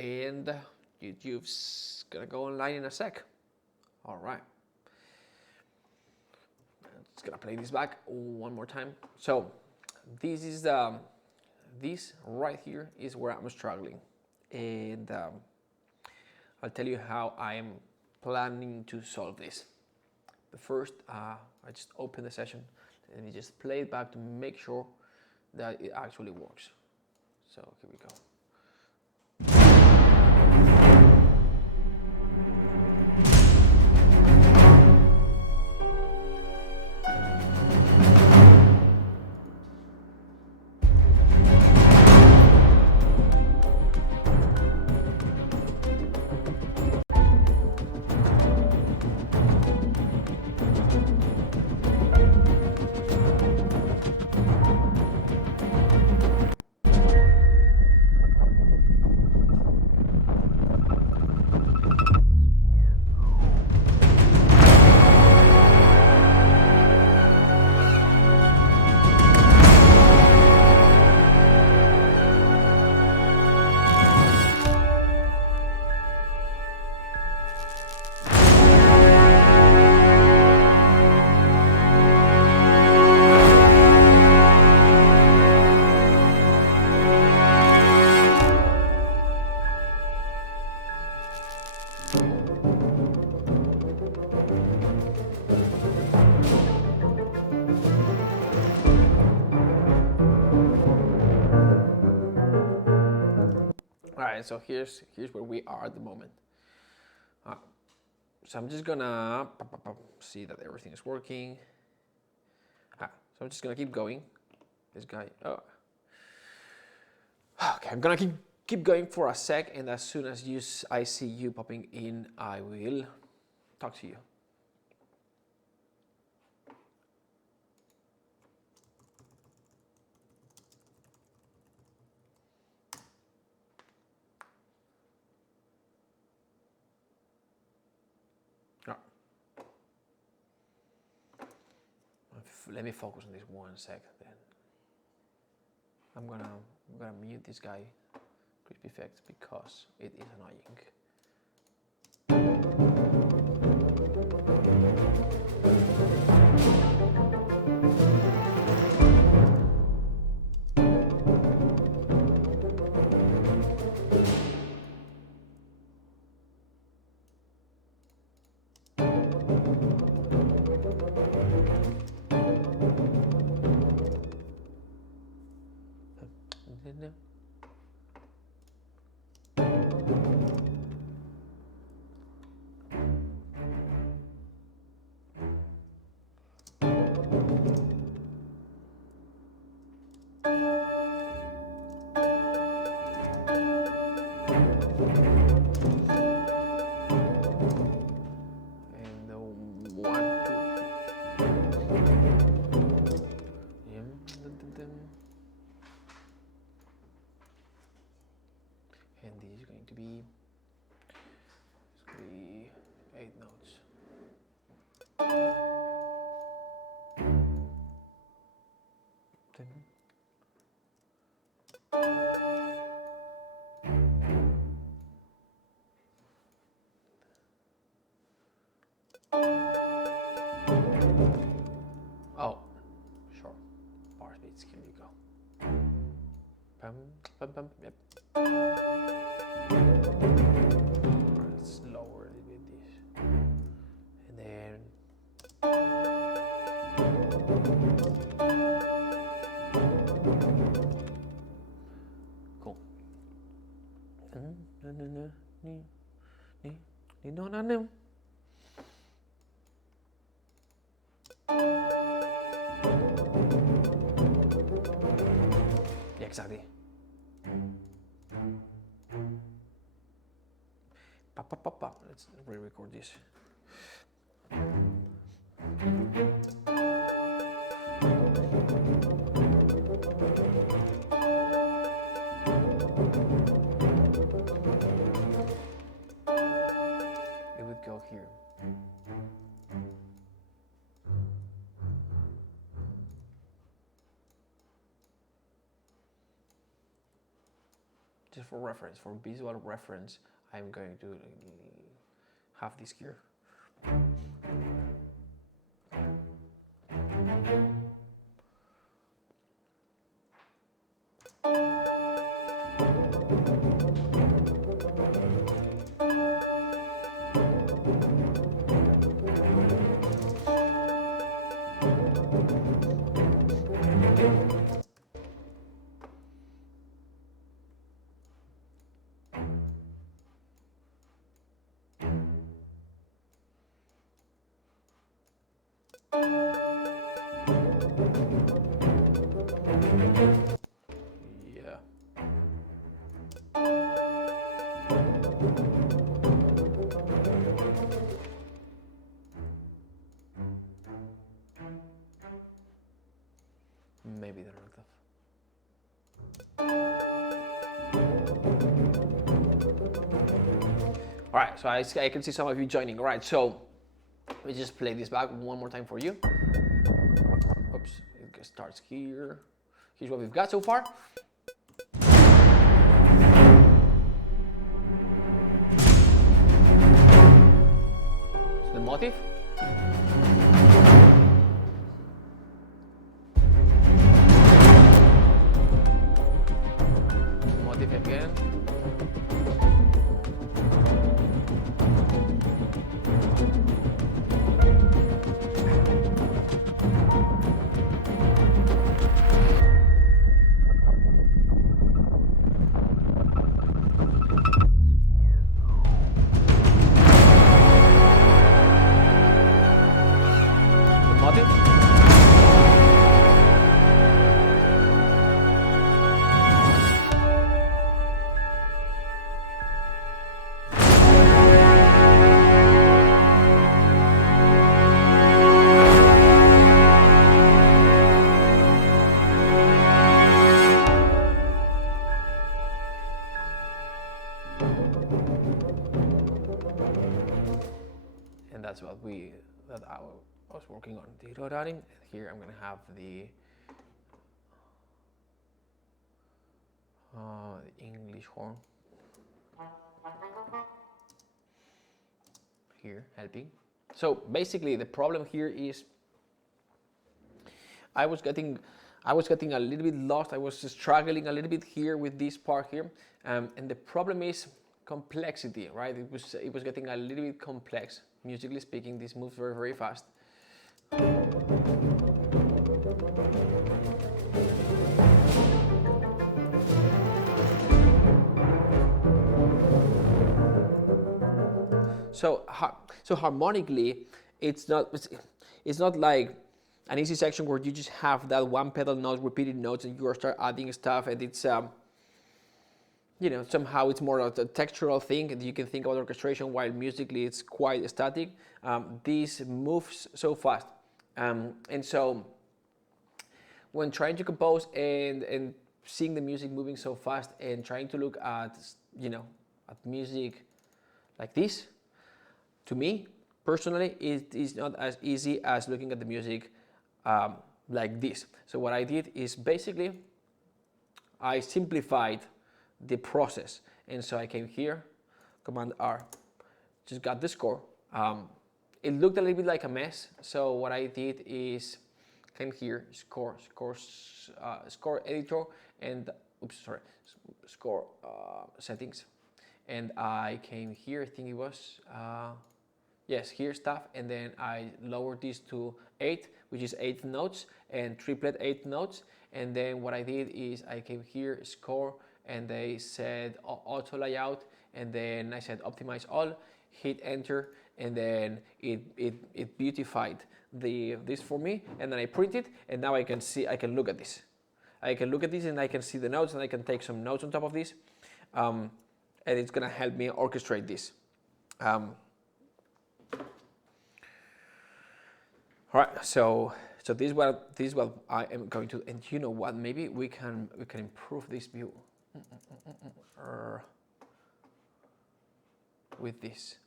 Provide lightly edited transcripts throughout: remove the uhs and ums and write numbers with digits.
and YouTube's gonna go online in a sec. All right. Just gonna play this back one more time. So this is this right here is where I'm struggling, and I'll tell you how I'm planning to solve this. But first, I just open the session and you just play it back to make sure that it actually works. So here we go. All right, so here's where we are at the moment. So I'm just gonna see that everything is working. So I'm just gonna keep going. This guy. Oh. Okay, I'm gonna keep going for a sec, and as soon as I see you popping in, I will talk to you. Let me focus on this one sec then. I'm gonna mute this guy, Crispy Effects, because it is annoying. Oh, sure. Bar beats, here you go. Bum, bum, bum, yep. Let's lower a little bit this. And then cool. No. Yeah, exactly. Let's re-record this. It would go here. just for reference, for visual reference, I'm going to have this here. Yeah. Maybe they're not enough. All right, so I can see some of you joining. All right, so let me just play this back one more time for you. Oops, it starts here. Here's what we've got so far. So the motif. Motif again. And that's what I was working on. Here I'm gonna have the English horn here helping. So basically the problem here is I was getting a little bit lost. I was struggling a little bit here with this part here, and the problem is complexity, right? It was getting a little bit complex. Musically speaking, this moves very, very fast. So harmonically, it's not like an easy section where you just have that one pedal note, repeated notes, and you start adding stuff, and it's somehow it's more of a textural thing, and you can think about orchestration while musically it's quite static. This moves so fast, and so when trying to compose and seeing the music moving so fast and trying to look at at music like this, to me personally, it is not as easy as looking at the music like this. So what I did is basically I simplified the process, and so I came here, Command R, just got the score. It looked a little bit like a mess, so what I did is came here, score editor, and score settings, and I came here. I think it was yes, here stuff, and then I lowered this to 8, which is 8 notes, and triplet 8 notes, and then what I did is I came here, score, and they said auto layout, and then I said optimize all, hit enter, and then it beautified this for me, and then I print it, and now I can look at this. I can look at this and I can see the notes, and I can take some notes on top of this, and it's gonna help me orchestrate this. All right, so this is what I am going to, and you know what? Maybe we can improve this view with this.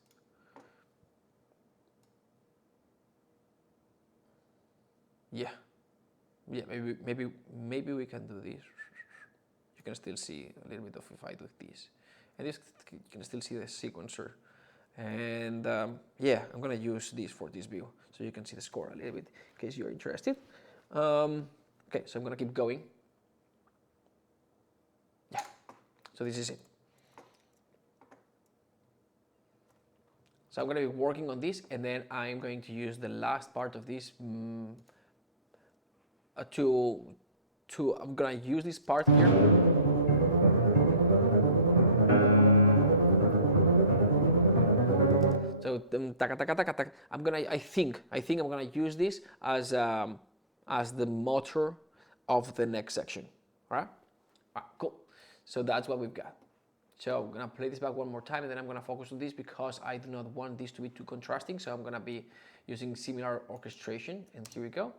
Yeah, maybe we can do this. you can still see a little bit of if I do this, and this you can still see the sequencer. And yeah, I'm gonna use this for this view, so you can see the score a little bit in case you're interested. Okay, so I'm gonna keep going. Yeah, so this is it. So I'm gonna be working on this, and then I'm going to use the last part of this I'm gonna use this part here. So I think I'm gonna use this as the motor of the next section. All right? Cool. So that's what we've got. So I'm gonna play this back one more time, and then I'm gonna focus on this because I do not want this to be too contrasting. So I'm gonna be using similar orchestration, and here we go.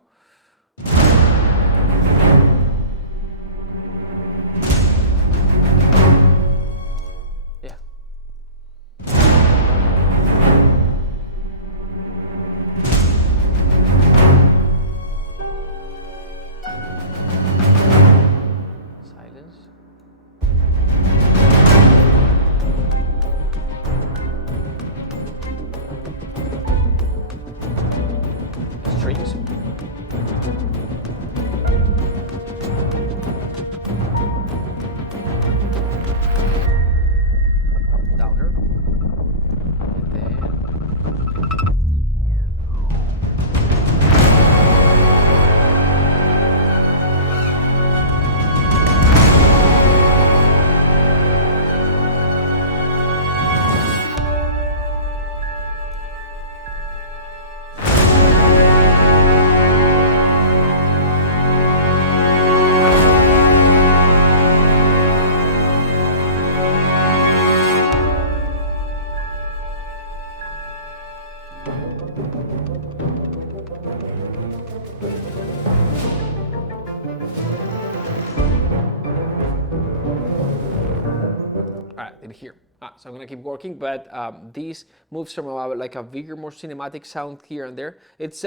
Here. So I'm gonna keep working, but this moves from like a bigger, more cinematic sound here and there. It's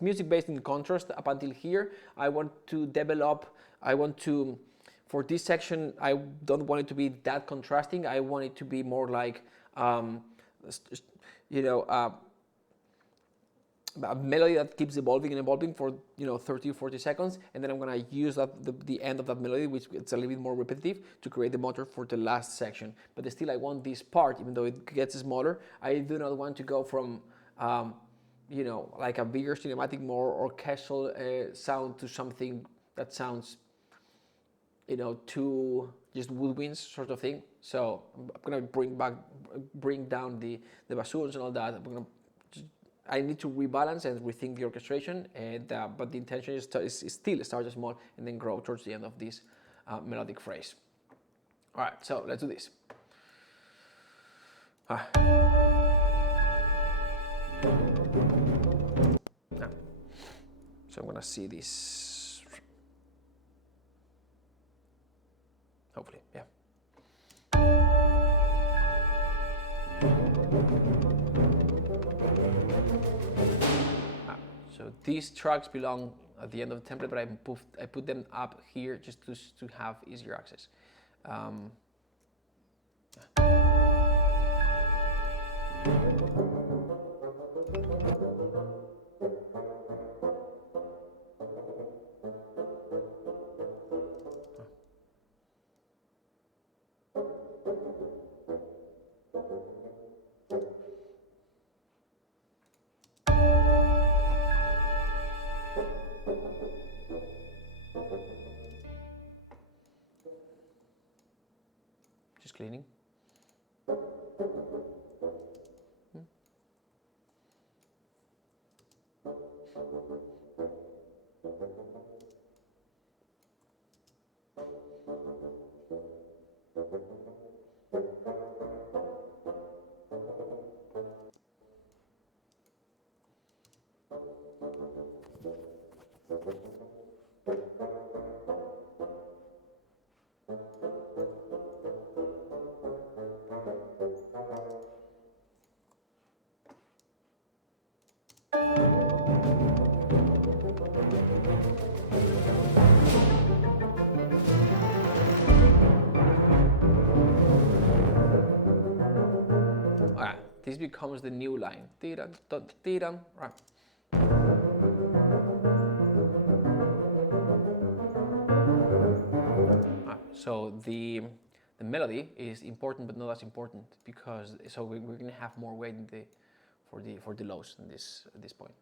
music based in contrast up until here. I want to develop. For this section, I don't want it to be that contrasting. I want it to be more like, a melody that keeps evolving and evolving for 30 or 40 seconds, and then I'm gonna use the end of that melody, which it's a little bit more repetitive, to create the motor for the last section. But still, I want this part, even though it gets smaller. I do not want to go from like a bigger cinematic, more orchestral sound to something that sounds too just woodwinds sort of thing. So I'm gonna bring down the bassoons and all that. I need to rebalance and rethink the orchestration, and but the intention is still start small and then grow towards the end of this melodic phrase. All right, so let's do this. So I'm gonna see this. Hopefully, yeah. So these tracks belong at the end of the template, but I put them up here just to have easier access. Just cleaning. this becomes the new line. Right. So the melody is important, but not as important, because so we're going to have more weight in the for the lows in this at this point.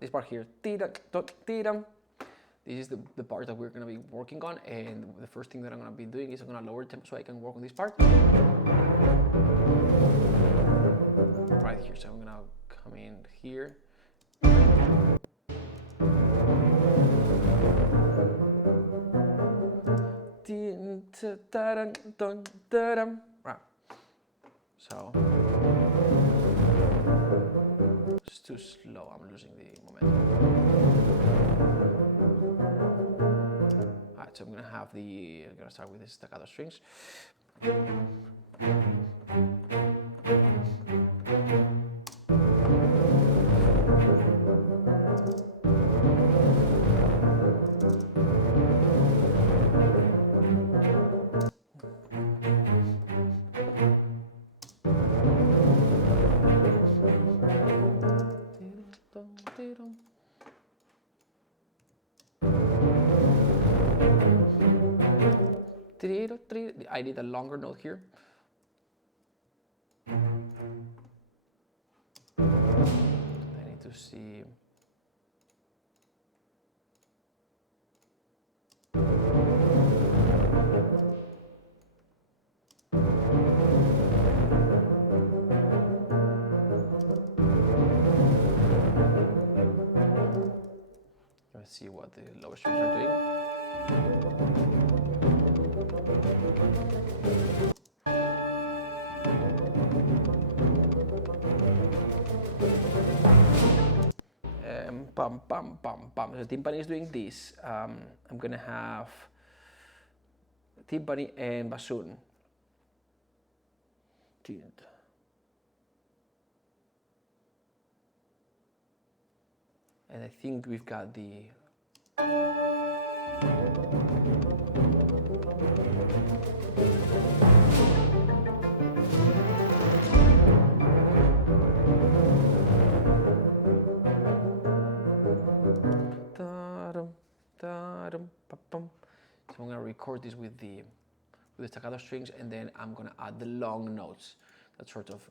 This part here. This is the part that we're going to be working on, and the first thing that I'm going to be doing is I'm going to lower the tempo so I can work on this part. Right here, so I'm going to come in here. Right. So it's too slow, I'm losing the momentum. Alright, so I'm gonna start with the staccato strings. I need a longer note here. I need to see. Let's see what the lower strings are doing. Pam, pam, pam, pam. So timpani is doing this. I'm gonna have timpani and bassoon. And I think we've got the so I'm gonna record this with the staccato strings, and then I'm gonna add the long notes. That sort of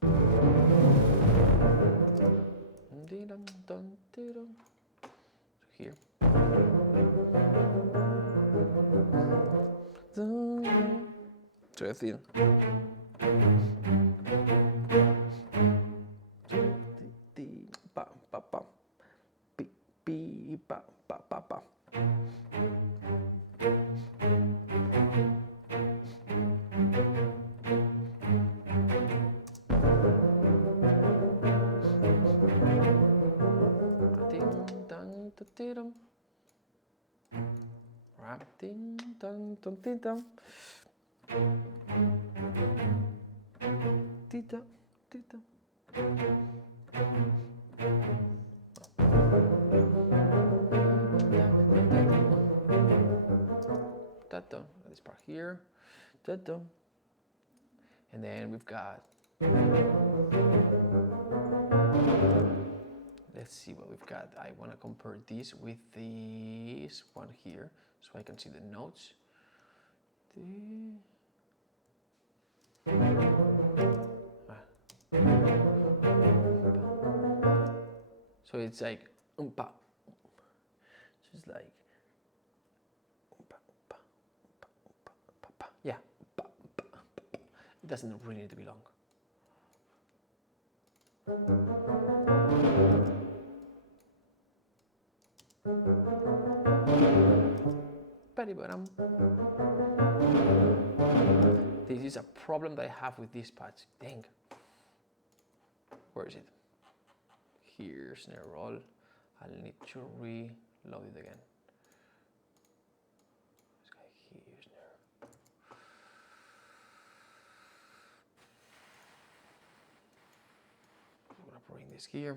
here. So I think this part here, and then we've got, let's see what we've got. I want to compare this with this one here so I can see the notes. So it's like umpa. Just like yeah. It doesn't really need to be long. This is a problem that I have with this patch. Dang. Where is it? Here, snare roll. I'll need to reload it again. This guy here, snare. I'm gonna bring this here.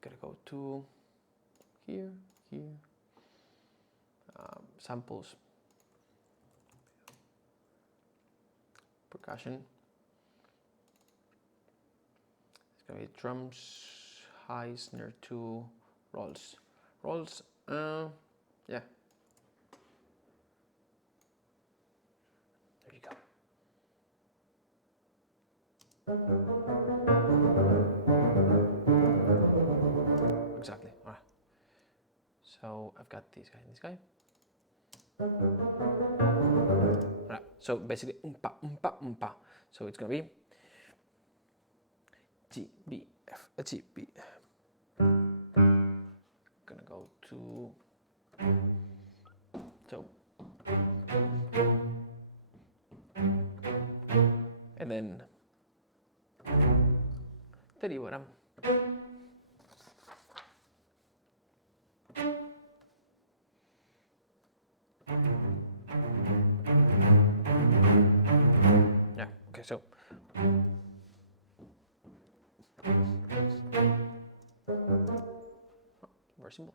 Gotta go to here, here. Samples. Percussion. It's gonna be drums, high, snare 2, rolls. Rolls, yeah. There you go. Exactly, all right. So I've got this guy and this guy. All right, so basically, umpa, umpa, umpa. So it's gonna be G, B, F, G, B. Gonna go to, so, and then, derivaram. Yeah, okay, so. Very simple.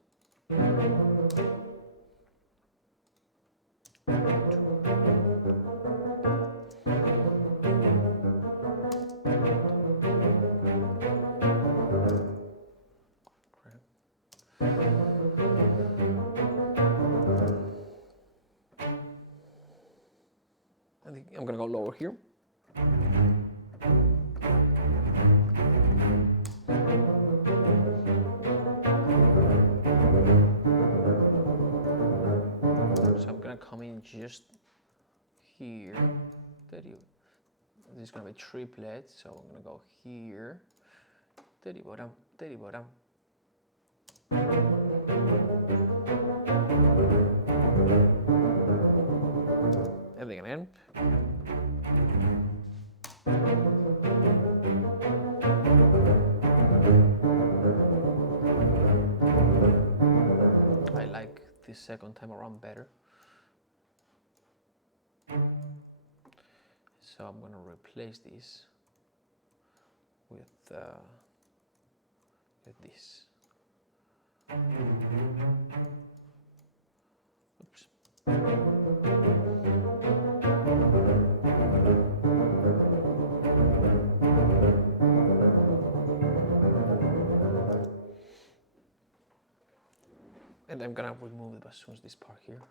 I think I'm gonna go lower here. So I'm gonna come in just here. This is gonna be triplet, so I'm gonna go here. Derivaram, derivaram. And then again. I like this second time around better. So I'm going to replace this with this. Oops. And I'm going to remove the bassoons, this part here.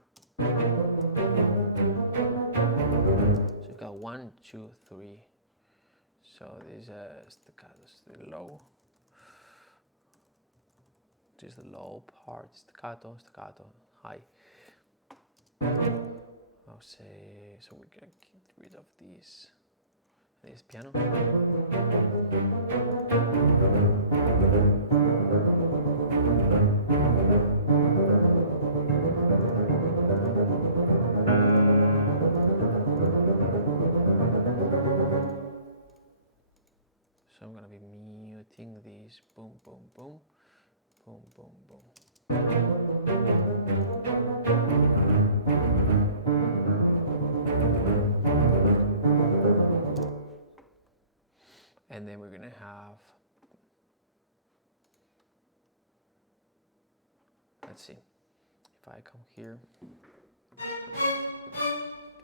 So you got 1, 2, 3. So this is staccato, the low. This is the low part, staccato, staccato, high. I'll say, so we're gonna get rid of this piano. So I'm gonna be muting these, boom, boom, boom, boom, boom, boom. And then we're gonna have, let's see, if I come here,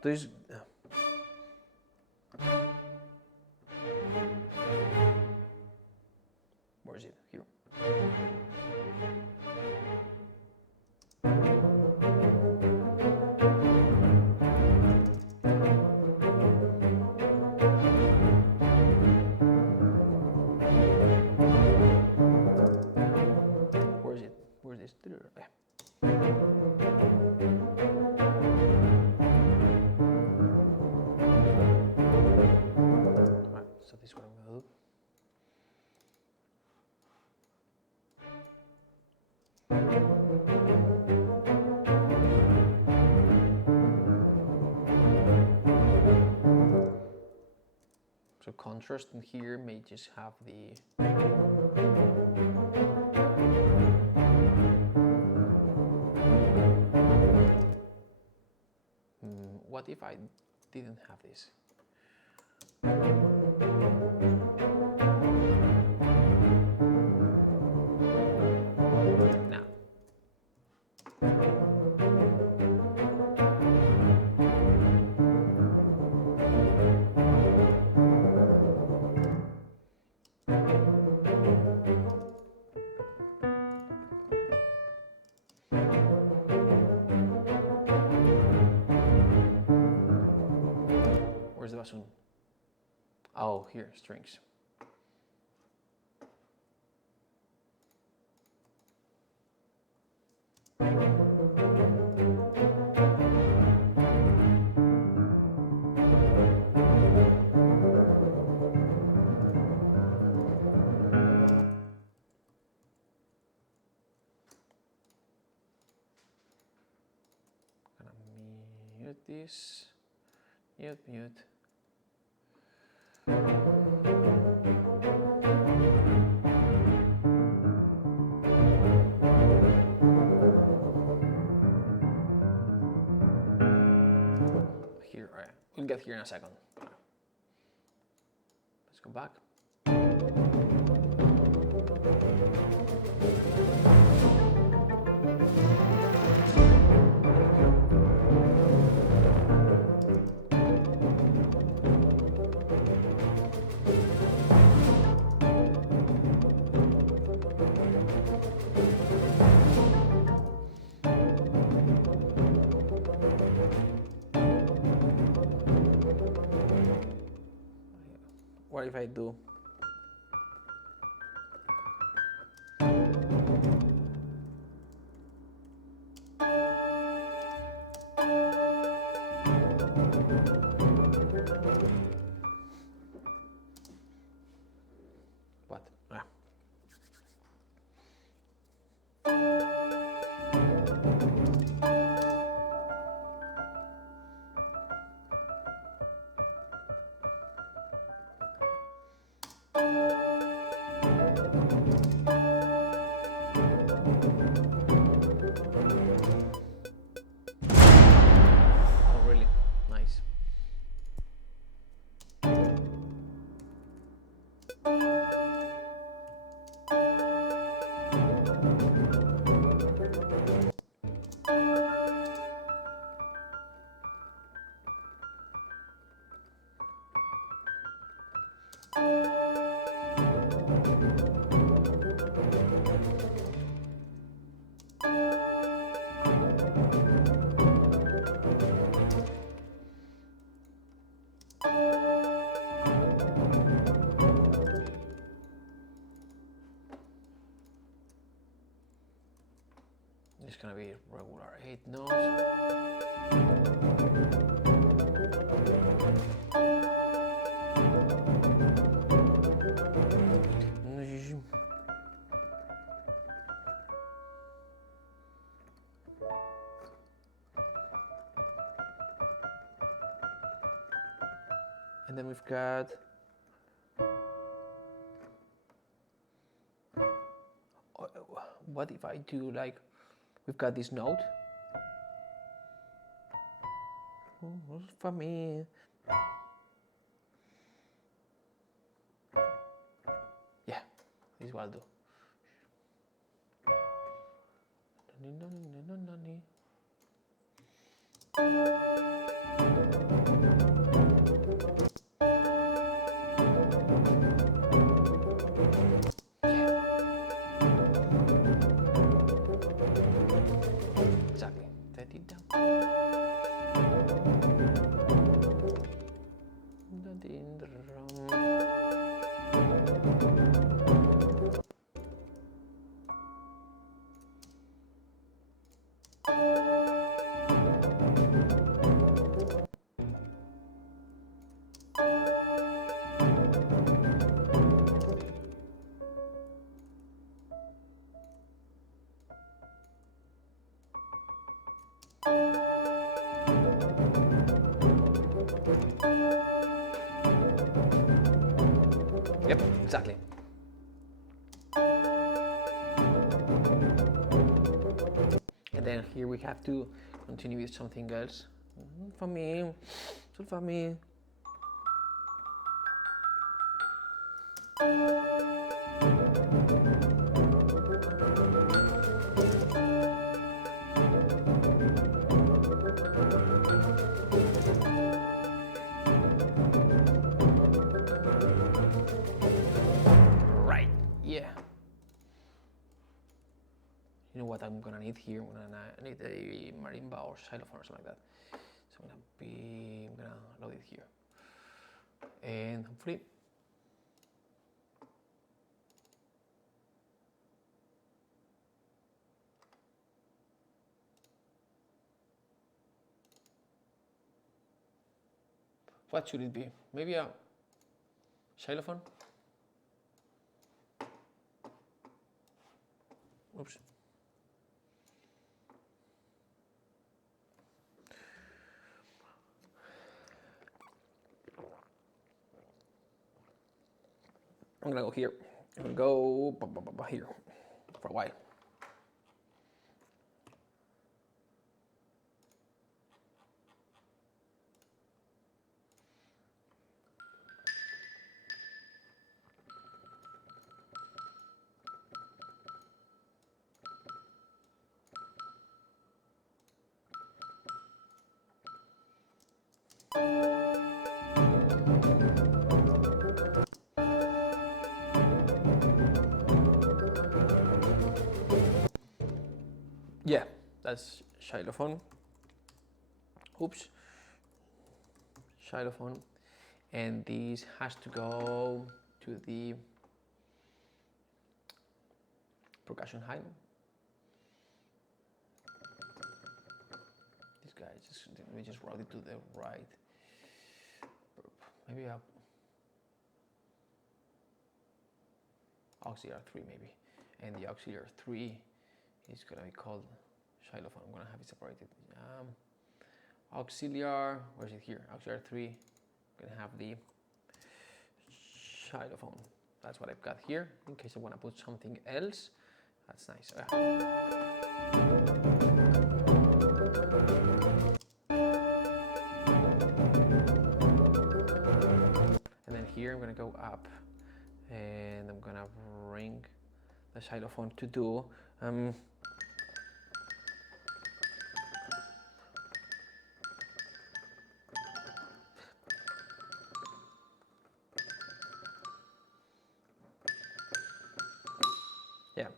there's, where is it? Here. Where is it? Where is this? Alright, so this is what I'm gonna do. So contrast in here may just have the what if I didn't have this? Now. Where's the bassoon? Oh, here, strings. Mute this, mute. Here, all right. We'll get here in a second. Let's go back. What if I do? What? Ah. It's gonna be regular 8 notes. And then we've got what if I do like we've got this note for me. Yeah, this is what I'll do. Exactly. Take it down. Exactly. And then here we have to continue with something else. Fa mi, sol fa mi. Right, yeah. You know what I'm gonna need here? I need a marimba or xylophone or something like that. So I'm gonna load it here. And hopefully what should it be? Maybe a xylophone? Oops. I'm gonna go here. I'm gonna go here for a while. Yeah, that's xylophone. Oops. Xylophone. And this has to go to the percussion high. This guy let me just route it to the right. Maybe a auxiliary 3 maybe. And the auxiliary 3 is gonna be called xylophone. I'm gonna have it separated. Auxiliary, where is it here? Auxiliary 3, I'm gonna have the xylophone. That's what I've got here. In case I wanna put something else, that's nice. And then here I'm gonna go up and I'm gonna bring the xylophone to do yeah.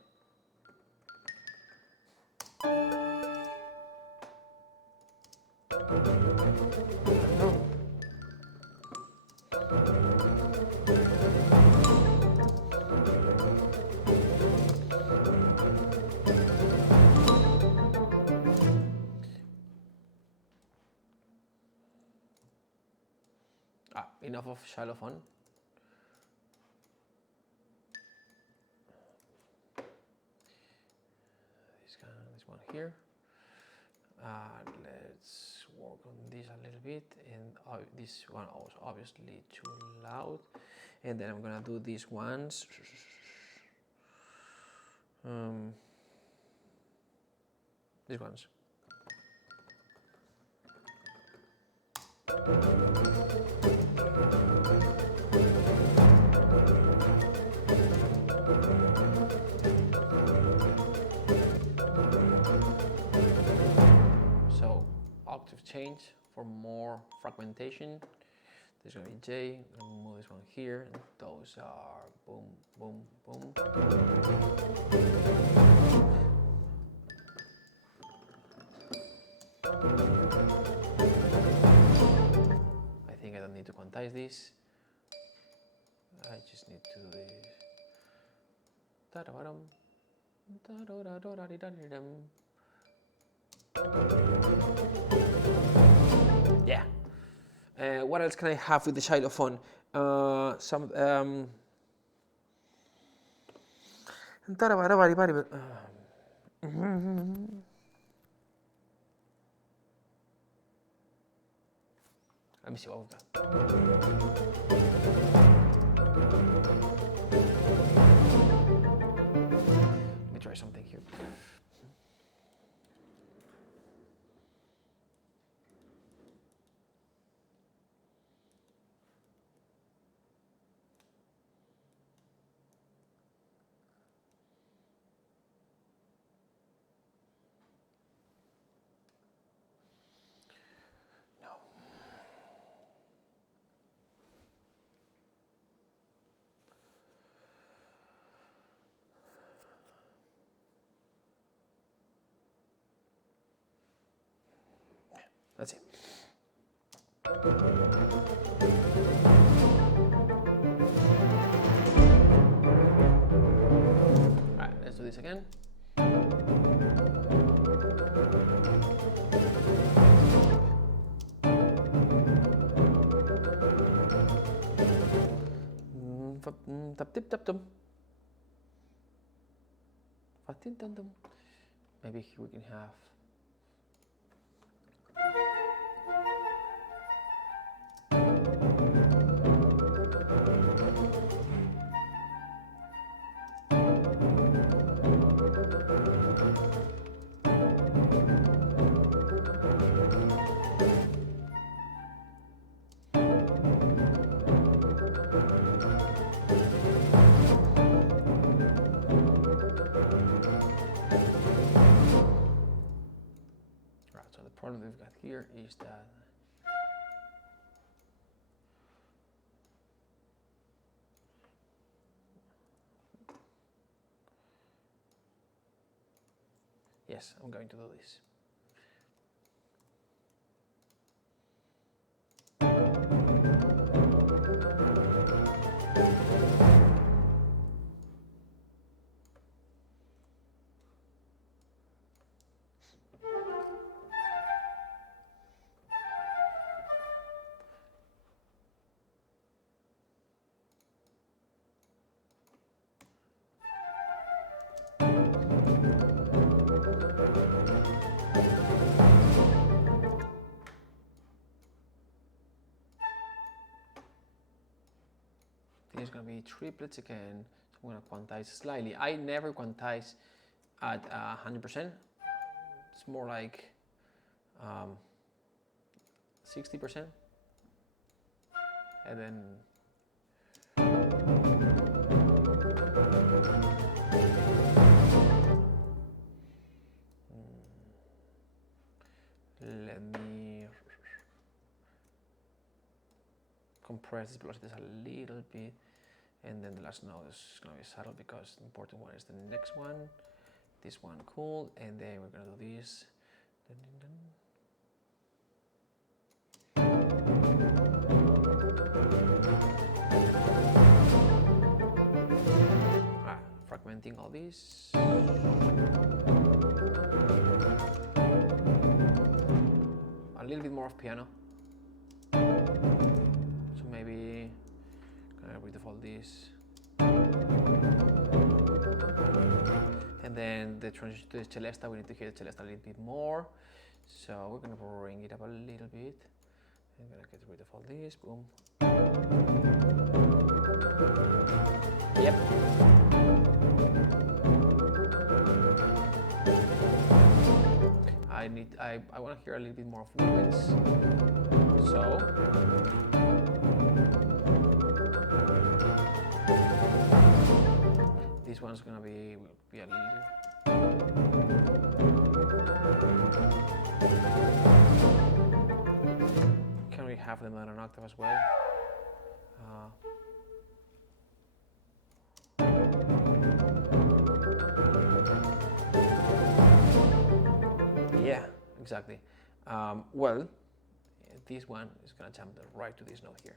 Enough of xylophone. This one here. Let's work on this a little bit, and this one was obviously too loud. And then I'm gonna do these ones. These ones. So octave change for more fragmentation. There's gonna be J. I'm gonna move this one here. And those are boom, boom, boom. I think I don't need to quantize this. I just need to do this. Yeah. What else can I have with the xylophone? Let me see what we've got. something here. That's it. Alright, let's do this again. Maybe we can have problem we've got here is that yes, I'm going to do this. It's going to be triplets again, so I'm going to quantize slightly. I never quantize at 100%. It's more like 60%, and then let me compress this velocity a little bit, and then the last note is going to be subtle because the important one is the next one. This one, cool, and then we're going to do this. Dun, dun, dun. Fragmenting all this. A little bit more of piano. So maybe gonna redefault this. And then the transition to the celesta, we need to hear the celesta a little bit more. So we're gonna bring it up a little bit. I'm gonna get rid of all this, boom. Yep. I want to hear a little bit more of movements. So this one's gonna be a little. Can we have them on an octave as well? Yeah, exactly. Well, this one is going to jump right to this note here.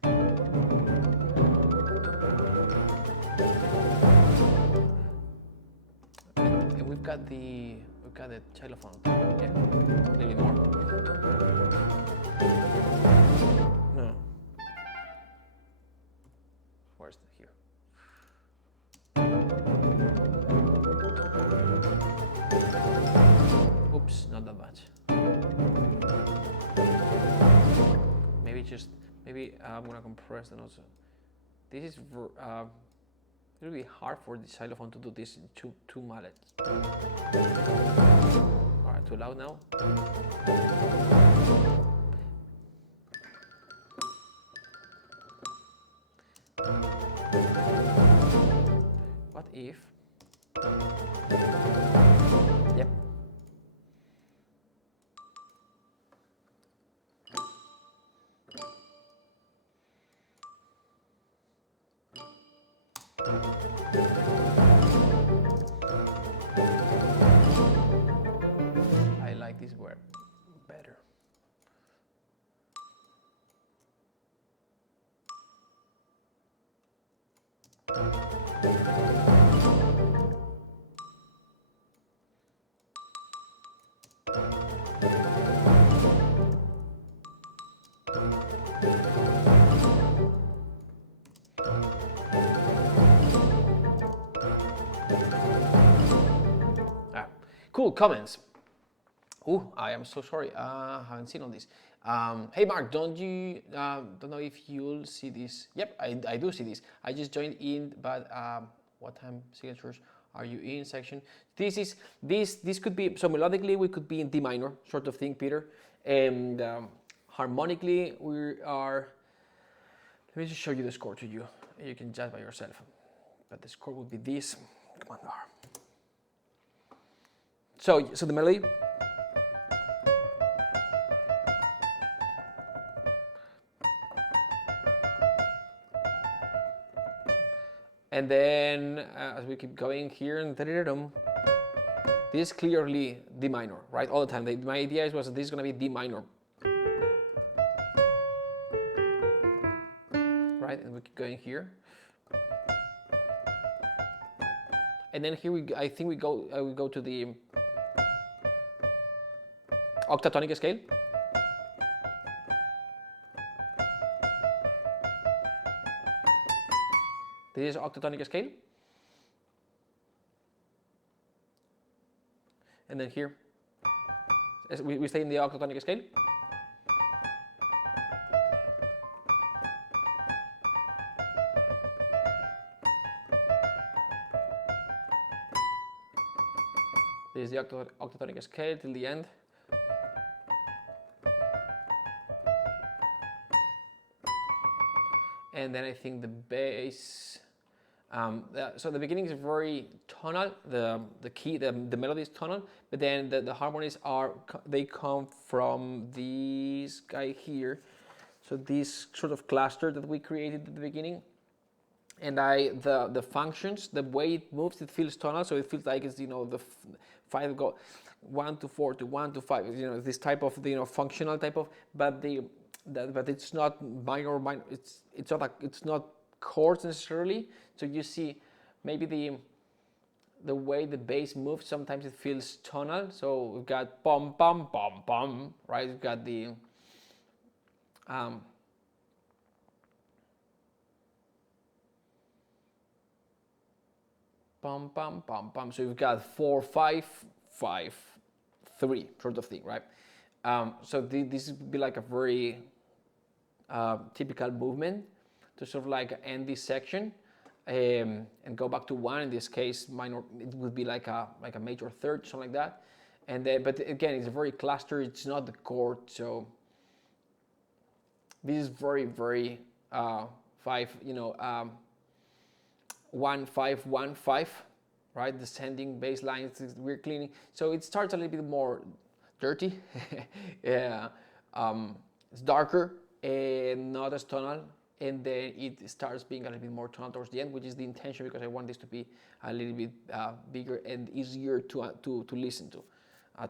And we've got the xylophone. Yeah, a little bit more. No. Where's the here? Oops, not that much. Maybe I'm gonna compress the notes. This is It will be hard for the xylophone to do this in two mallets. All right, too loud now. What if? Yep. I like this word better. Cool comments. Oh, I am so sorry. I haven't seen all this. Hey Mark, don't know if you'll see this. Yep, I do see this. I just joined in, but what time signatures are you in section? This could be, so melodically we could be in D minor sort of thing, Peter, and harmonically we are. Let me just show you the score to you. You can judge by yourself. But the score would be this. Come on, R. So the melody. And then as we keep going here, this is clearly D minor, right? All the time. My idea was that this is going to be D minor. Right? And we keep going here. And then here I think we go to the octatonic scale. This is octatonic scale. And then here, we stay in the octatonic scale. This is the octatonic scale till the end. And then I think the bass. So the beginning is very tonal. The key, the melody is tonal, but then the harmonies they come from this guy here. So this sort of cluster that we created at the beginning, and the functions, the way it moves, it feels tonal. So it feels like it's the 5 go 1 to 4 to 1 to 5. This type of functional type of, but it's not minor. It's not chords necessarily. So you see maybe the way the bass moves, sometimes it feels tonal. So we've got bum bum bum bum, right? We've got the bum bum bum bum. So we've got 4 5 5 3 sort of thing, right? So this would be like a very typical movement to sort of like end this section and go back to 1. In this case, minor, it would be like a major third, something like that. And then, but again, it's a very cluster. It's not the chord. So this is very 5, 1 5 1 5, right? Descending bass lines. We're cleaning. So it starts a little bit more dirty. Yeah, it's darker and not as tonal. And then it starts being a little bit more tonal towards the end, which is the intention, because I want this to be a little bit bigger and easier to listen to.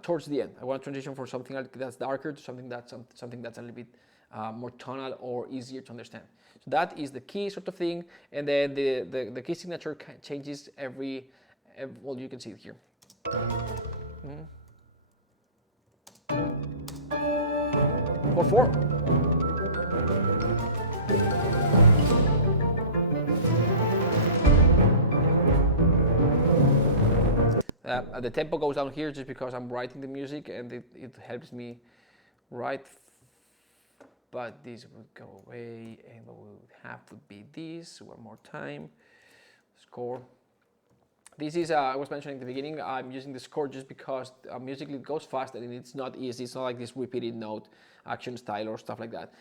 Towards the end, I want to transition from something that's darker to something that's a little bit more tonal or easier to understand. So that is the key sort of thing. And then the key signature changes every well, you can see it here. 4 4. The tempo goes down here just because I'm writing the music and it helps me write, but this would go away and what would have to be this one more time. score. This is, I was mentioning at the beginning, I'm using the score just because musically it goes fast and it's not easy. It's not like this repeated note action style or stuff like that.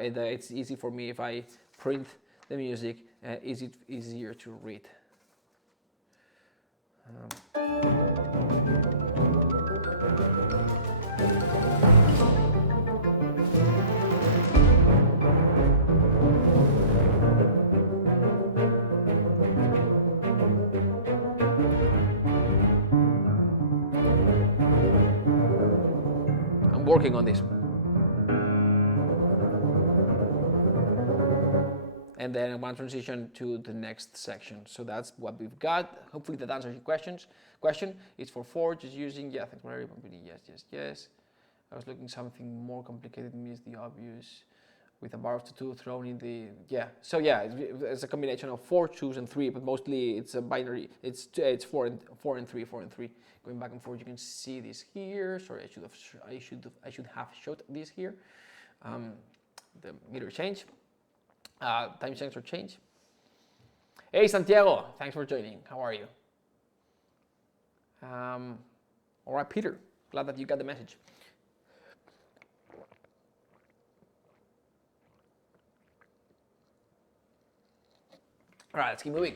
It's easy for me if I print the music, easier to read. I'm working on this. And then I'm going to transition to the next section. So that's what we've got. Hopefully that answers your question. It's for 4, just using, yeah, thanks for everybody. Yes. I was looking something more complicated, missed the obvious, with a bar of 2 thrown in the, yeah. So yeah, it's a combination of 4, 2s, and 3, but mostly it's a binary. It's 4 and 3, 4 and 3, going back and forth. You can see this here. Sorry, I should have showed this here. The meter change. Time sensor change. Hey Santiago, thanks for joining. How are you? All right, Peter, glad that you got the message. All right, let's keep moving.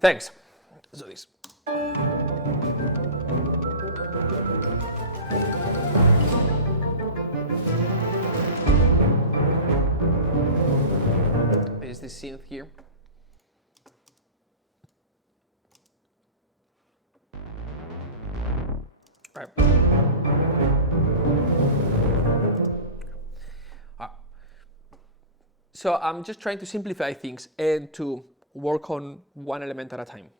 Thanks. Let's do this. There's this synth here. All right. So I'm just trying to simplify things and to work on one element at a time,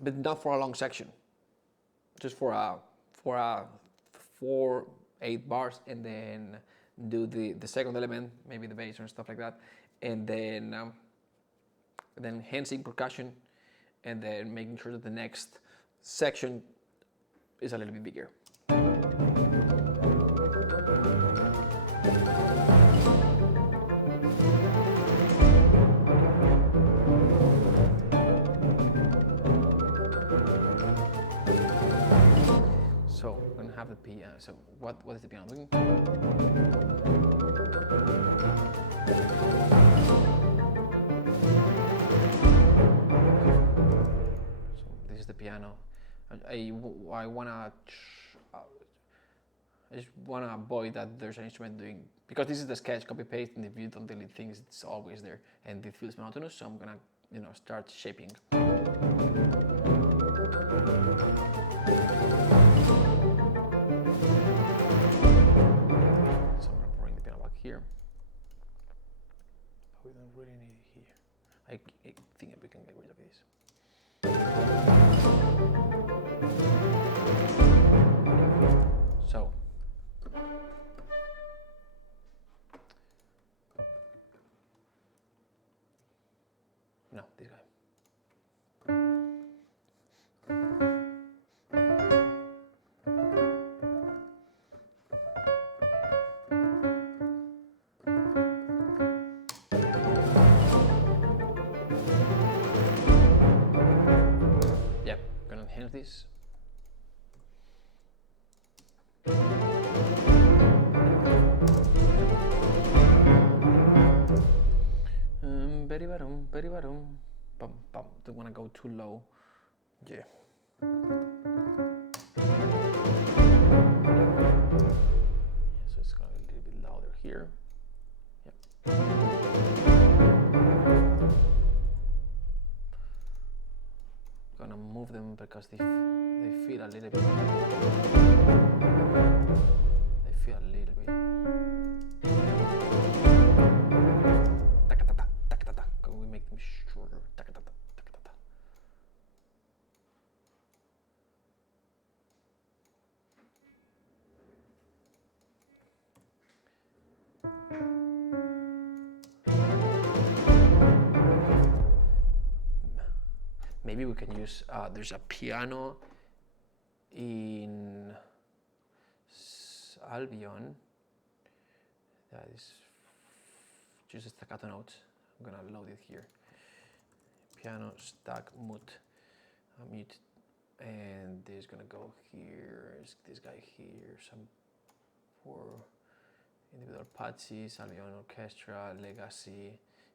but not for a long section, just for a 4, 8 bars, and then do the second element, maybe the bass or stuff like that, and then enhancing percussion, and then making sure that the next section is a little bit bigger. So I'm going to have the piano. So what is the piano doing? So this is the piano. I just want to avoid that there's an instrument doing, because this is the sketch, copy paste, and if you don't delete things, it's always there, and it feels monotonous. So I'm gonna, start shaping. So I'm gonna bring the piano back here. But we don't really need it here. I think we can get rid of this. So. No, this guy. Yep, gonna enhance this. Bum, bum. Don't want to go too low. Yeah. So it's going to be a little bit louder here. Yep. Gonna move them because they feel a little bit. They feel a little bit. Can we make them shorter? Maybe we can use, there's a piano in Albion that is just staccato notes. I'm gonna load it here. piano stack mute, and this is gonna go here. This guy here, some 4 individual patches, Albion Orchestra, Legacy,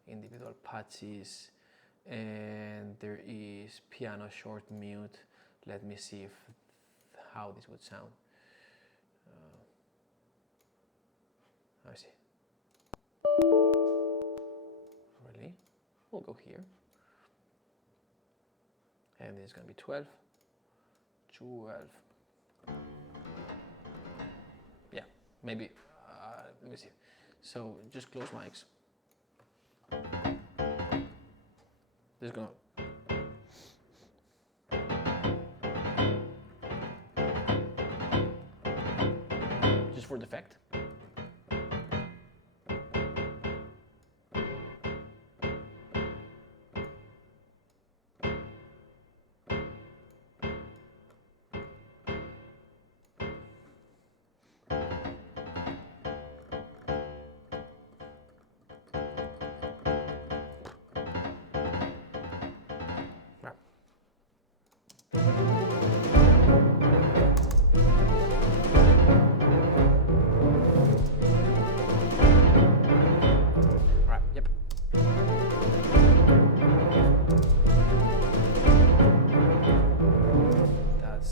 individual patches, and there is piano short mute. Let me see how this would sound. I see. Really? We'll go here. And this is going to be 12. 12. Yeah, maybe. Let me see. So just close mics. This is going to. Just for the effect.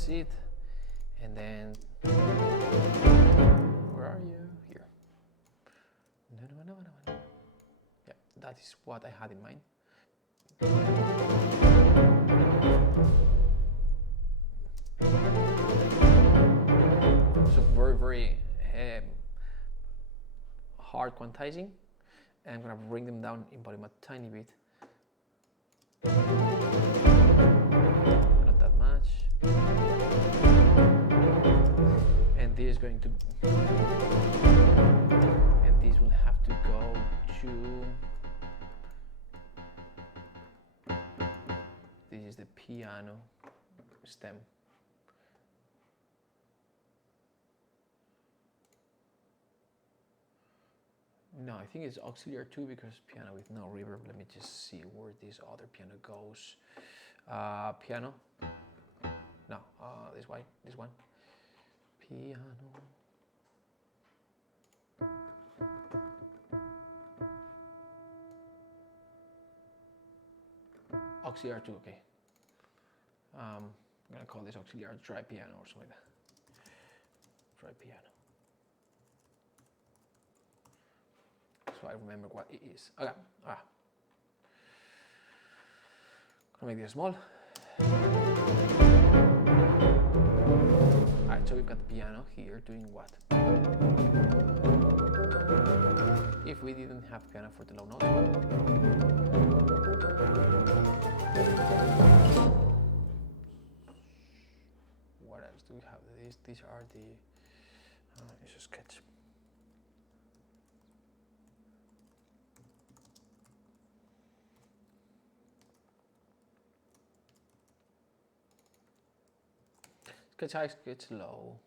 It, and then where are you? Here. Yeah, that is what I had in mind. So very hard quantizing, and I'm gonna bring them down in volume a tiny bit. Not that much. And this is going to, and this will have to go to, this is the piano stem. No, I think it's auxiliary too, because piano with no reverb. Let me just see where this other piano goes. Piano. No, this one. Piano. Auxiliary 2, okay. I'm gonna call this auxiliary dry piano or something like that. Dry piano. So I remember what it is. Okay, gonna make this small. Alright, so we've got the piano here doing what? If we didn't have piano for the low note. What else do we have? These are the, let's just sketch. Sketch high, sketch low.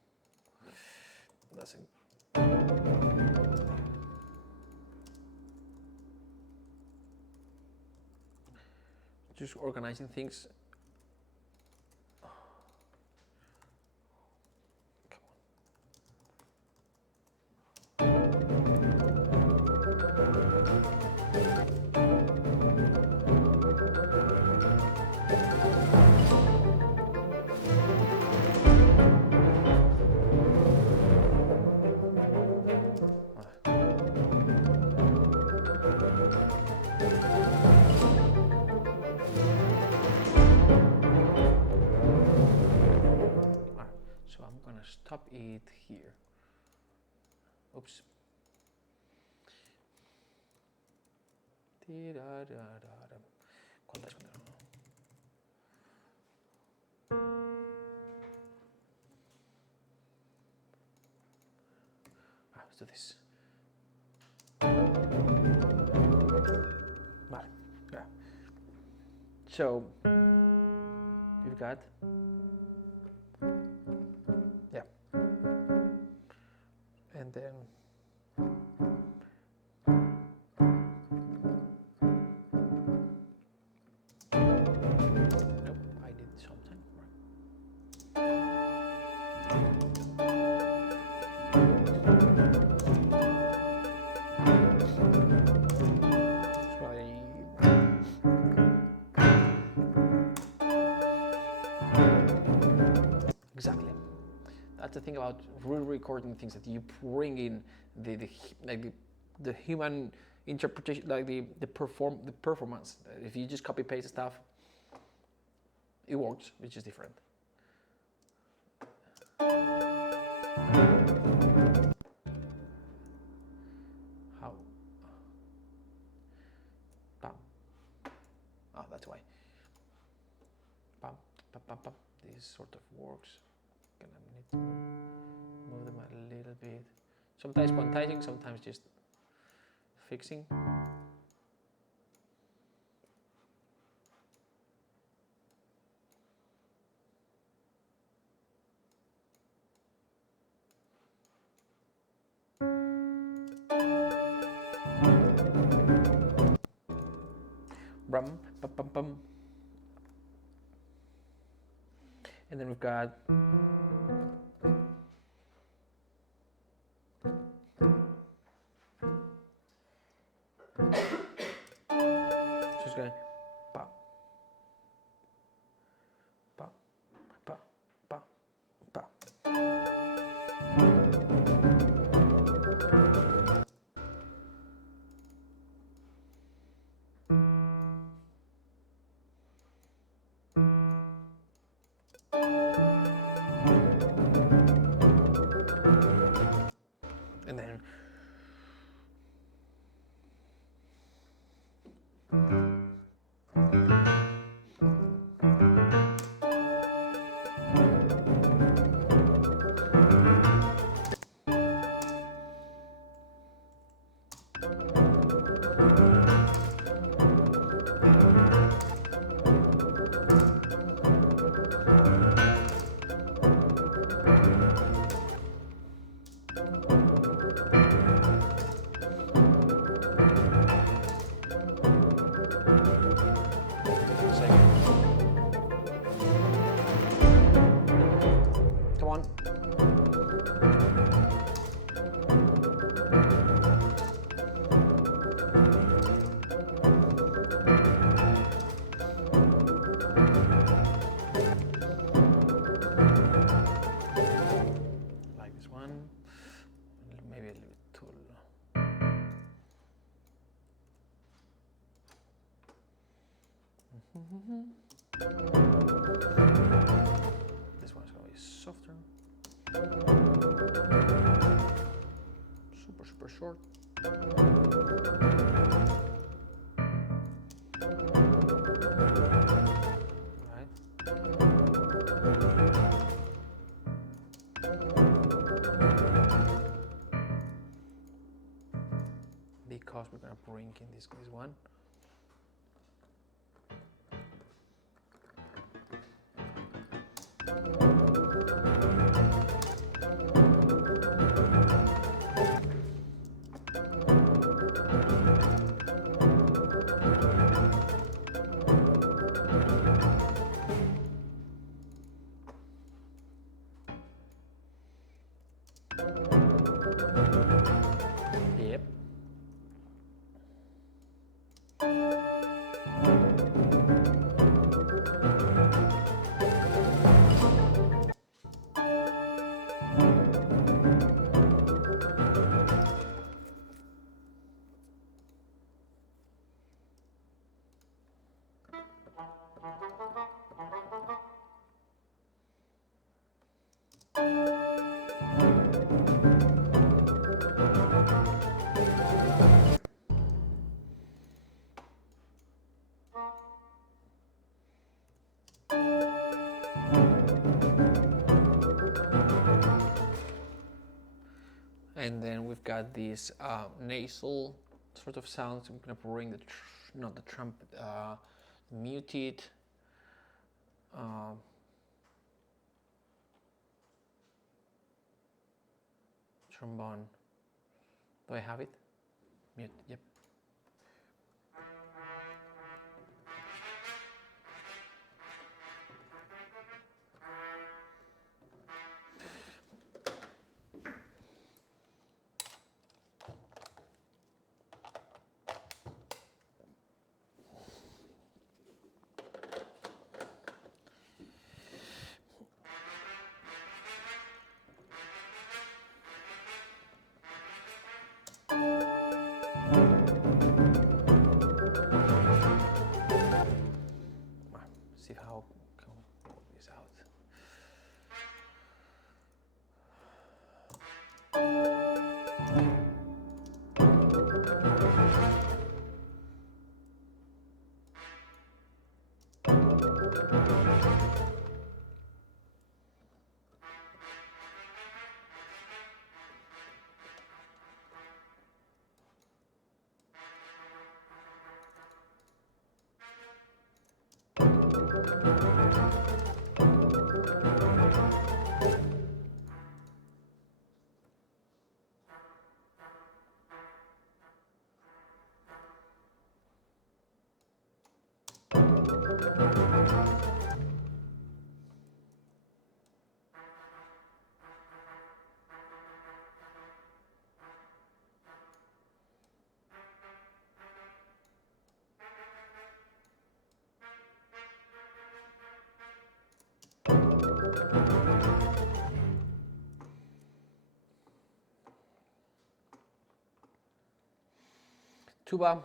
Doesn't. Just organizing things. Stop it here. Oops. Let's do this. Vale. Yeah. So we've got. And then Exactly. That's the thing about re-recording things, that you bring in the human interpretation, like the performance. If you just copy paste stuff, it works. It's just different. How? Bam. Oh, that's why. Bam, bam, bam, bam. This sort of works. Gonna need to move them a little bit. Sometimes quantizing, sometimes just fixing. Brum, bum, bum, bum. And then we've got just going pa, pa, pa, pa, pa. And then come on. Like this one, maybe a little bit too low. This one's gonna be softer. Super, super short. Right. Because we're gonna bring in this one. Yep. And then we've got these nasal sort of sounds. I'm gonna bring the not the trumpet, muted. Trombone. Do I have it? Mute. Yep. tuba.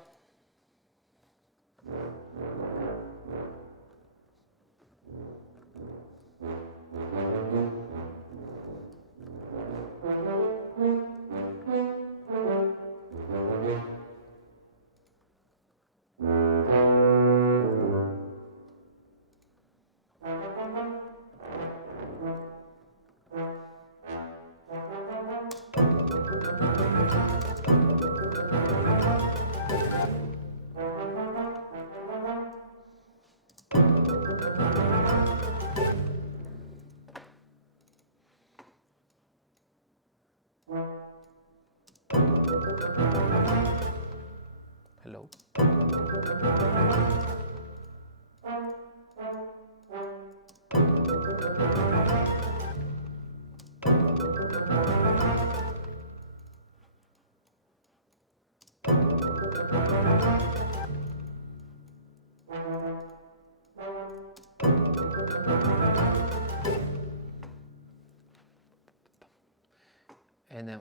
Hello. And then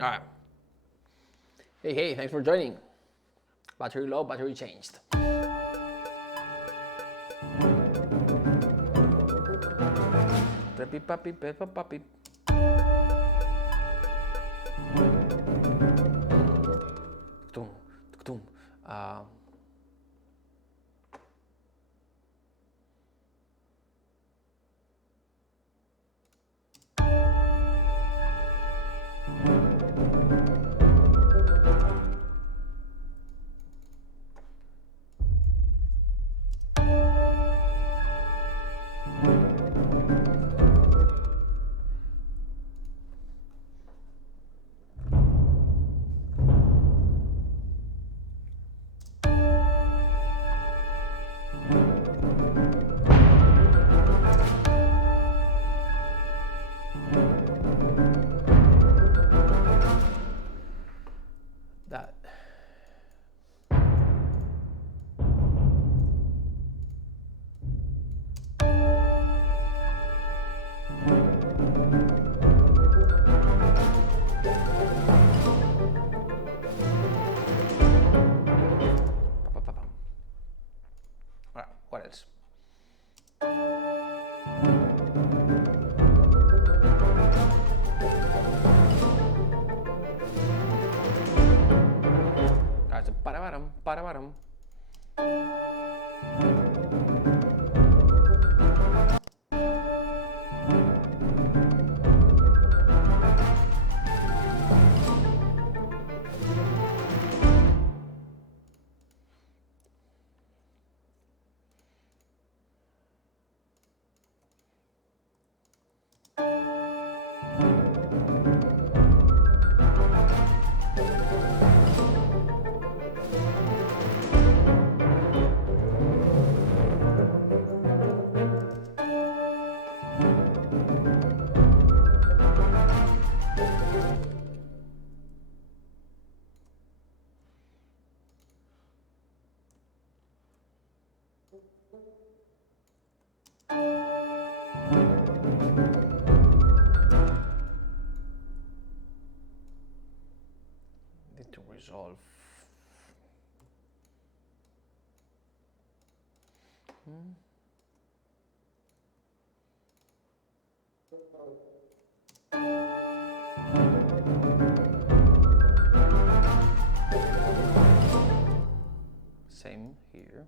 all right. Hey, thanks for joining. Battery low, battery changed. Pepi papi, pepa papi. Tum, tum. That. All right, what else? That's a para-baram, para-baram. to resolve. Same here.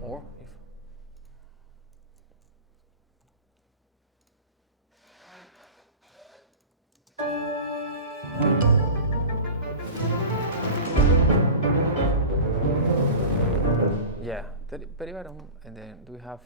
Or if yeah, very bottom, and then do we have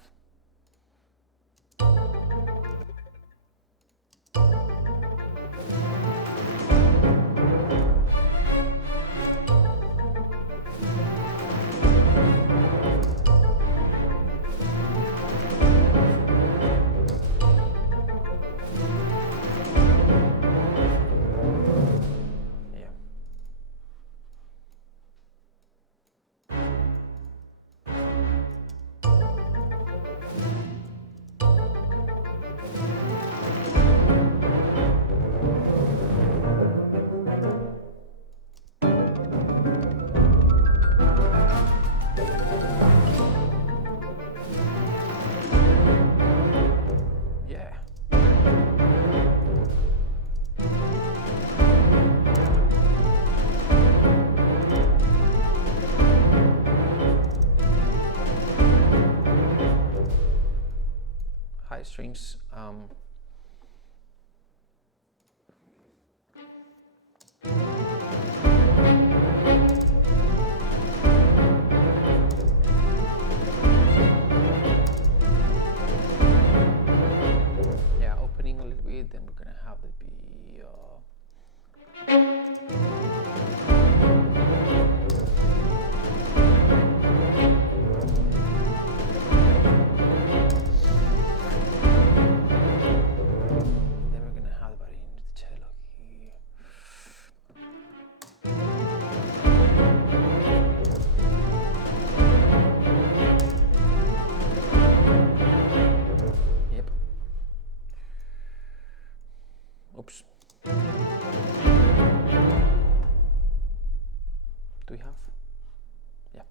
high strings. Yeah, opening a little bit, then we're gonna have it be oops. Do we have? Yeah.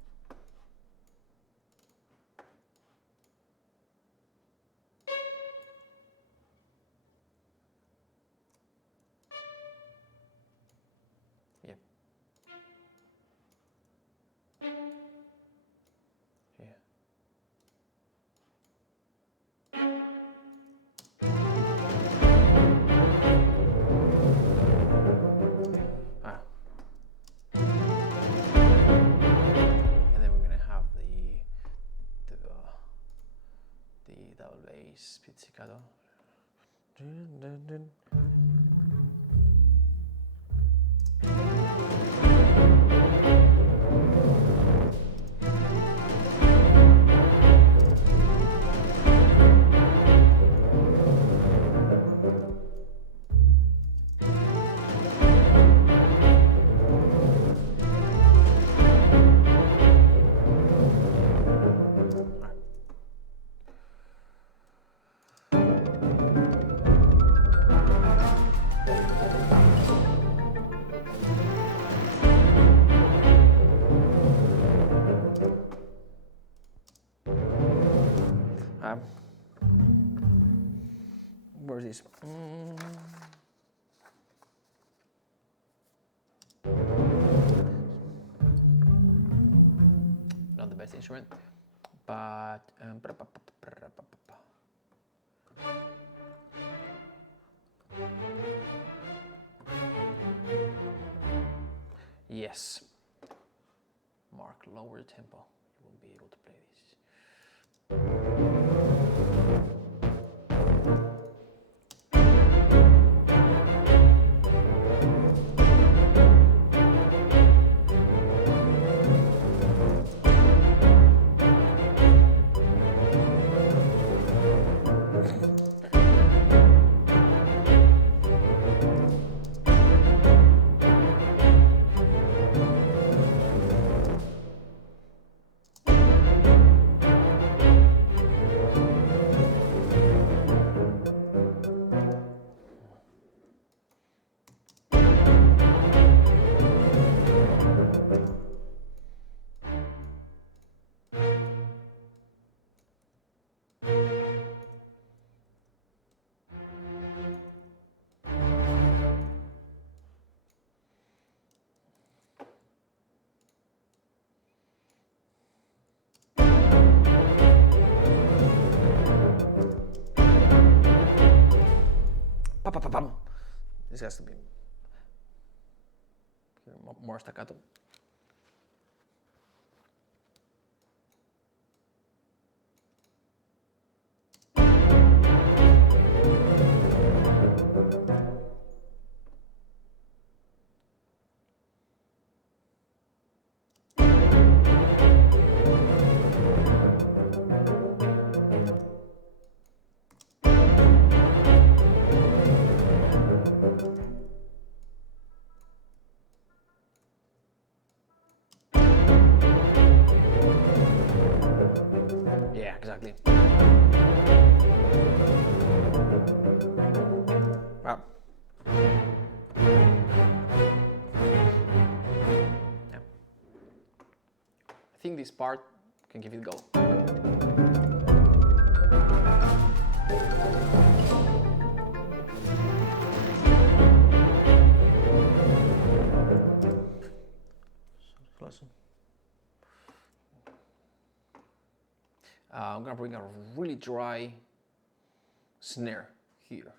Yep. Yeah. And then we're gonna have the double bass pizzicato. Where's this? Not the best instrument, but yes. Mark, lower the tempo. You won't be able to play this. pa, pa, pa, pam. This has to be more staccato. Yeah, exactly. Wow. Yeah. I think this part can give it a go. I'm gonna bring a really dry snare here.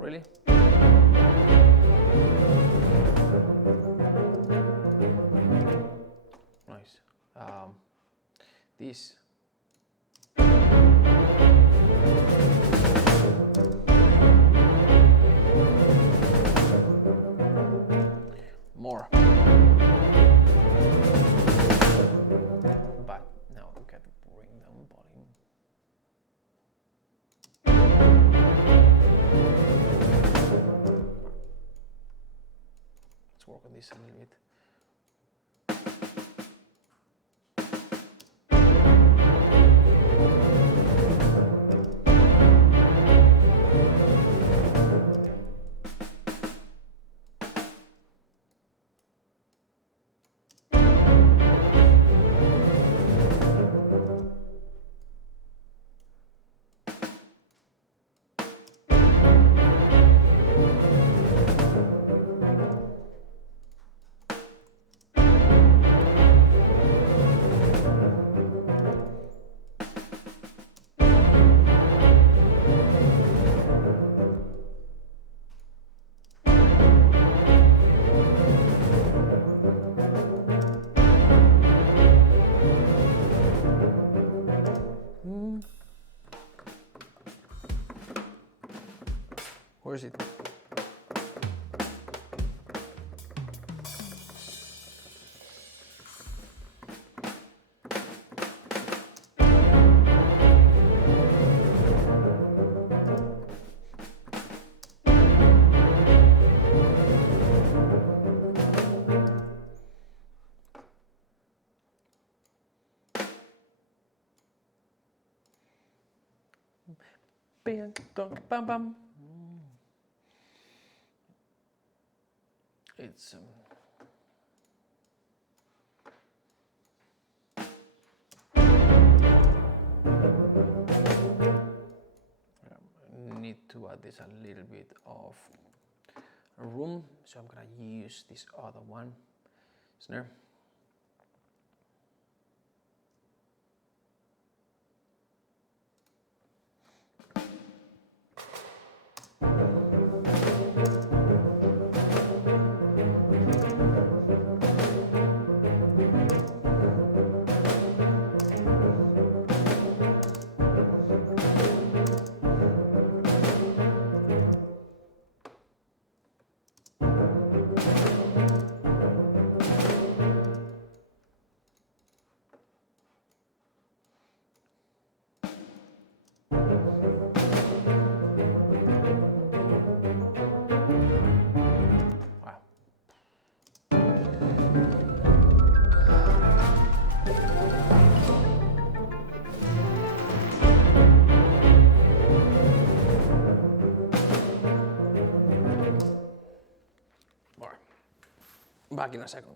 Really? Nice. This. More. But now we got to bring down volume. Let's work on this a little bit. Where is it? Bam, dunk, bam, bam. It's to add this a little bit of room, so I'm gonna use this other one, snare. Back in a second.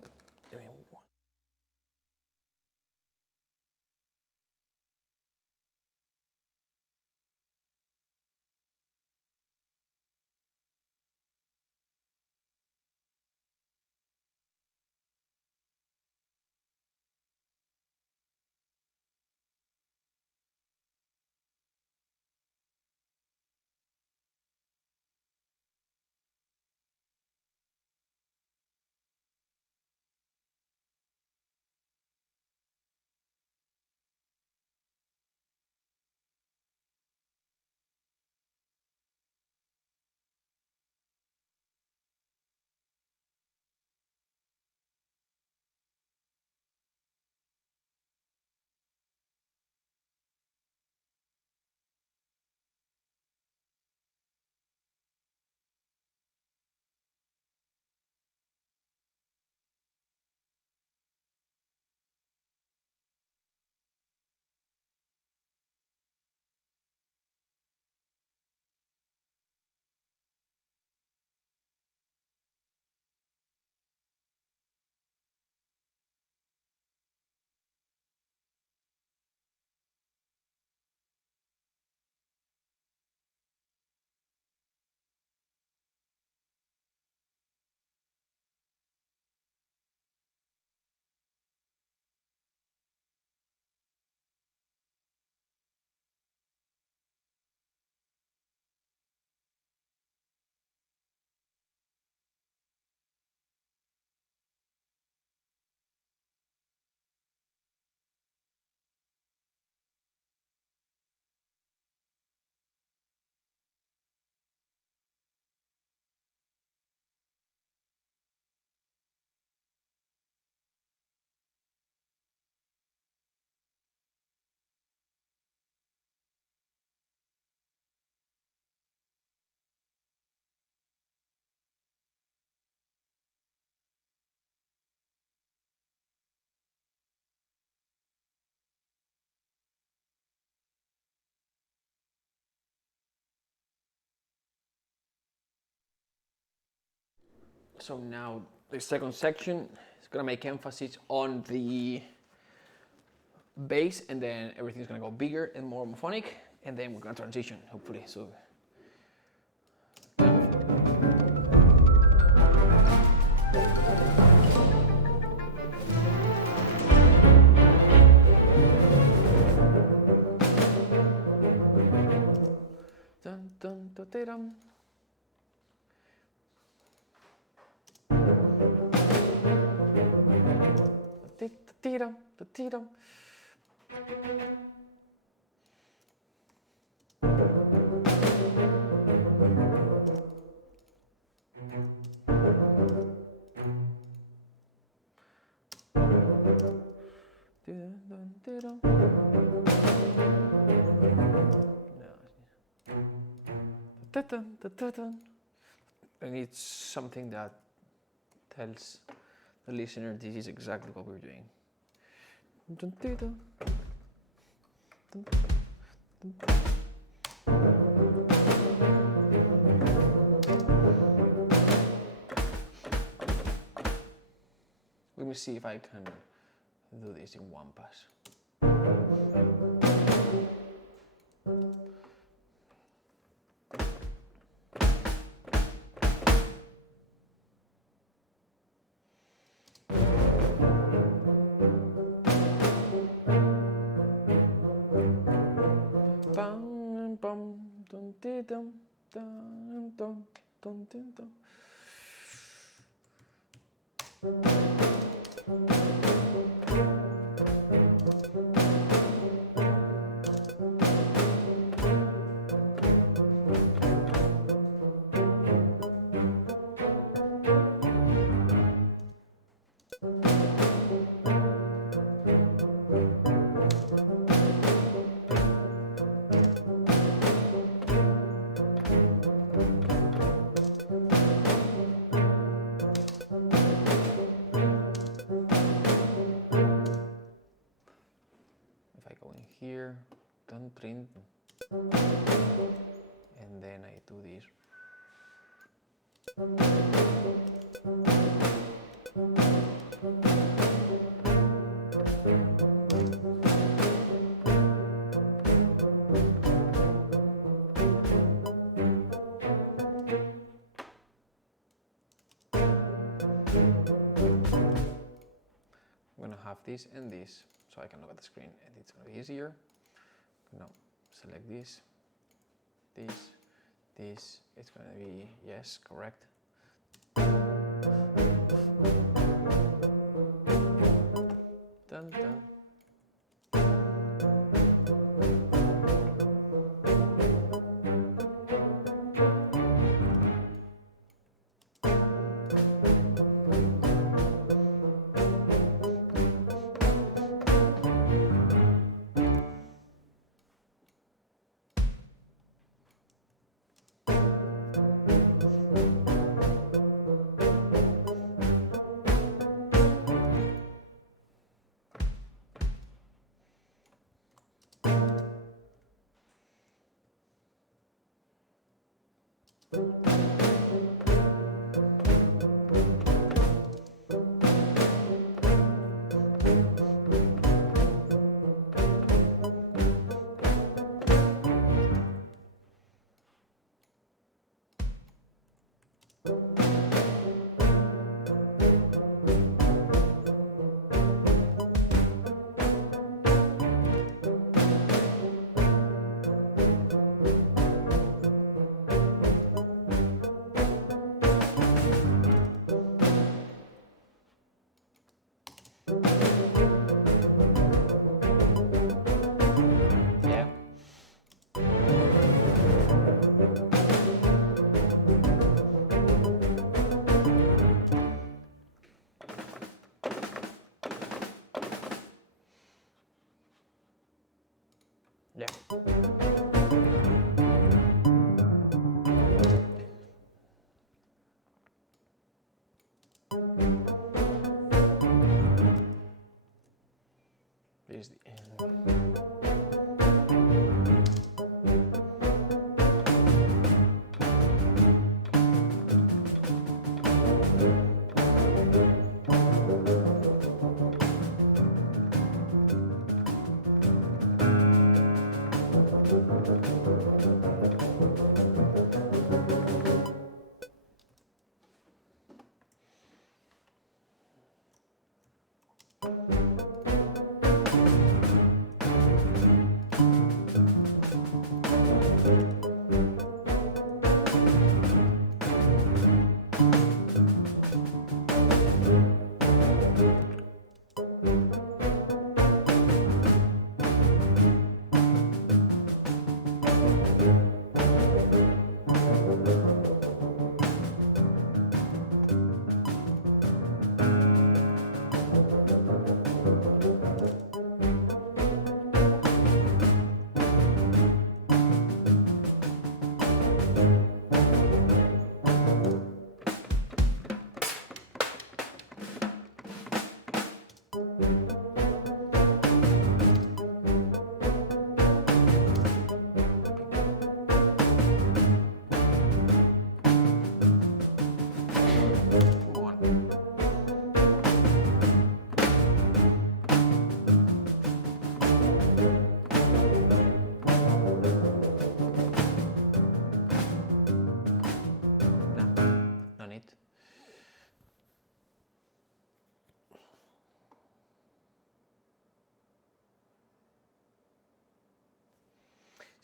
So now the second section is gonna make emphasis on the bass, and then everything's gonna go bigger and more homophonic, and then we're gonna transition, hopefully. So dun, dun, dun, dun, dun. And it's something that tells the listener this is exactly what we're doing. Let me see if I can do this in one pass. here, don't print, and then I do this. I'm gonna have this and this, so I can look at the screen, and it's gonna be easier. Now, select this, this. It's gonna be yes, correct. Dun, dun. Yeah. Here's the end.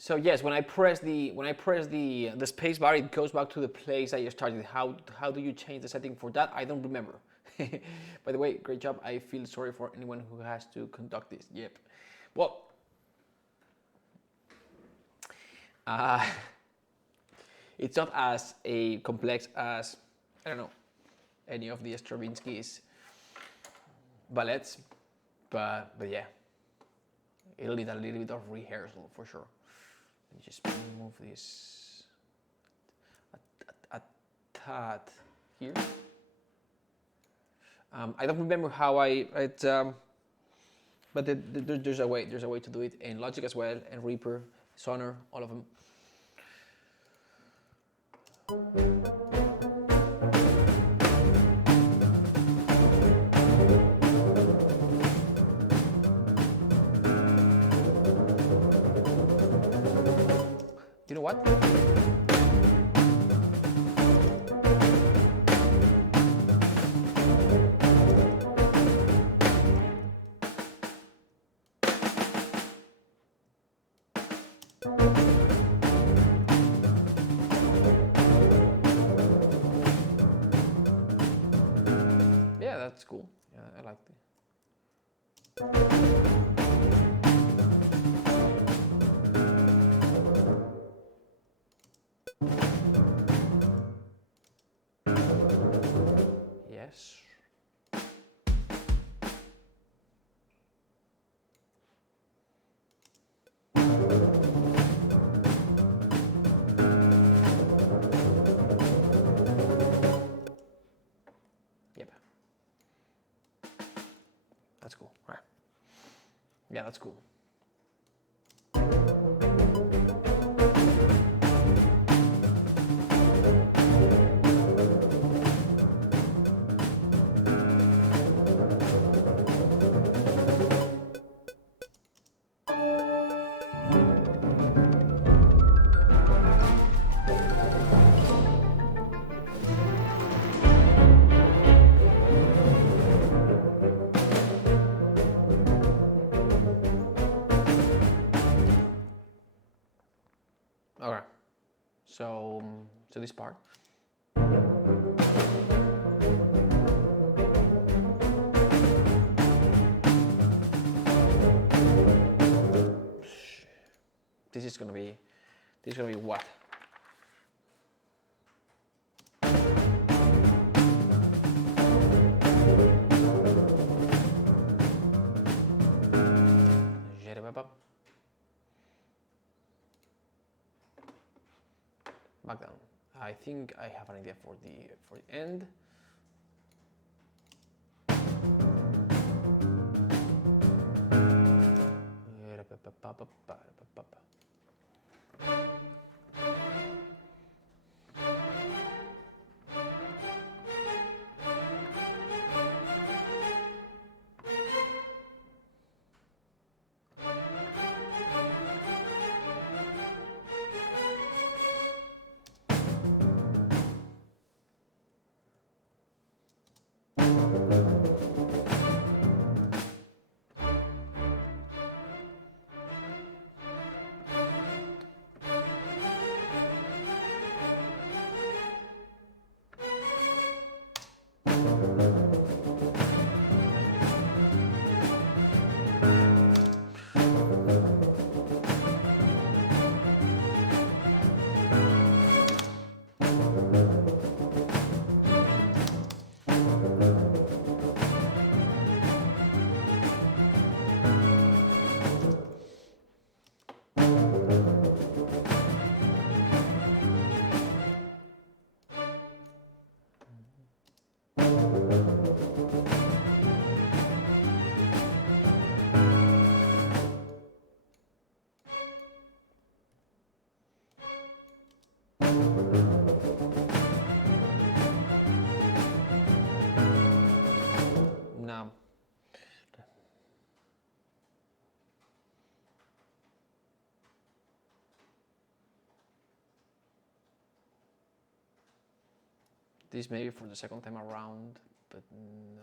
So yes, when I press the space bar, it goes back to the place I started. How do you change the setting for that? I don't remember. By the way, great job. I feel sorry for anyone who has to conduct this. Yep. Well, it's not as complex as, I don't know, any of the Stravinsky's ballets, but yeah, it'll need a little bit of rehearsal for sure. Let me just move this a tad here. I don't remember how I But there's a way to do it in Logic as well, and Reaper, Sonar, all of them. You know what? Yeah, that's cool. Yeah, I like it. Yes. Yep. That's cool. All right. Yeah, that's cool. Okay. So this part. This is gonna be what? Back down. I think I have an idea for the end. Now, this maybe for the second time around, but no.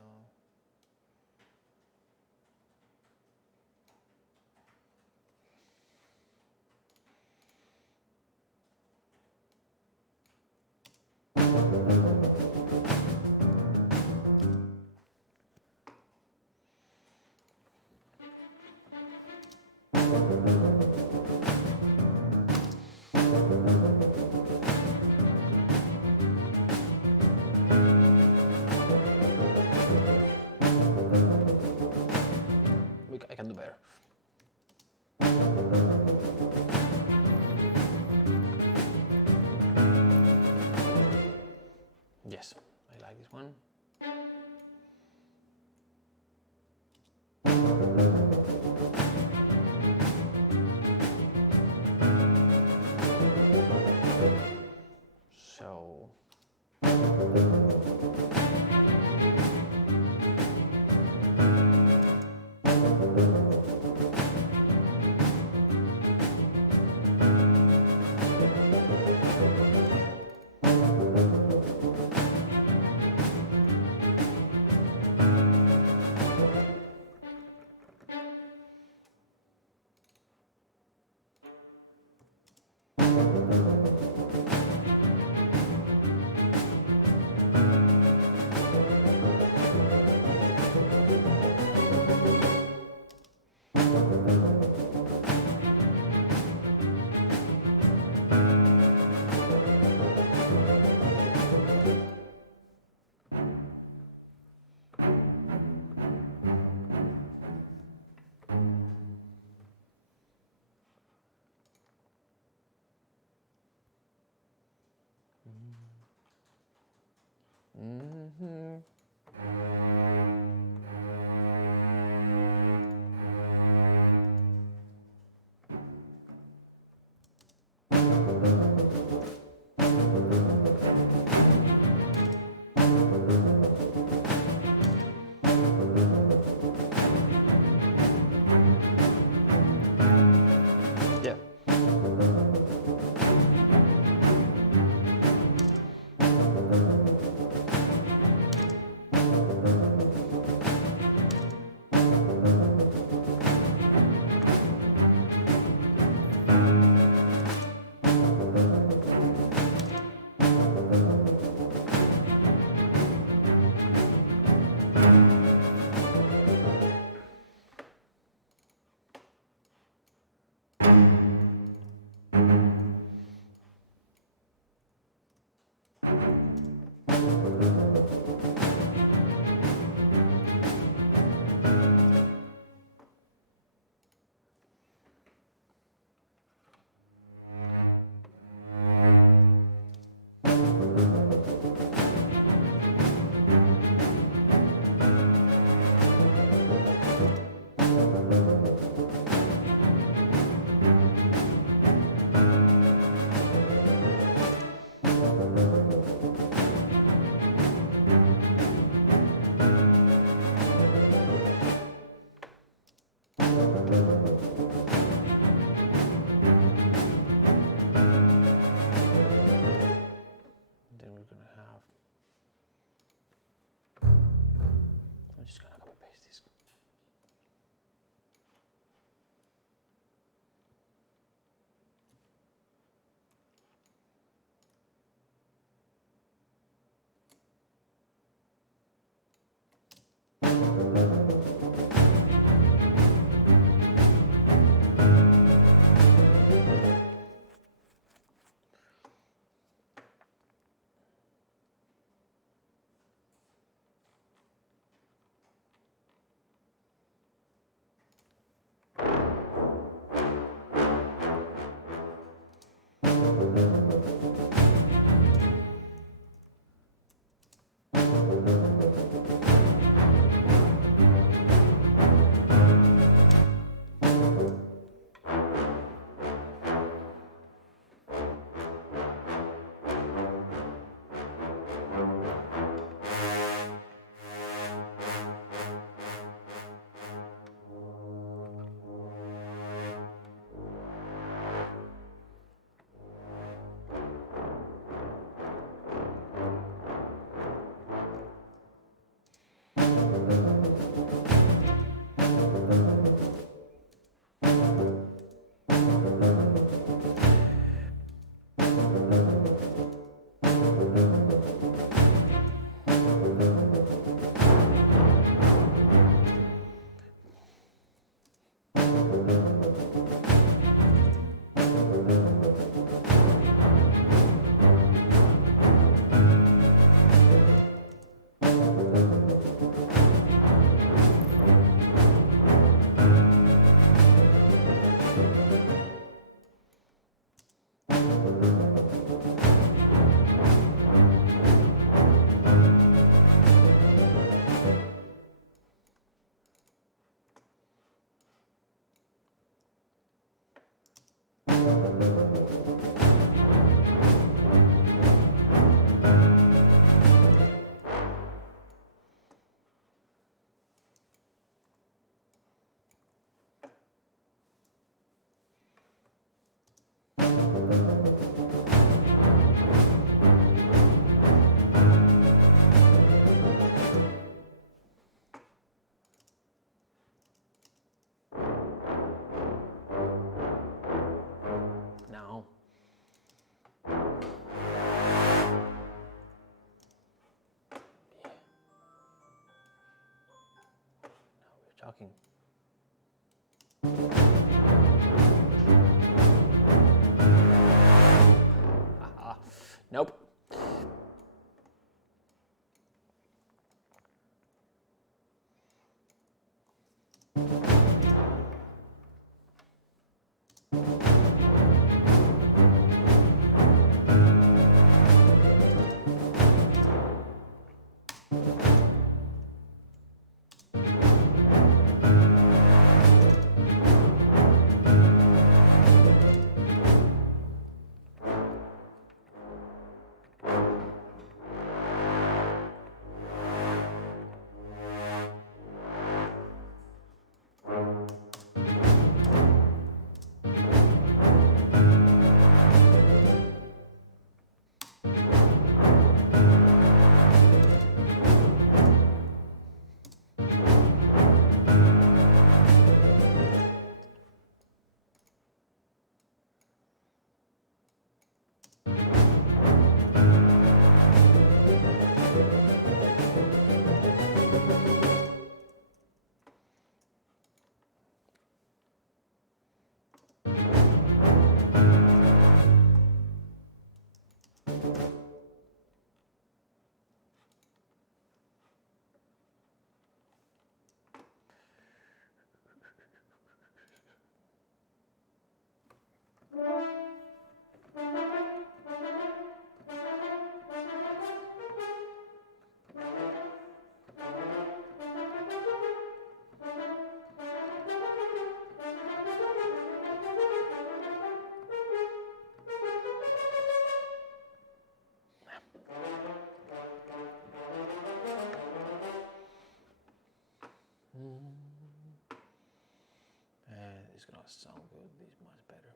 talking. Nope. And it's gonna sound good. This is much better.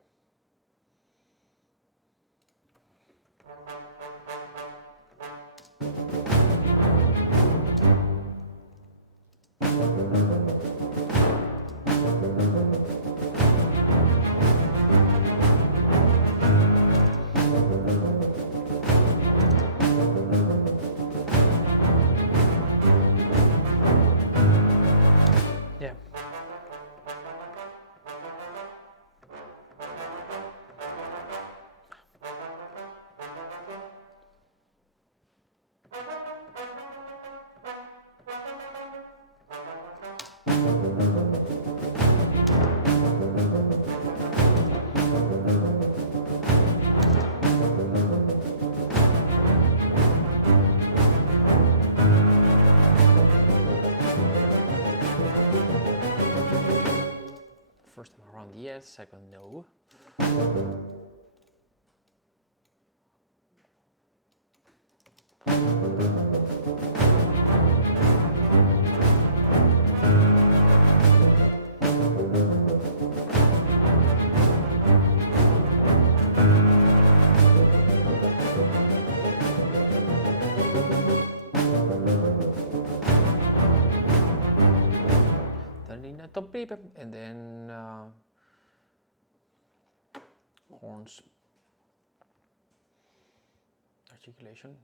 Yeah. First time around, yes. Second, no. And then horns, articulation.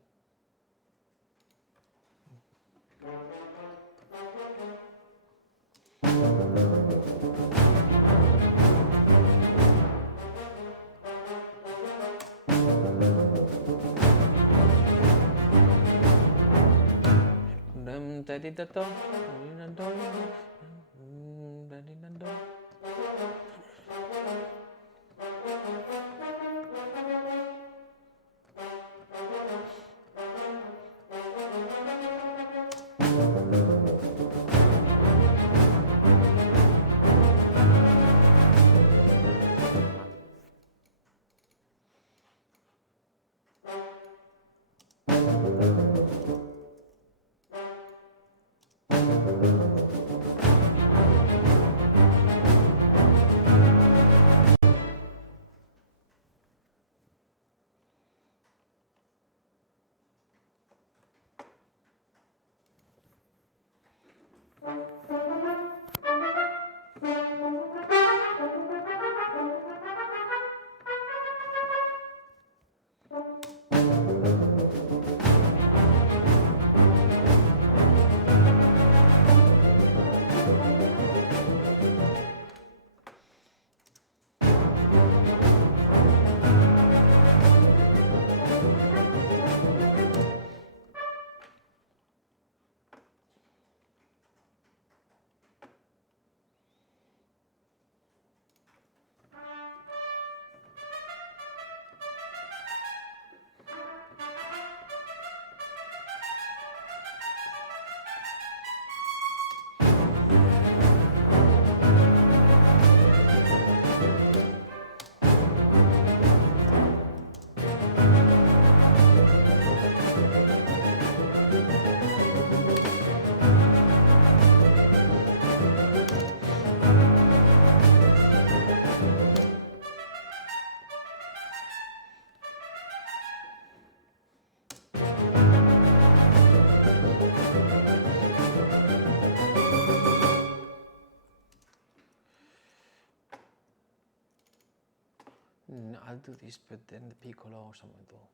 I'll do this, but then the piccolo or something though.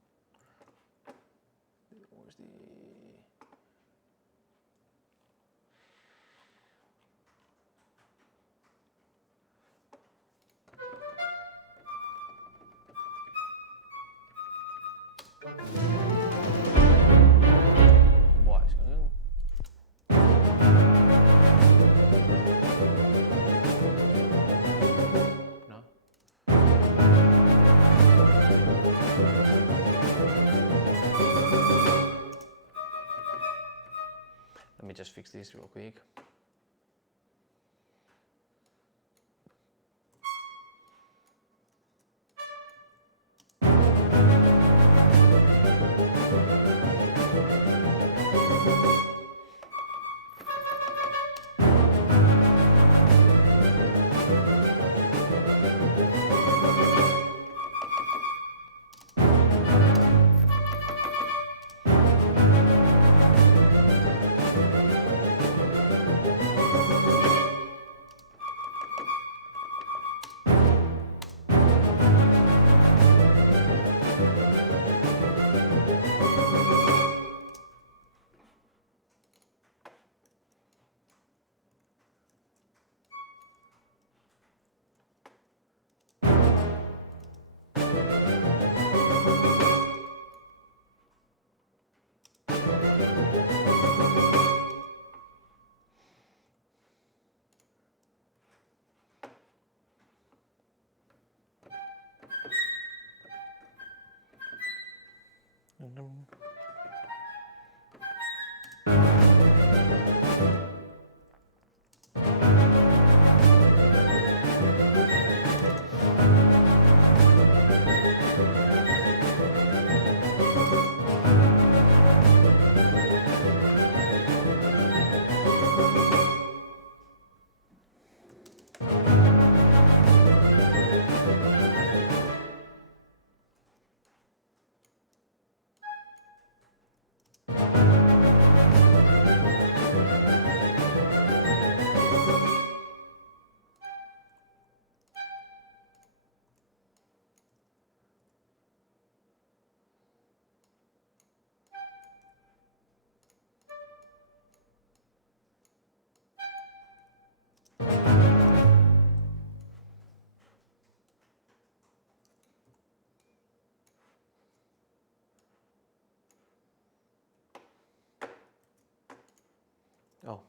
Where's the... What is going on? No. Let me just fix this real quick. Oh.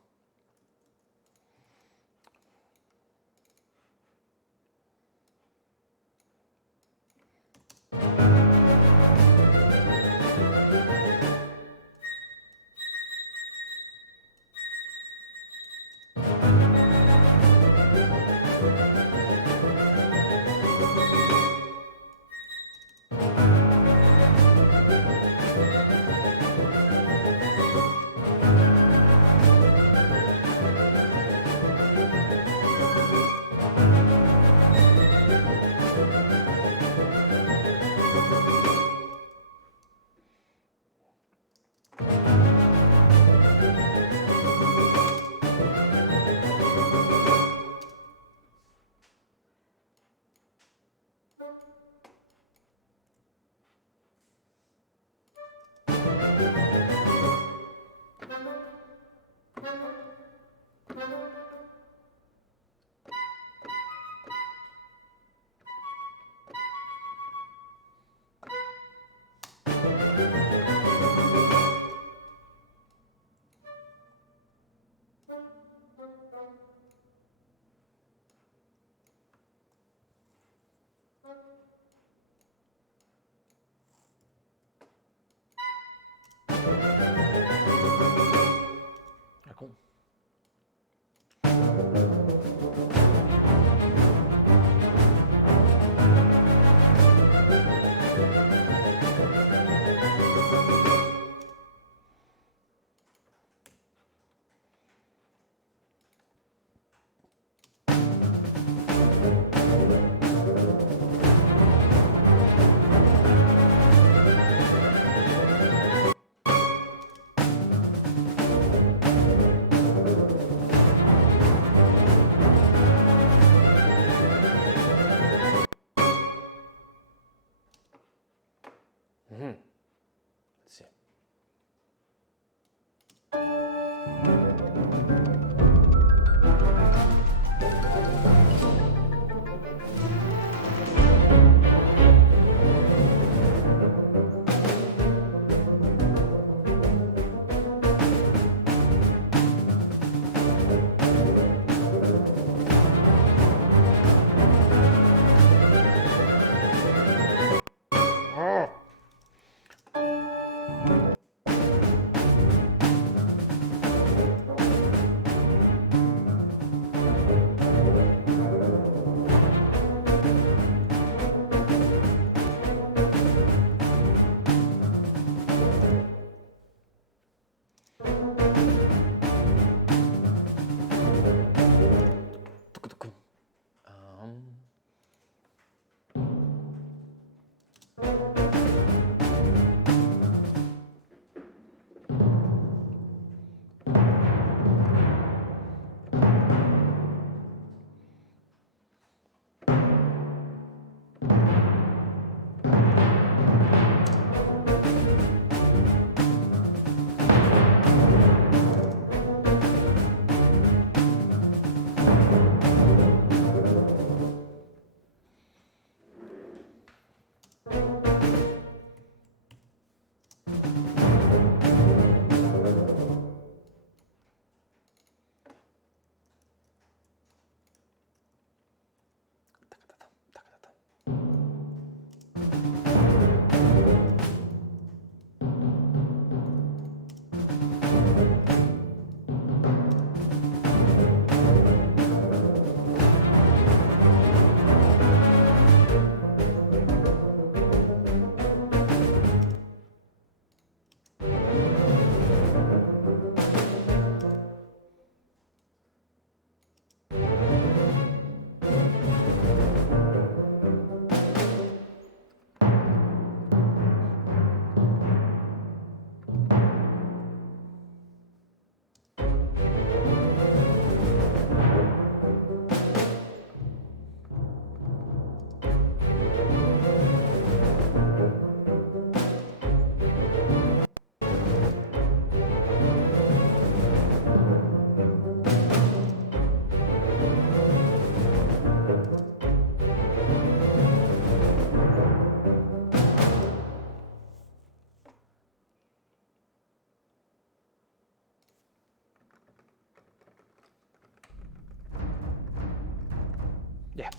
Yeah.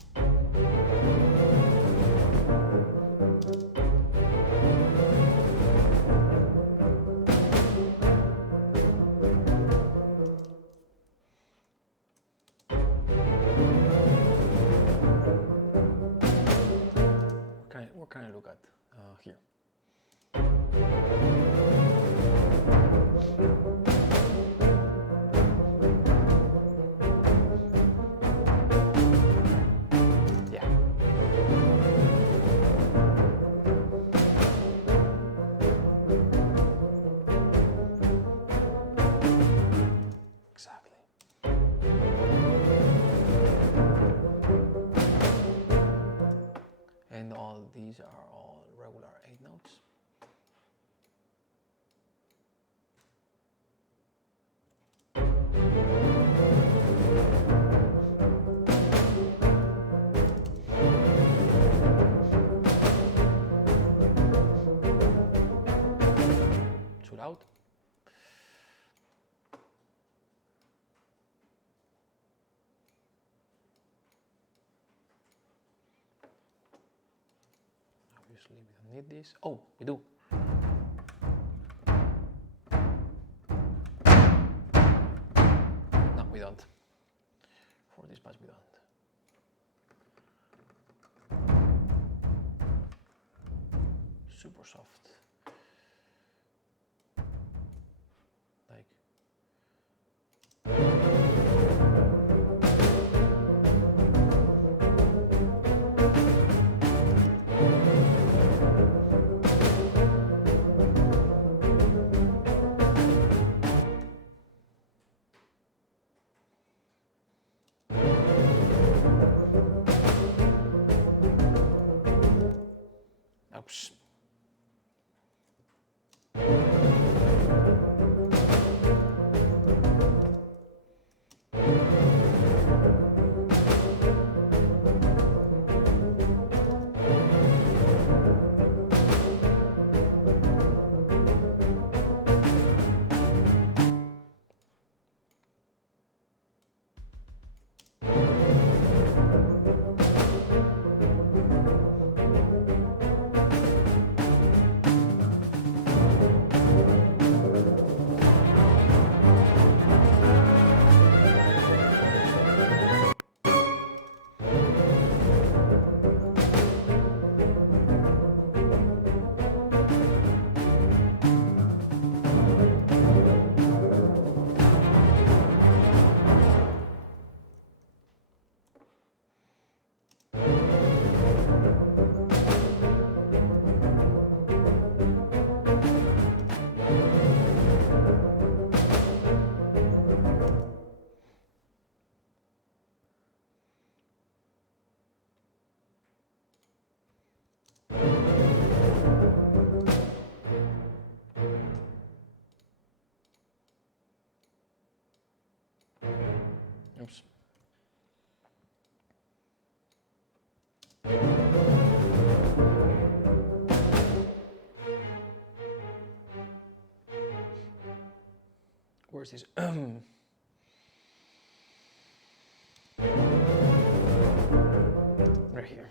What can I look at here? Yeah. Exactly. And all these are all regular 8 notes. Too loud. Obviously we don't need this. Oh, we do. No, we don't. For this patch we don't. Super soft. Like. Oops. Oops. Where's this? Right here.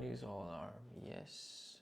These all are yes.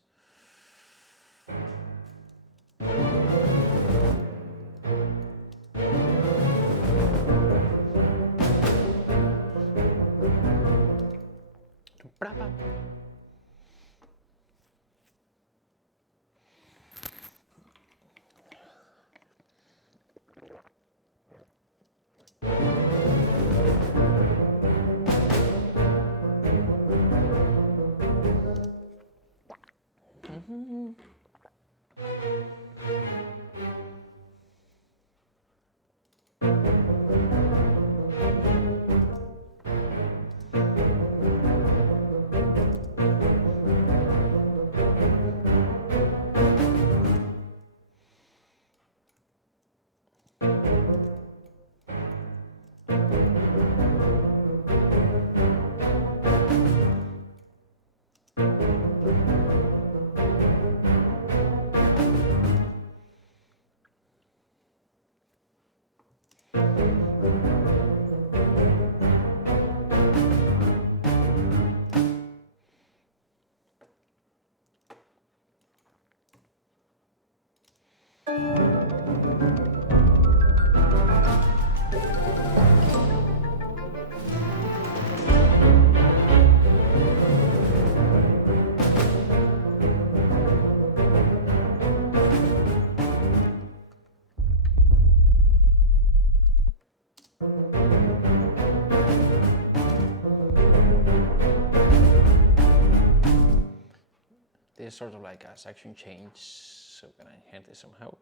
This is sort of like a section change, so can I enhance it somehow?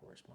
Where's my...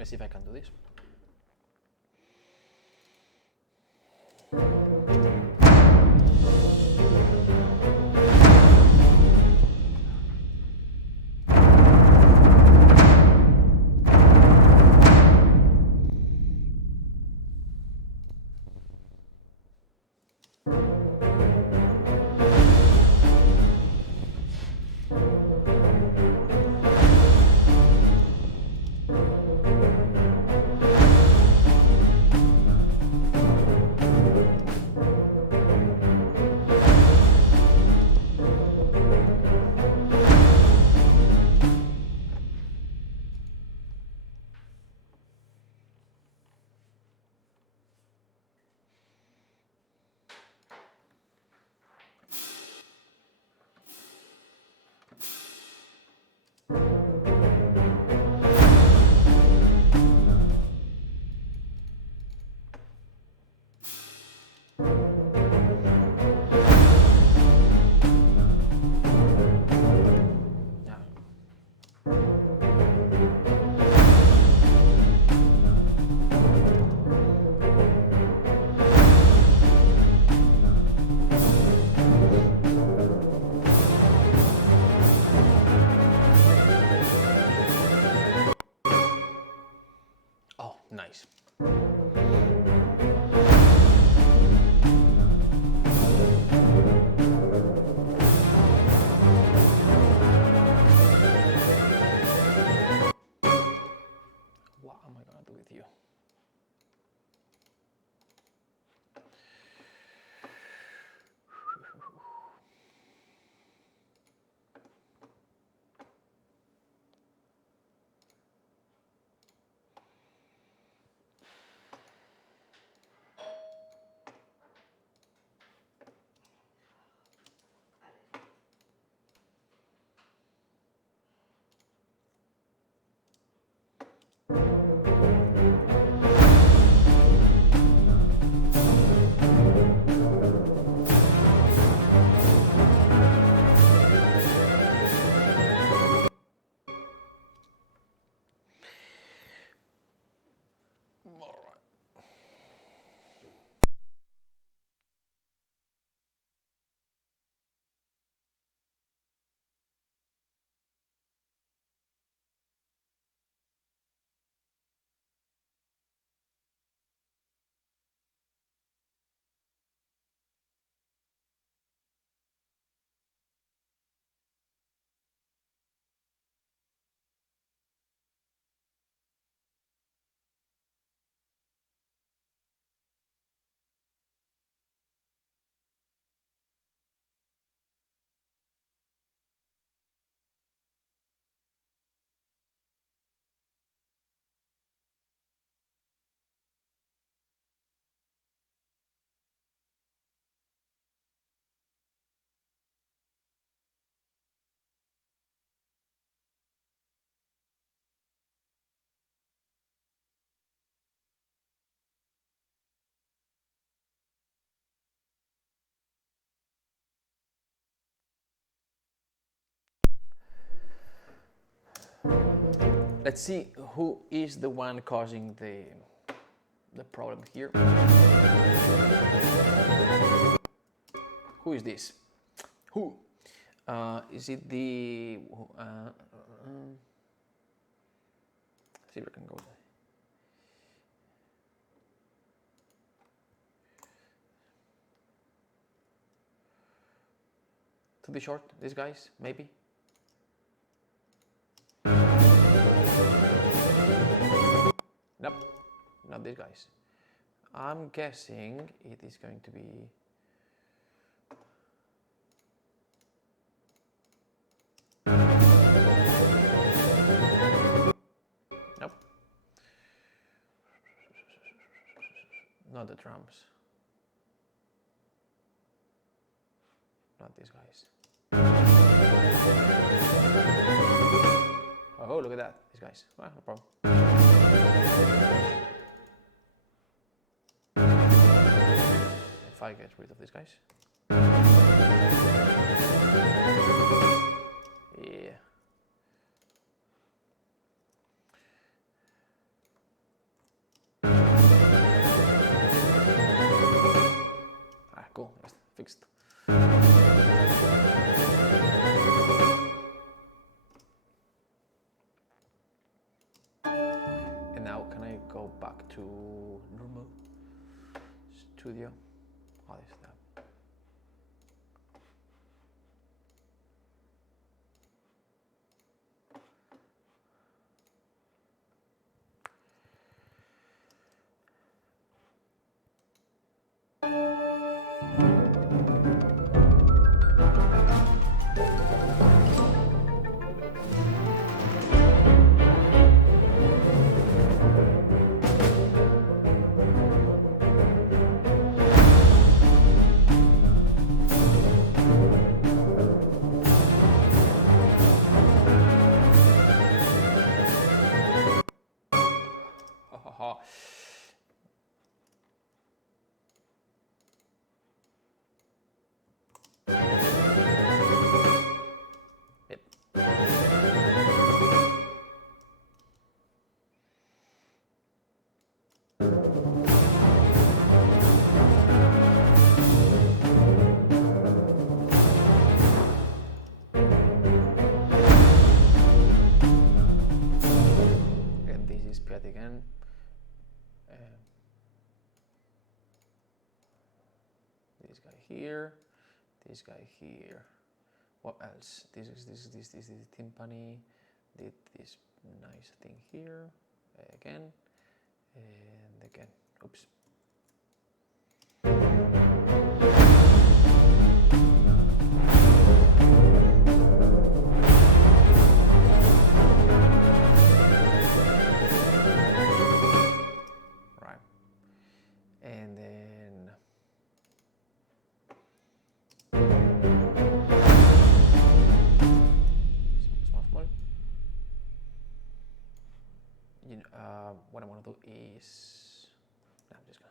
Let me see if I can do this. let's see who is the one causing the problem here. Who is this? Who? Is it the... see if I can go there. To be short, these guys, maybe? Nope, not these guys. I'm guessing it is going to be... Nope. Not the drums. Not these guys. Oh, look at that. These guys. Well, no problem. If I get rid of these guys. Yeah. Ah, cool. It's fixed. And now can I go back to normal studio? Oh, this is that. Again, this guy here, this guy here. What else? This is timpani. Did this nice thing here again and again. Oops. And then small. You know, what I want to do is I'm just gonna.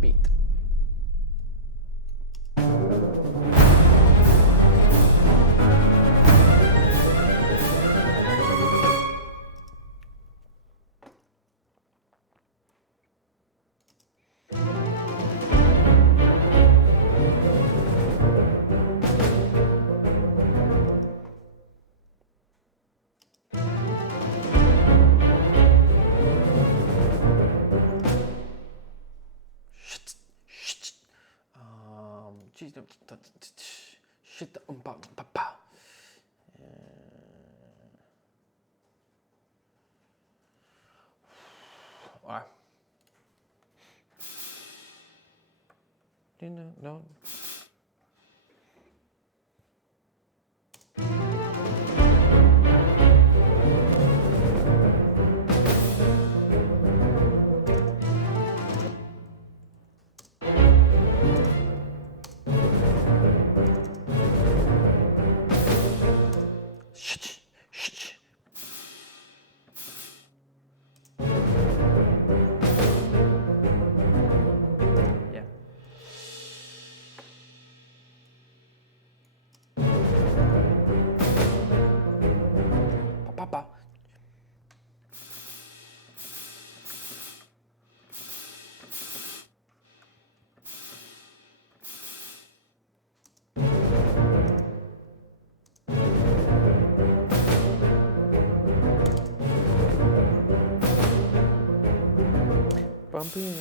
Beat. Shit, pa pa. No. Yeah. Pa pa. Bumping.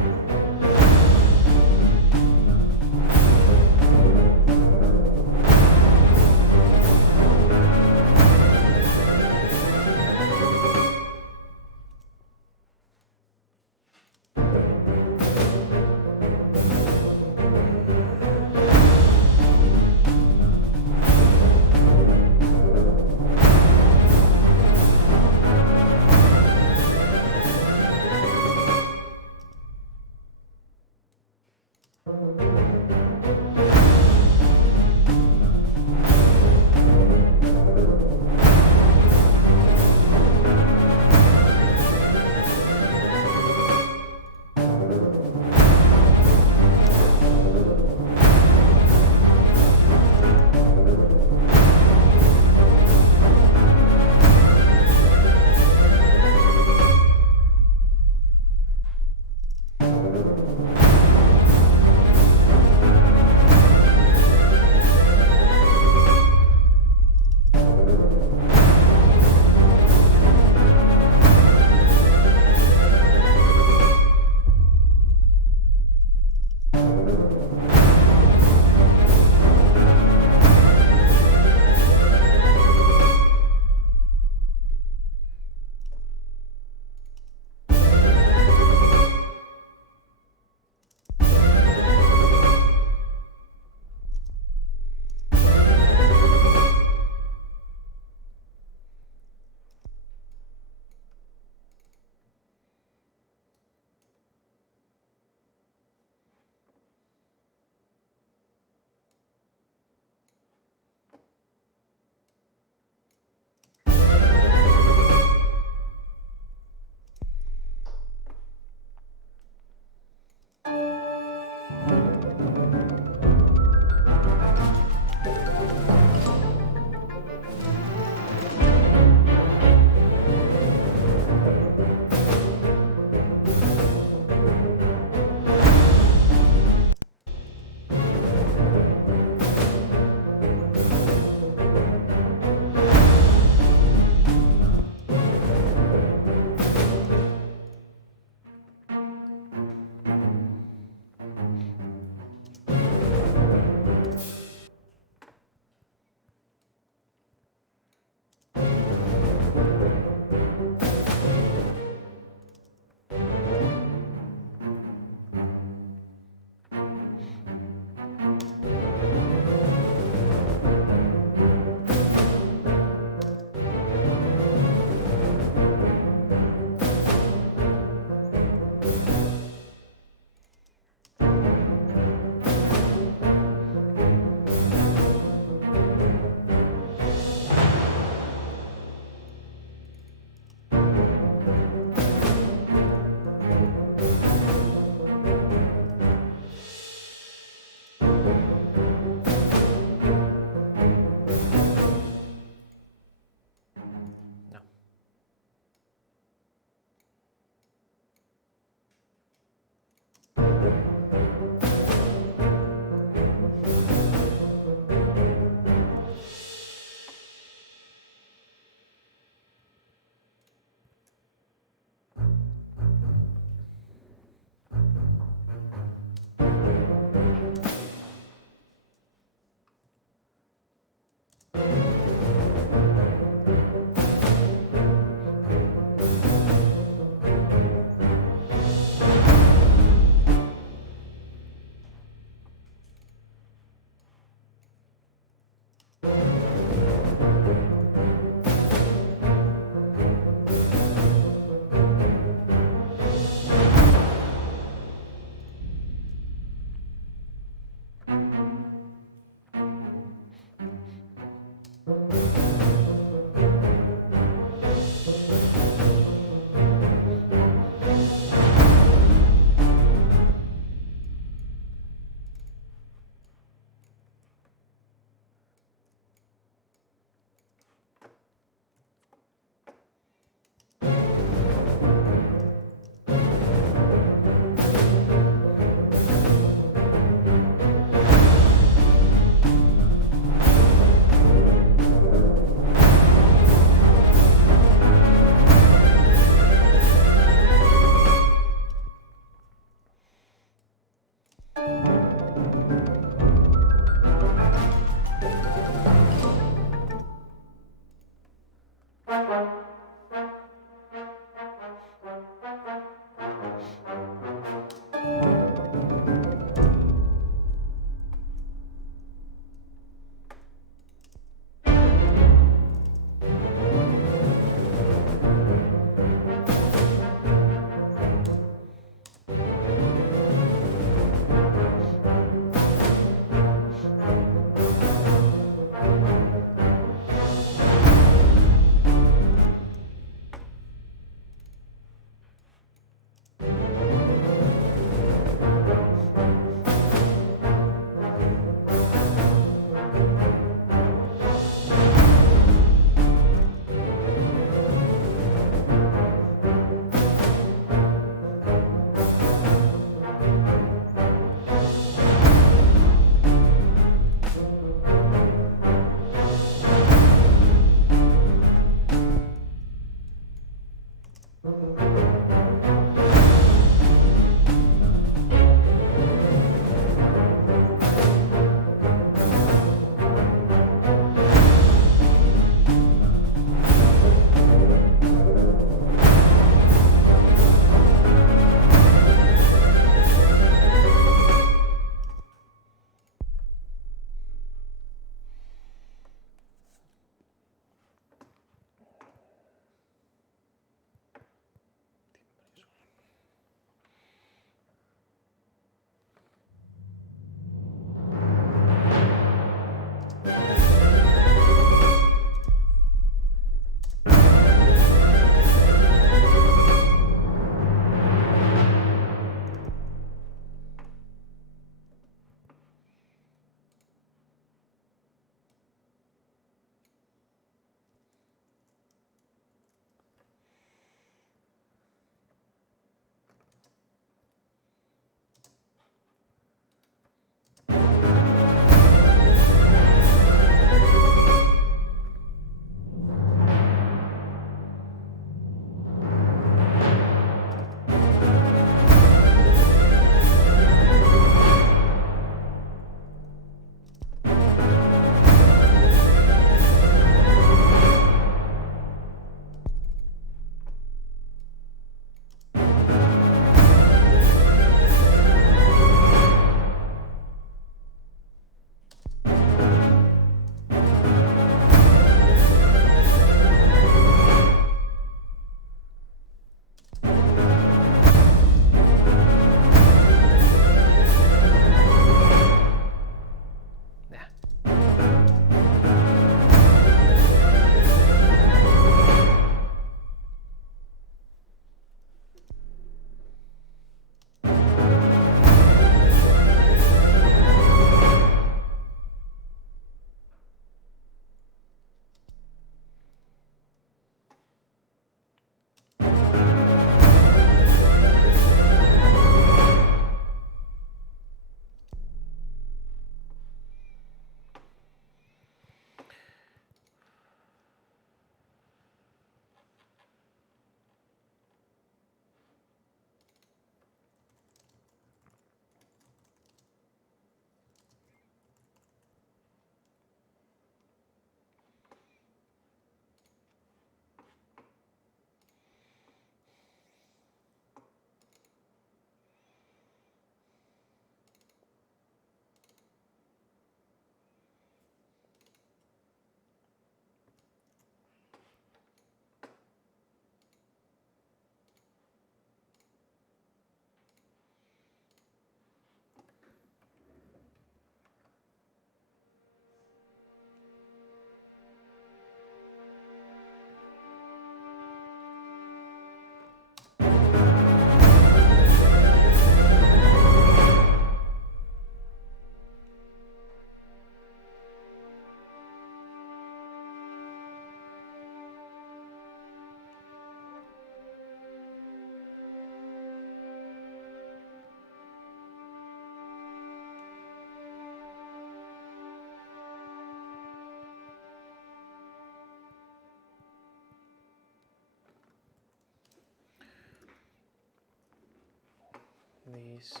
these.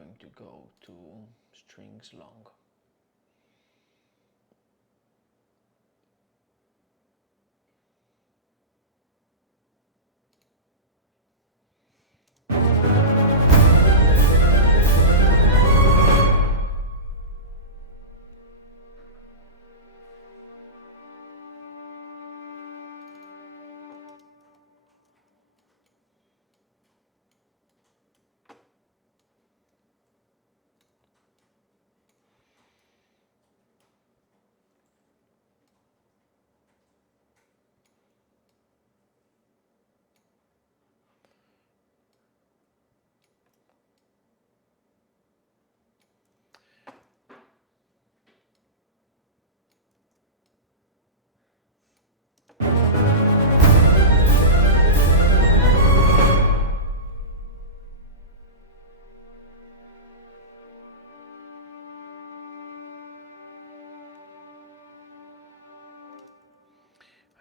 going to go to strings long.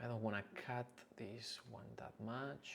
I don't want to cut this one that much.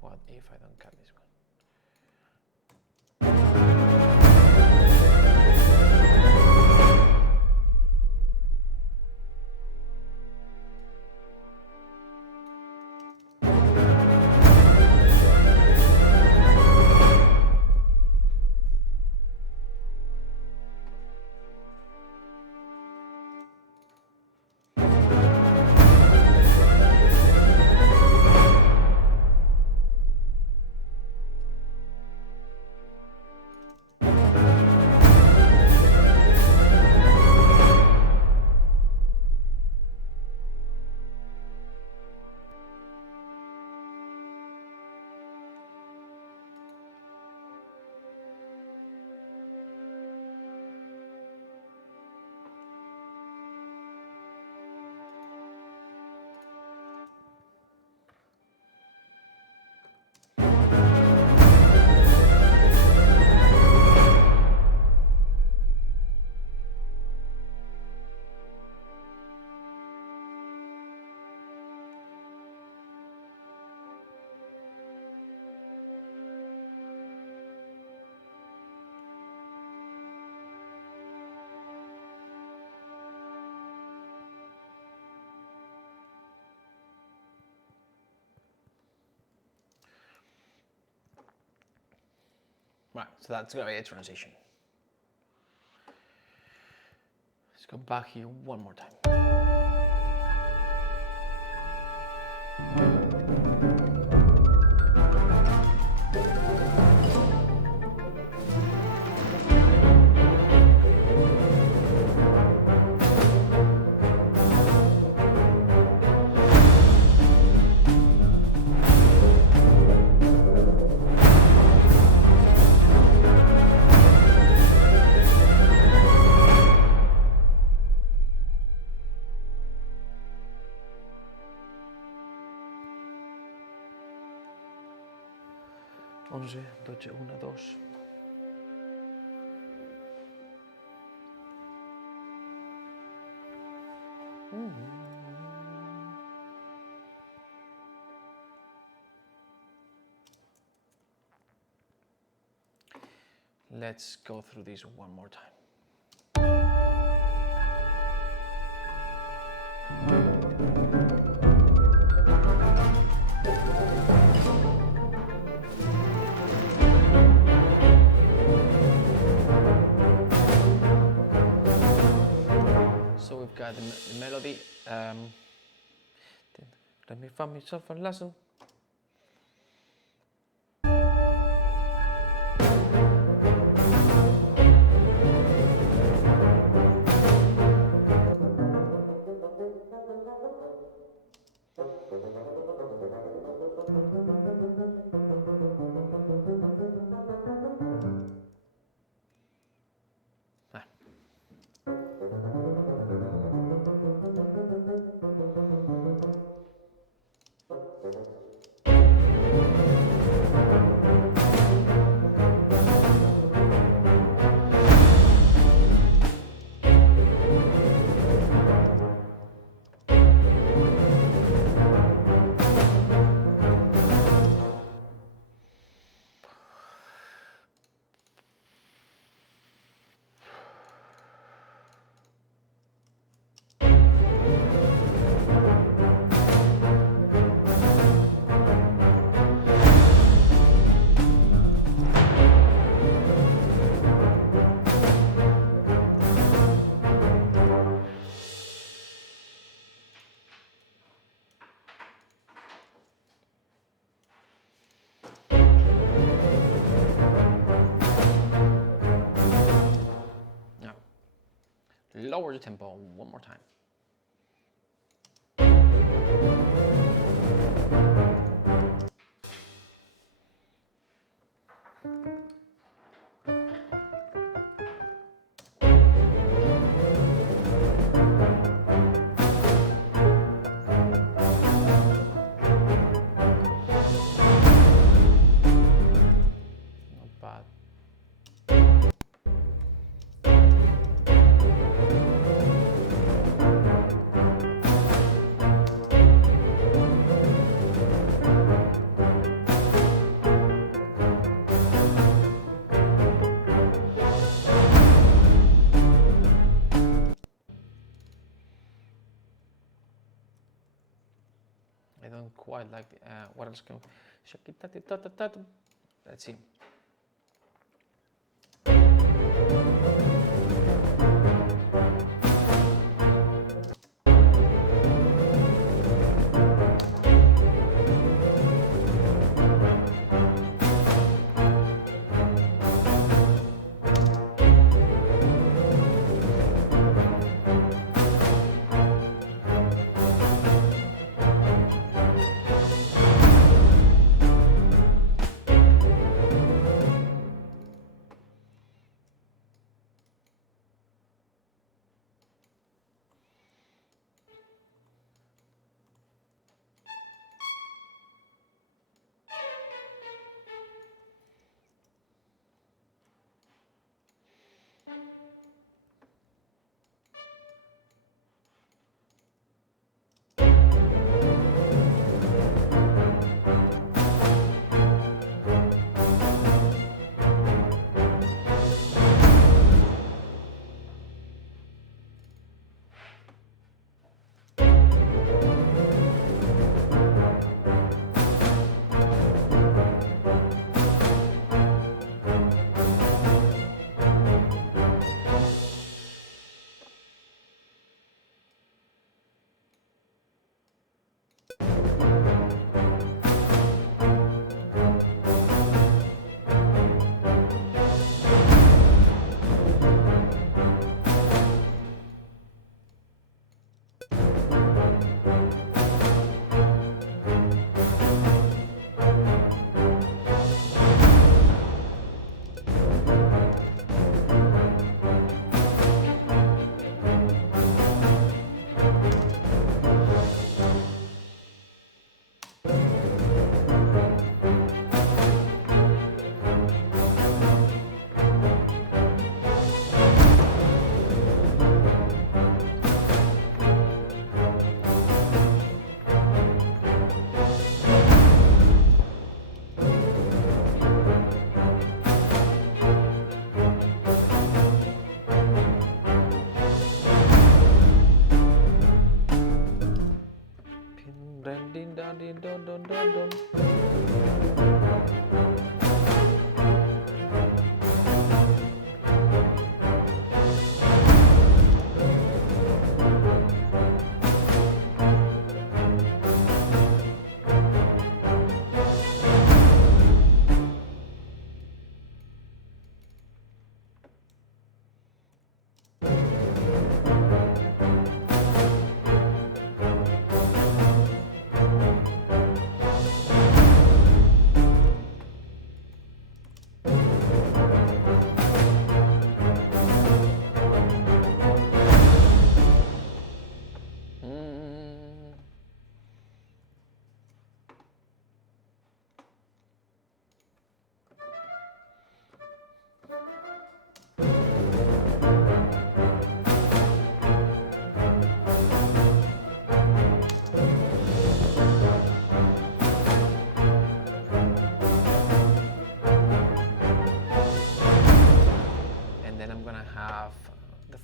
What if I don't cut this one? Right, so that's going to be a transition. Let's go back here one more time. Once, 12, 1, 2. Let's go through this one more time. So we've got the melody. Let me find myself a lesson. lower the tempo one more time. Not bad. I don't quite like what else can. Let's see.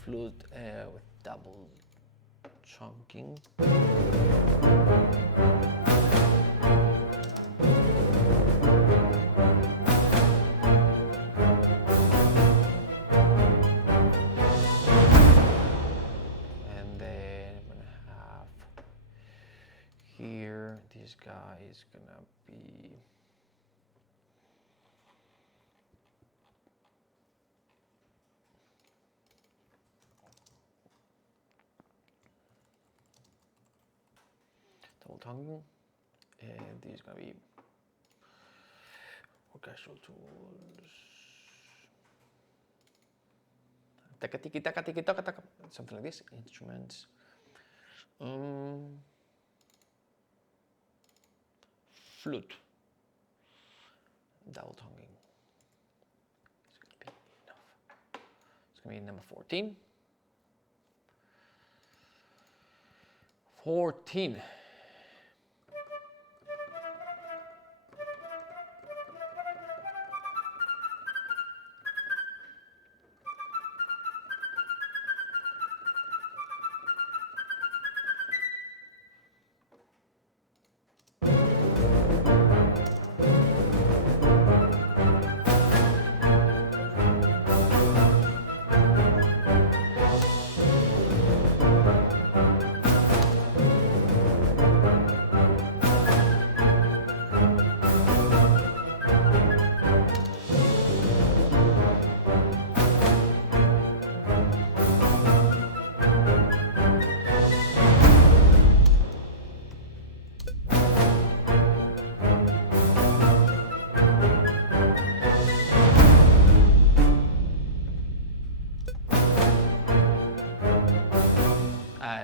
flute with double chunking. And then I'm gonna have here, this guy is gonna be double tonguing, and this is gonna be orchestral tools. Taka tiki taka tiki taka taka, something like this. Instruments. Flute. Double tonguing. It's gonna be enough. It's gonna be number 14. 14.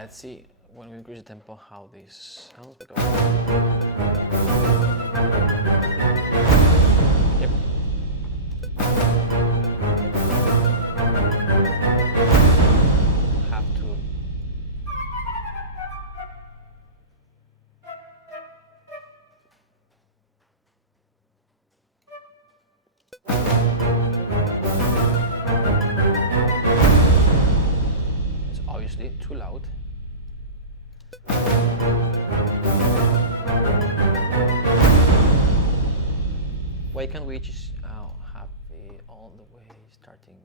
Let's see when we increase the tempo how this sounds. Yep. Have to. It's obviously too loud. Why can't we just have it all the way starting?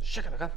Check it out.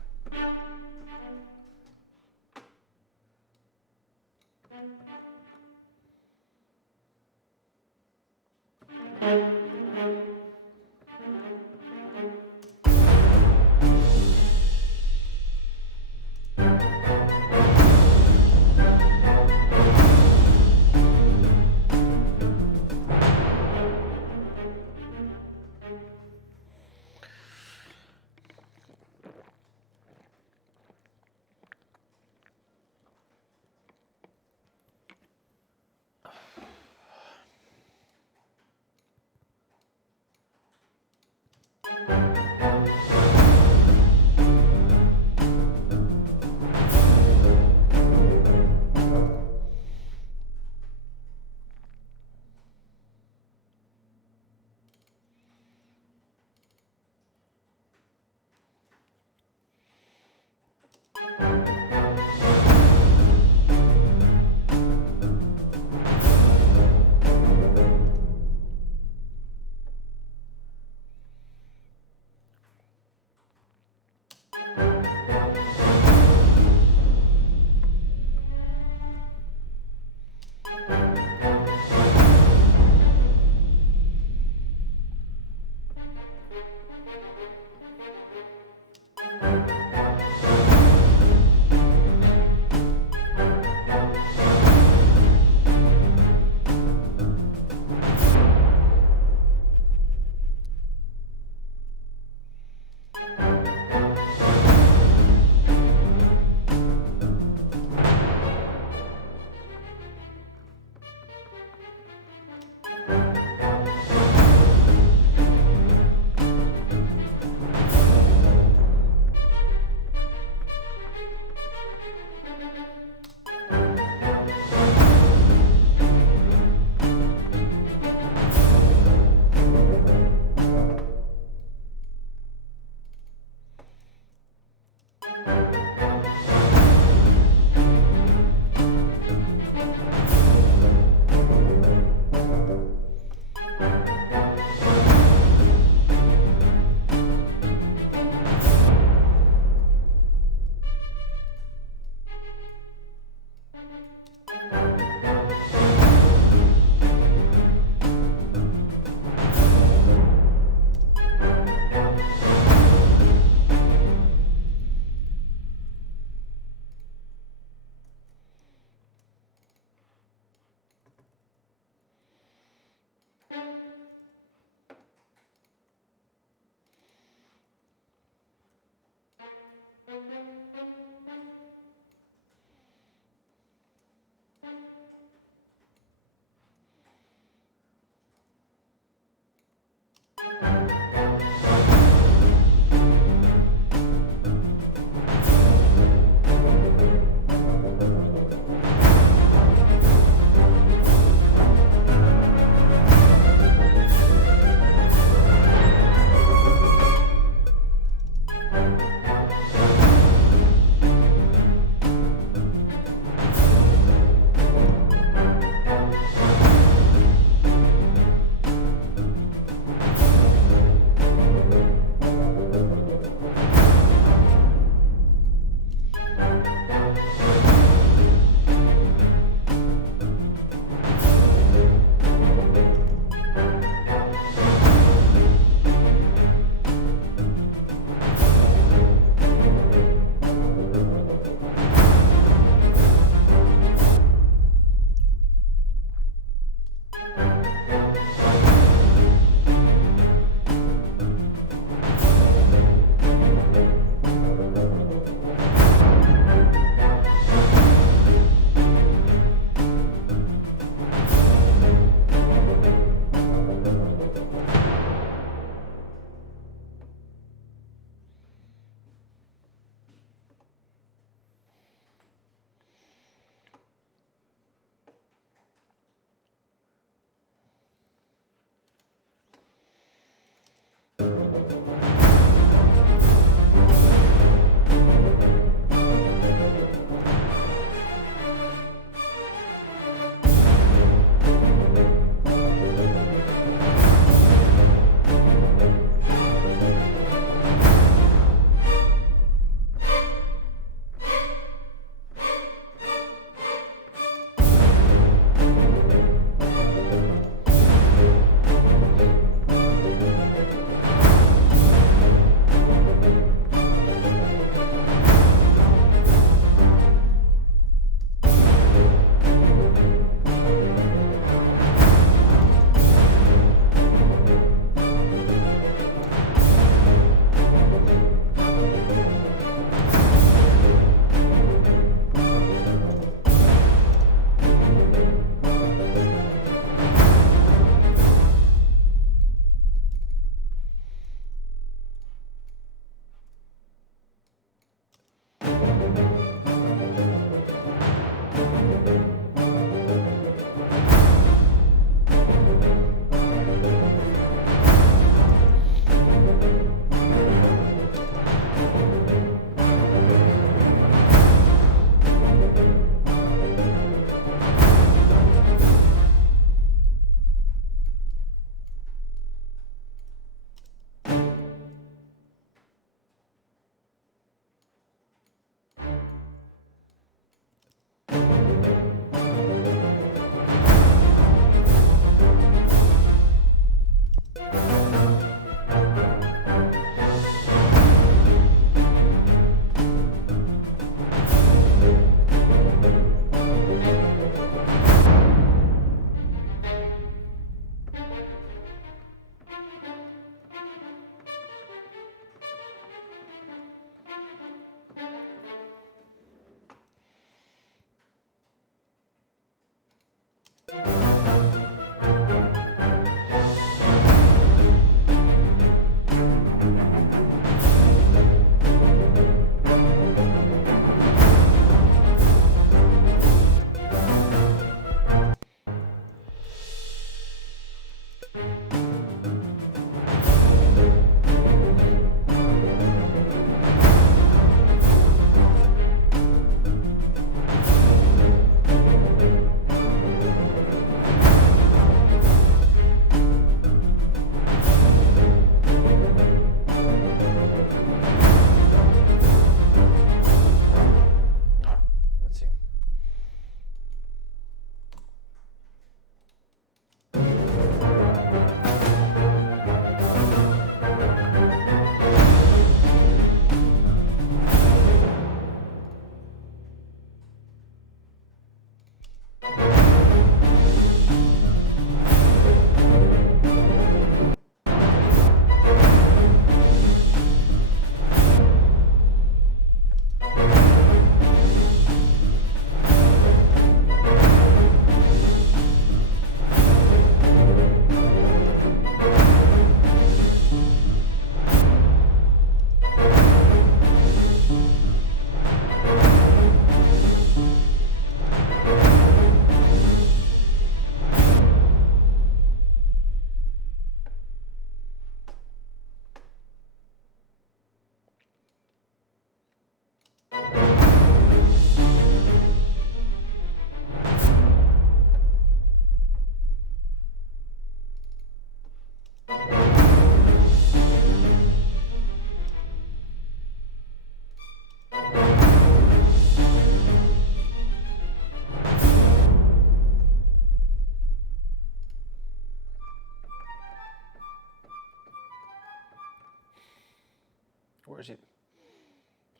Where is it?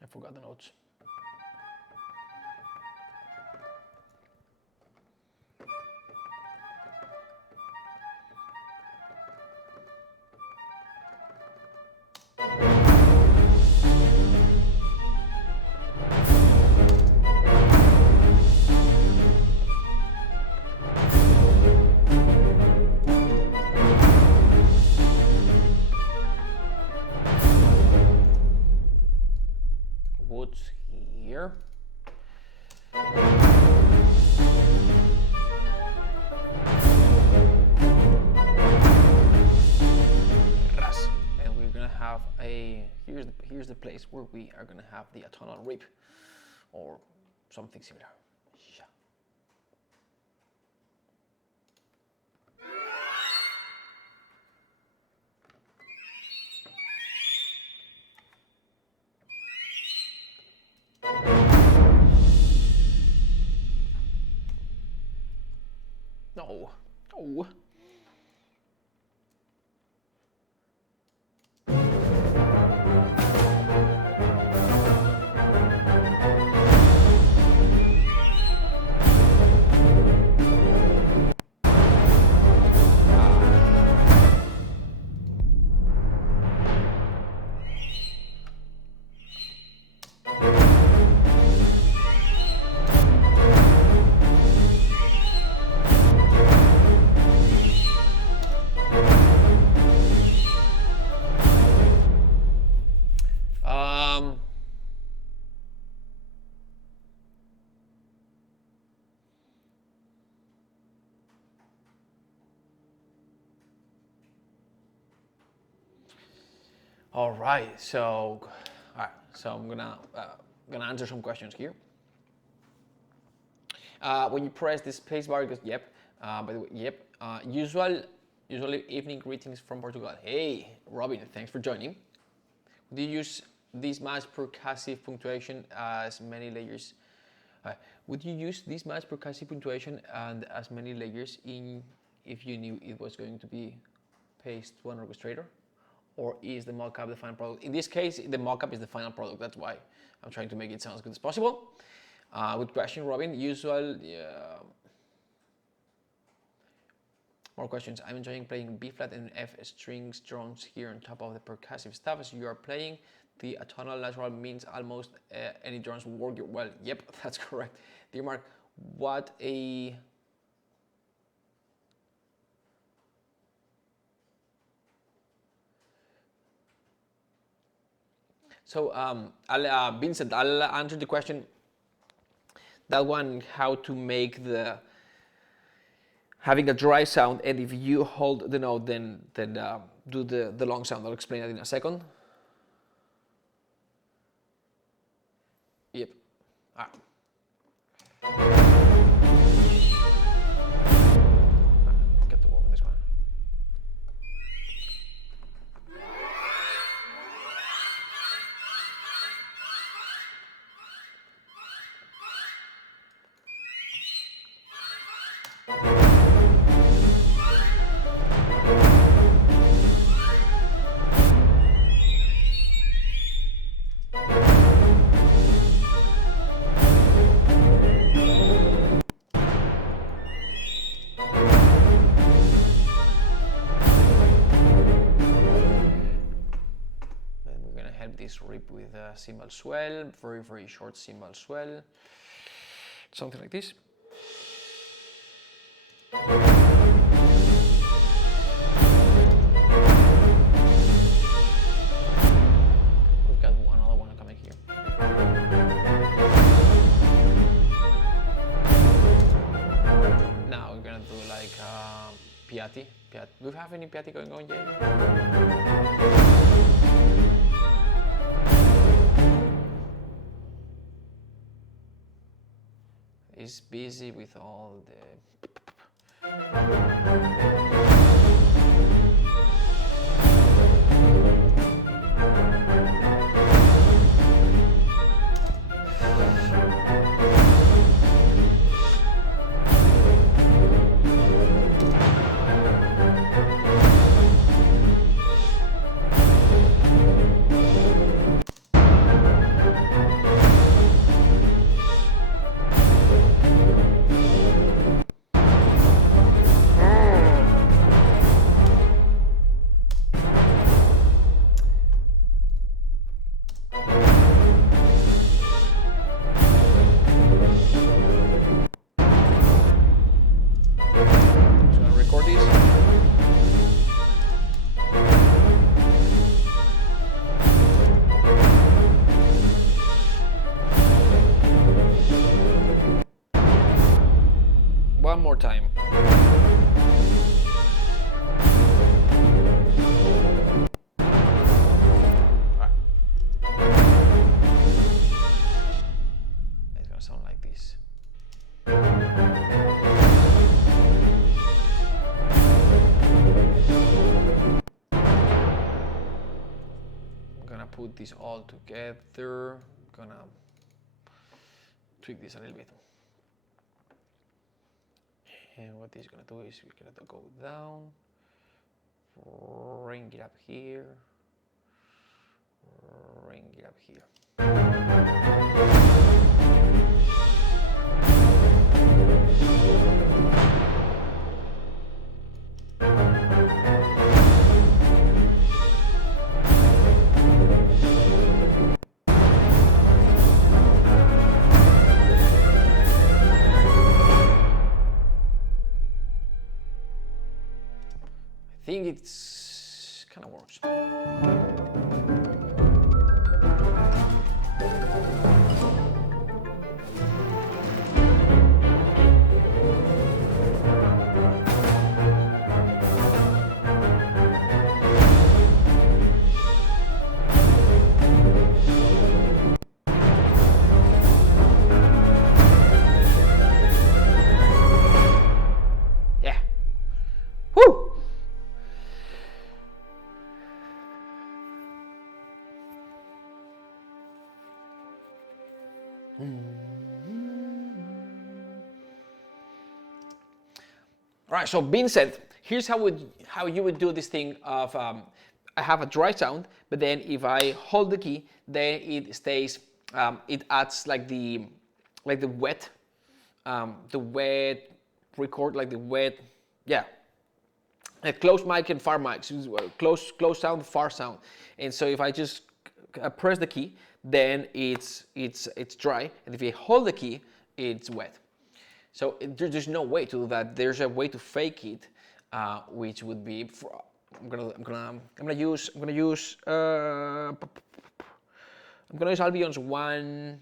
I forgot the notes. Woods here. Ras. And we're gonna have a here's the place where we are gonna have the atonal rip or something similar. Yeah. No. No. All right, so I'm gonna answer some questions here. When you press the space bar, because yep. By the way, yep. Usually evening greetings from Portugal. Hey, Robin, thanks for joining. Do you use this match percussive punctuation as many layers? Would you use this match percussive punctuation and as many layers in if you knew it was going to be pasted to an orchestrator? Or is the mockup the final product? In this case, the mockup is the final product. That's why I'm trying to make it sound as good as possible. Good question, Robin. More questions. I'm enjoying playing B flat and F strings drums here on top of the percussive stuff. As you are playing, the atonal natural means almost any drums will work well. Yep, that's correct. Dear Mark, what a So, Vincent, I'll answer the question. That one, how to make having a dry sound, and if you hold the note, then do the long sound. I'll explain that in a second. Yep. Get to work on this one. Rip with a cymbal swell, very short cymbal swell, something like this. We've got another one coming here. Now we're gonna do like piatti. Do we have any piatti going on yet? Is busy with all the one more time. It's gonna sound like this. I'm gonna put this all together. Gonna tweak this a little bit. And what this is gonna do is we're gonna go down, bring it up here, bring it up here. I think it's kind of works. Yeah. Woo! All right, so being said, here's how you would do this thing of I have a dry sound, but then if I hold the key, then it stays, it adds like the wet record, like the wet, yeah, a close mic and far mics, close sound, far sound. And so if I just press the key, then it's dry, and if you hold the key, it's wet. So there's no way to do that. There's a way to fake it, which would be I'm gonna use Albion's one.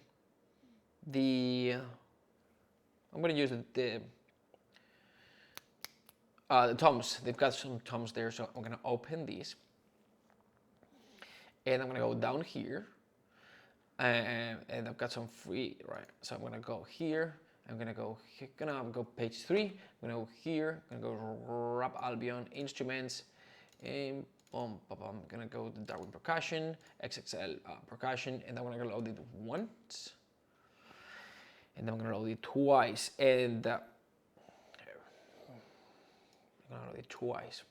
I'm gonna use the toms. They've got some toms there, so I'm gonna open these, and I'm gonna go down here, and I've got some free, right? So I'm gonna go here. I'm gonna go page 3. I'm gonna go here. I'm gonna go wrap Albion instruments, and I'm gonna go to Darwin percussion, XXL percussion, and I'm gonna load it once, and then I'm gonna load it twice, and I'm gonna load it twice.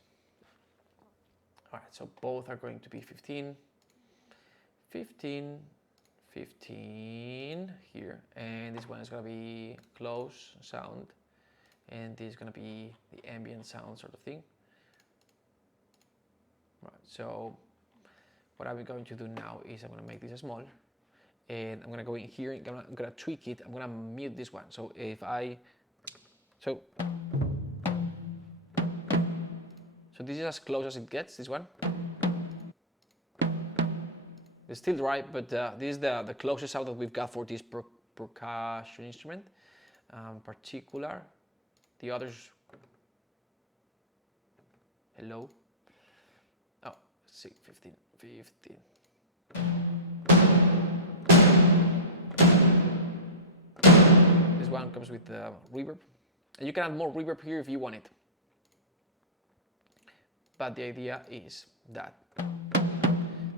All right, so both are going to be 15, 15. 15 here, and this one is going to be close sound, and this is going to be the ambient sound sort of thing. Right, so what I'm going to do now is I'm going to make this small, and I'm going to go in here, and I'm going to tweak it. I'm going to mute this one. So if so this is as close as it gets, this one. It's still dry, but this is the closest sound that we've got for this percussion instrument. Particular, the others. Hello. Oh, let's see, 15. This one comes with reverb, and you can add more reverb here if you want it. But the idea is that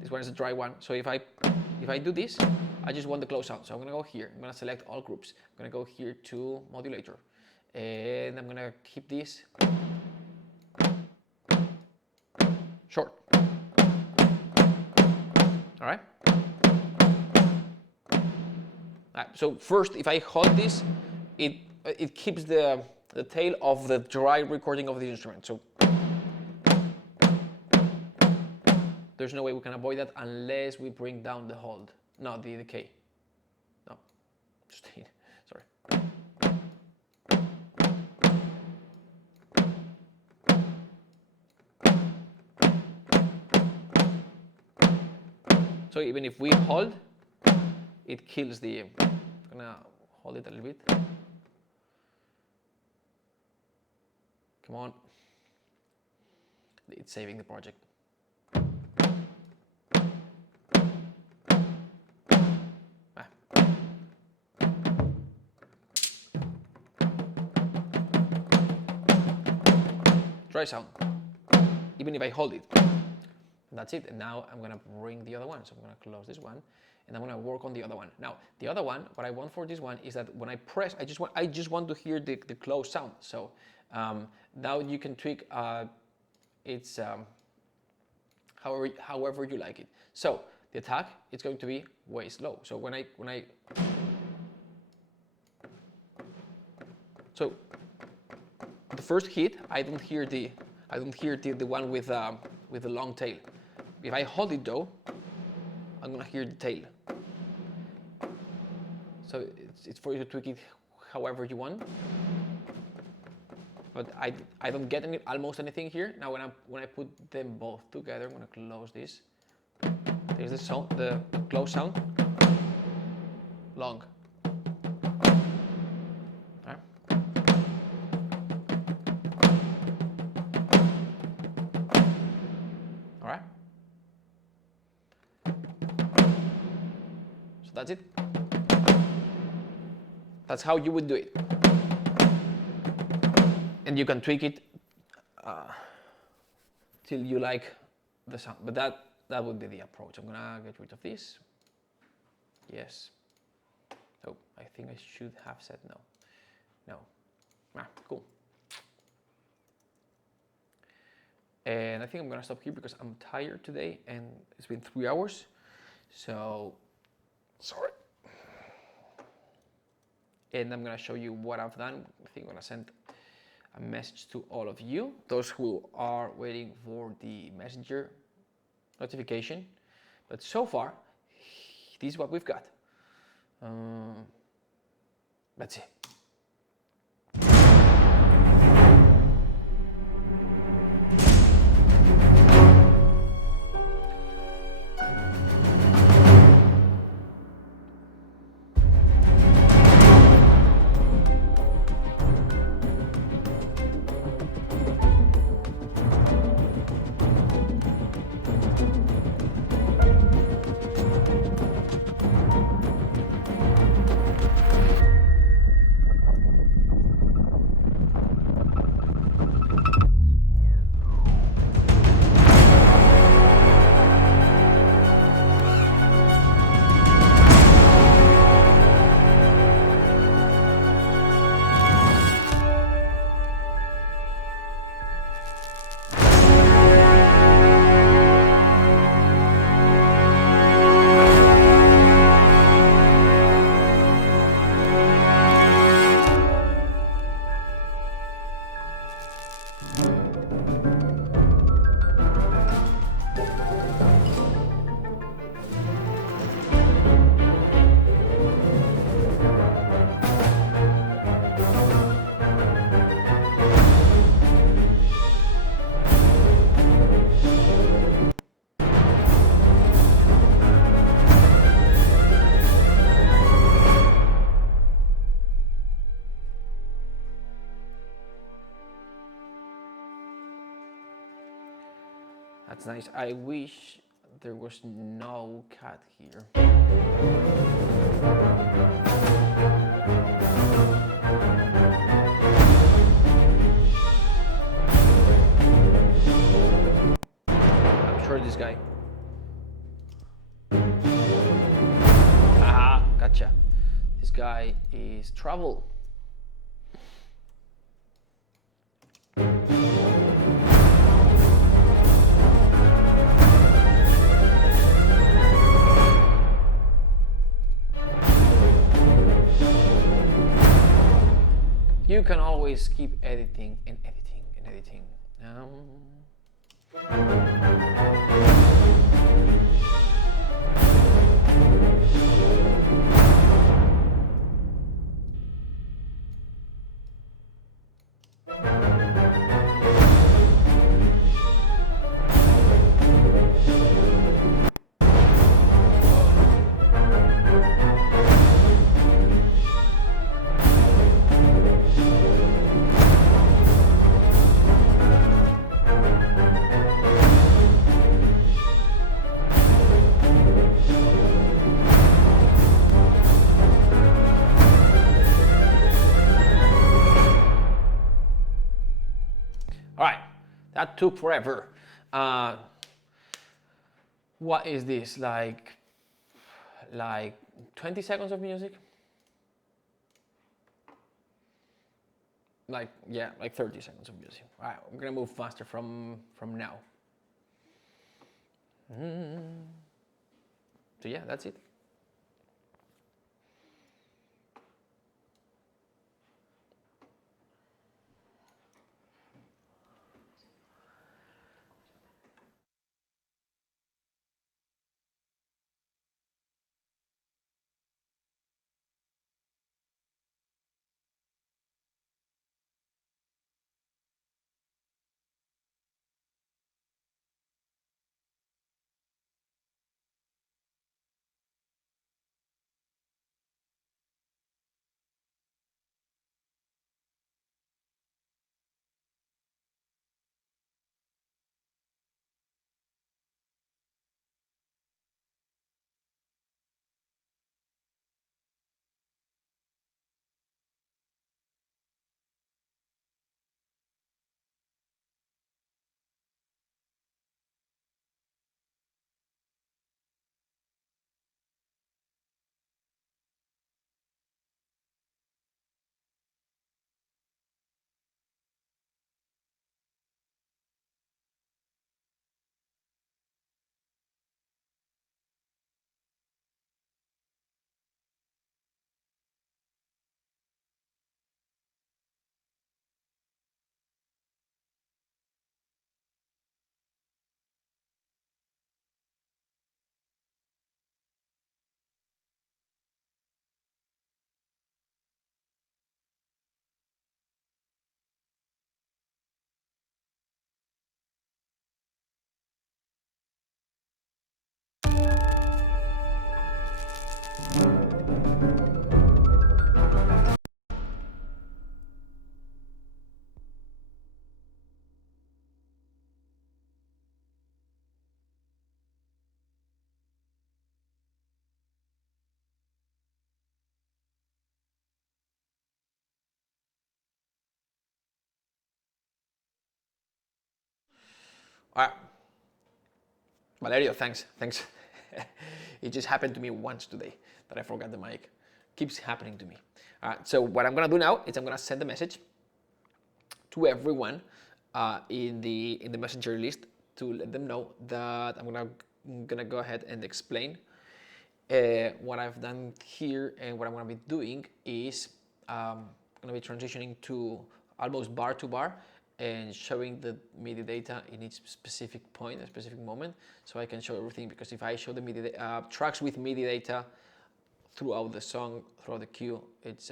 this one is a dry one, so if I do this, I just want the close sound. So I'm gonna go here, I'm gonna select all groups, I'm gonna go here to modulator, and I'm gonna keep this short. All right. So first, if I hold this, it keeps the tail of the dry recording of the instrument. So there's no way we can avoid that unless we bring down the hold. No, the decay. No, sorry. So even if we hold, it kills the. I'm gonna hold it a little bit. Come on. It's saving the project. Dry sound, even if I hold it. And that's it. And now I'm gonna bring the other one. So I'm gonna close this one, and I'm gonna work on the other one. Now, the other one, what I want for this one is that when I press, I just want to hear the close sound. So now you can tweak it's however you like it. So the attack, it's going to be way slow. So when I so the first hit, I don't hear the one with the long tail. If I hold it though, I'm gonna hear the tail. So it's for you to tweak it however you want. But I don't get almost anything here. Now when I put them both together, I'm gonna close this. There's the sound, the close sound, long. Alright. So that's it. That's how you would do it. And you can tweak it till you like the sound. But that would be the approach. I'm gonna get rid of this. Yes. So I think I should have said no. No. Cool. And I think I'm gonna stop here because I'm tired today and it's been 3 hours. So, sorry. And I'm gonna show you what I've done. I think I'm gonna send a message to all of you, those who are waiting for the messenger notification. But so far, this is what we've got. That's it. That's nice. I wish there was no cat here. I'm sure this guy. Ah, gotcha. This guy is Trouble. You can always keep editing and editing and editing. That took forever. What is this, like 20 seconds of music? Like 30 seconds of music. All right, I'm gonna move faster from now. So yeah, that's it. All right. Valerio, thanks. It just happened to me once today that I forgot the mic. Keeps happening to me. All right, so what I'm gonna do now is I'm gonna send a message to everyone in the messenger list to let them know that I'm gonna go ahead and explain what I've done here, and what I'm gonna be doing is gonna be transitioning to almost bar to bar and showing the MIDI data in each specific point, a specific moment, so I can show everything. Because if I show the MIDI tracks with MIDI data throughout the song, throughout the cue, it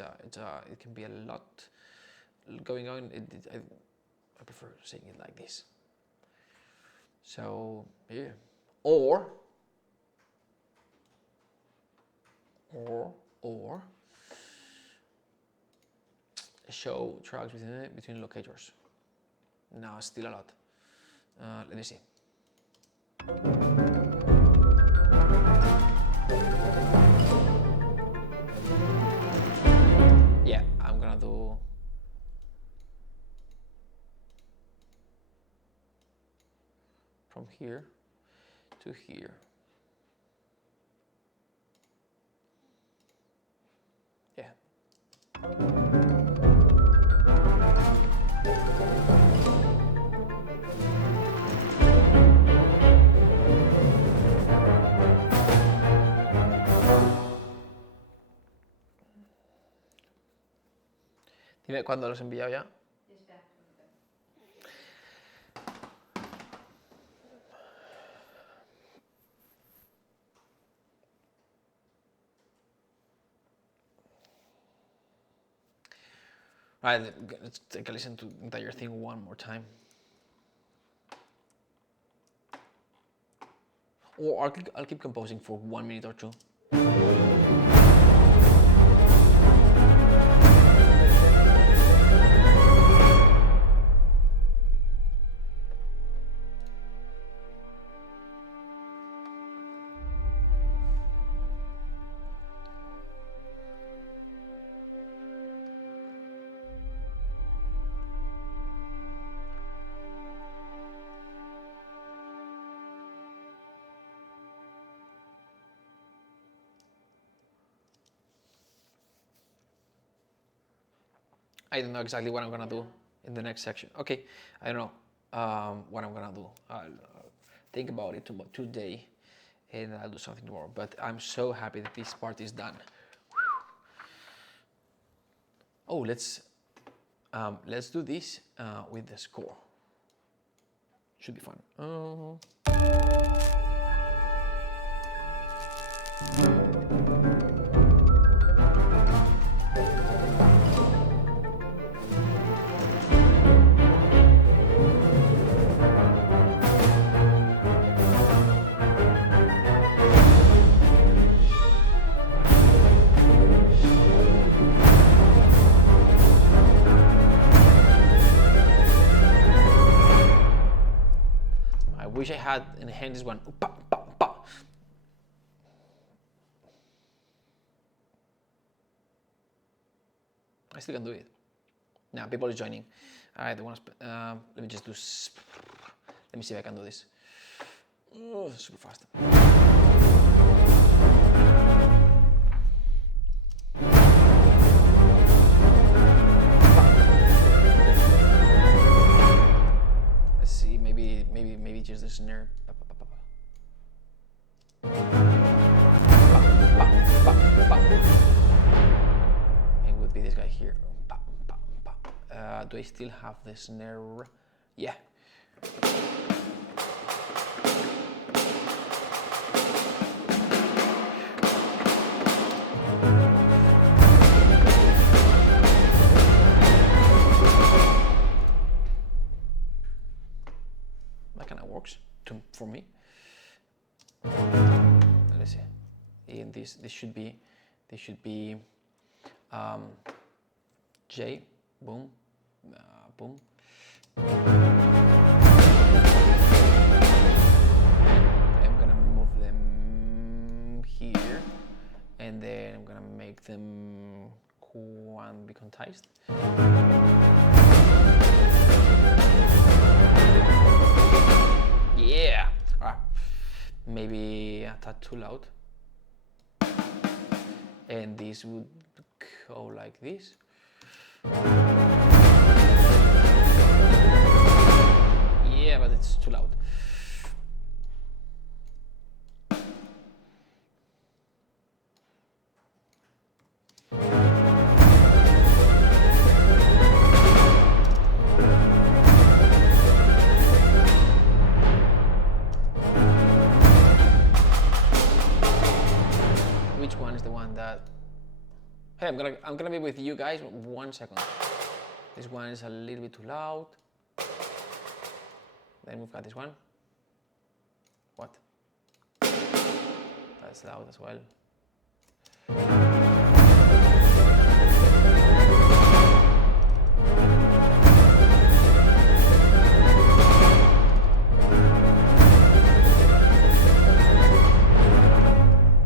can be a lot going on. I prefer saying it like this. So yeah, or show tracks between locators. No, still a lot. Let me see. Yeah, I'm gonna do from here to here. Yeah. Dime cuándo los he enviado ya. All right, let's take a listen to the entire thing one more time. Or I'll keep composing for 1 minute or two. I don't know exactly what I'm gonna do in the next section. Okay, I don't know what I'm gonna do. I'll think about it today, and I'll do something tomorrow. But I'm so happy that this part is done. Oh, let's do this with the score. Should be fun. I wish I had in hand this one. Pa, pa, pa. I still can do it. Now people are joining. All right, let me just do. Let me see if I can do this. Oh, super fast. Let's see, maybe just the snare. It would be this guy here. Do I still have the snare? Yeah. That kind of works for me. Let's see. And this should be J, boom, boom. I'm gonna move them here, and then I'm gonna make them quantized. Yeah. Maybe a tad too loud. And this would go like this. Yeah, but it's too loud. Which one is the one that? Hey, I'm gonna be with you guys 1 second. This one is a little bit too loud. Then we've got this one. What? That's loud as well.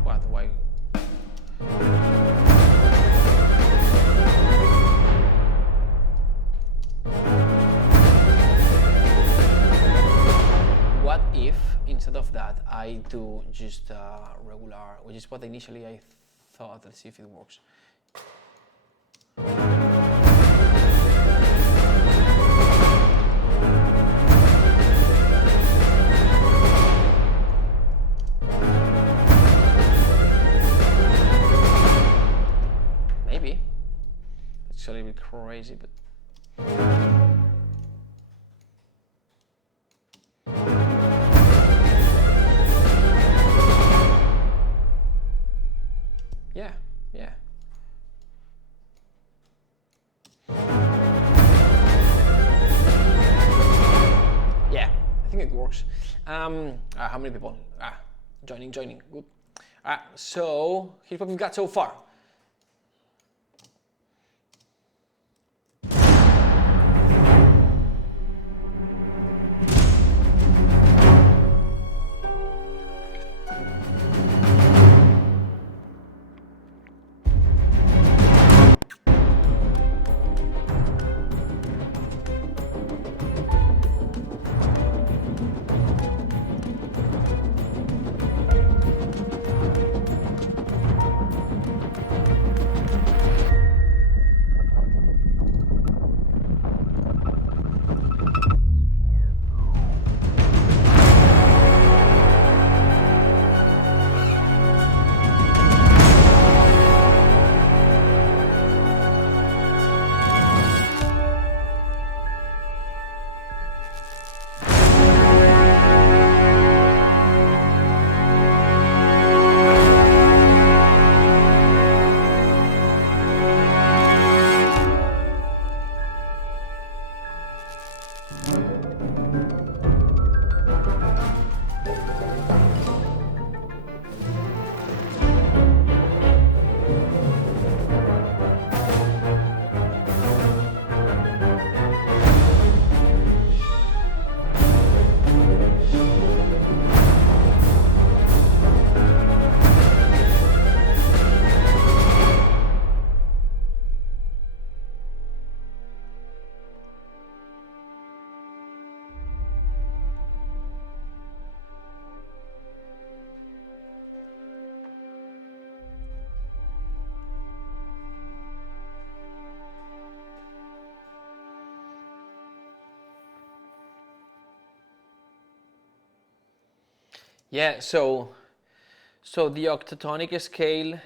What? Why? What if instead of that I do just regular, which is what initially I thought. Let's see if it works. Maybe it's a little bit crazy, but yeah. Yeah, I think it works. How many people? Joining, good. So here's what we've got so far. Yeah, so the octatonic scale,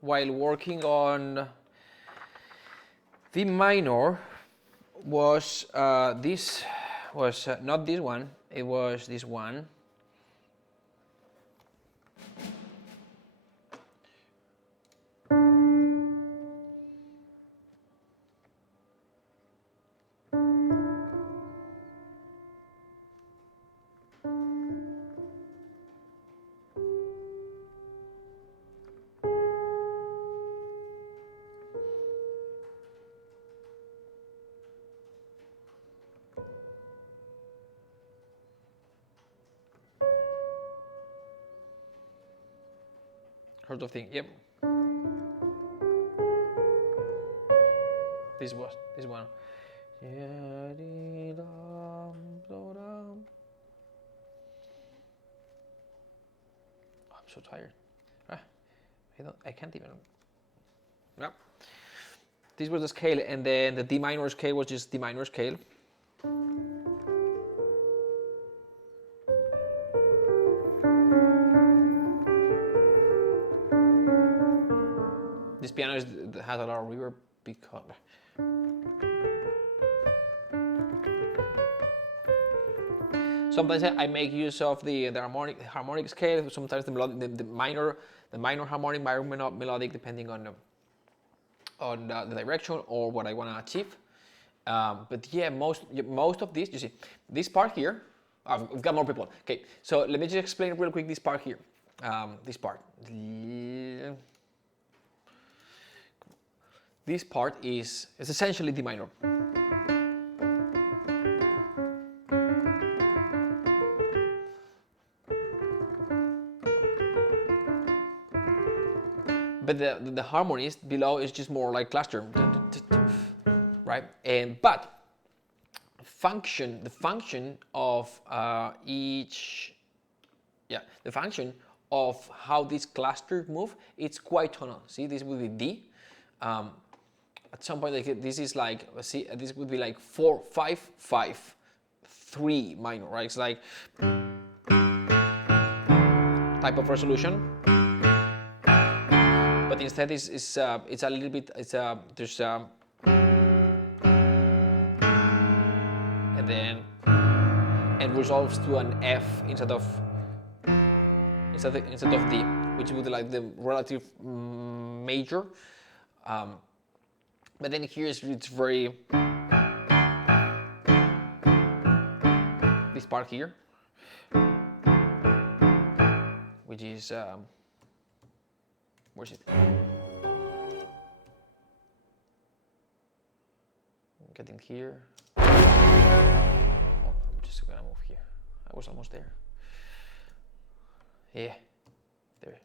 while working on the minor, was this was not this one, it was this one. Sort of thing. Yep. This was this one. I'm so tired. I can't even. No. This was the scale, and then the D minor scale was just D minor scale. This piano has a lot of reverb because. Sometimes I make use of the harmonic scale. Sometimes the minor harmonic, minor melodic, depending on the direction or what I want to achieve. But yeah, most of this, you see, this part here. I've got more people. Okay, so let me just explain real quick this part here. This part. This part is essentially D minor. But the harmonies below is just more like cluster, right? But the function of the function of how this cluster move, it's quite tonal. See, this would be D. At some point, like this is like, see, this would be like 4, 5, 5, 3 minor, right? It's like type of resolution. But instead it's a little bit, there's and then and resolves to an F instead of D, which would be like the relative major. But then here it's very, this part here, which is where's it? Getting here. Oh, I'm just gonna move here. I was almost there. Yeah, there.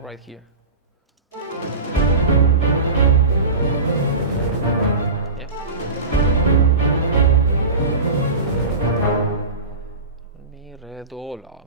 Right here. Yeah. Mi re do la.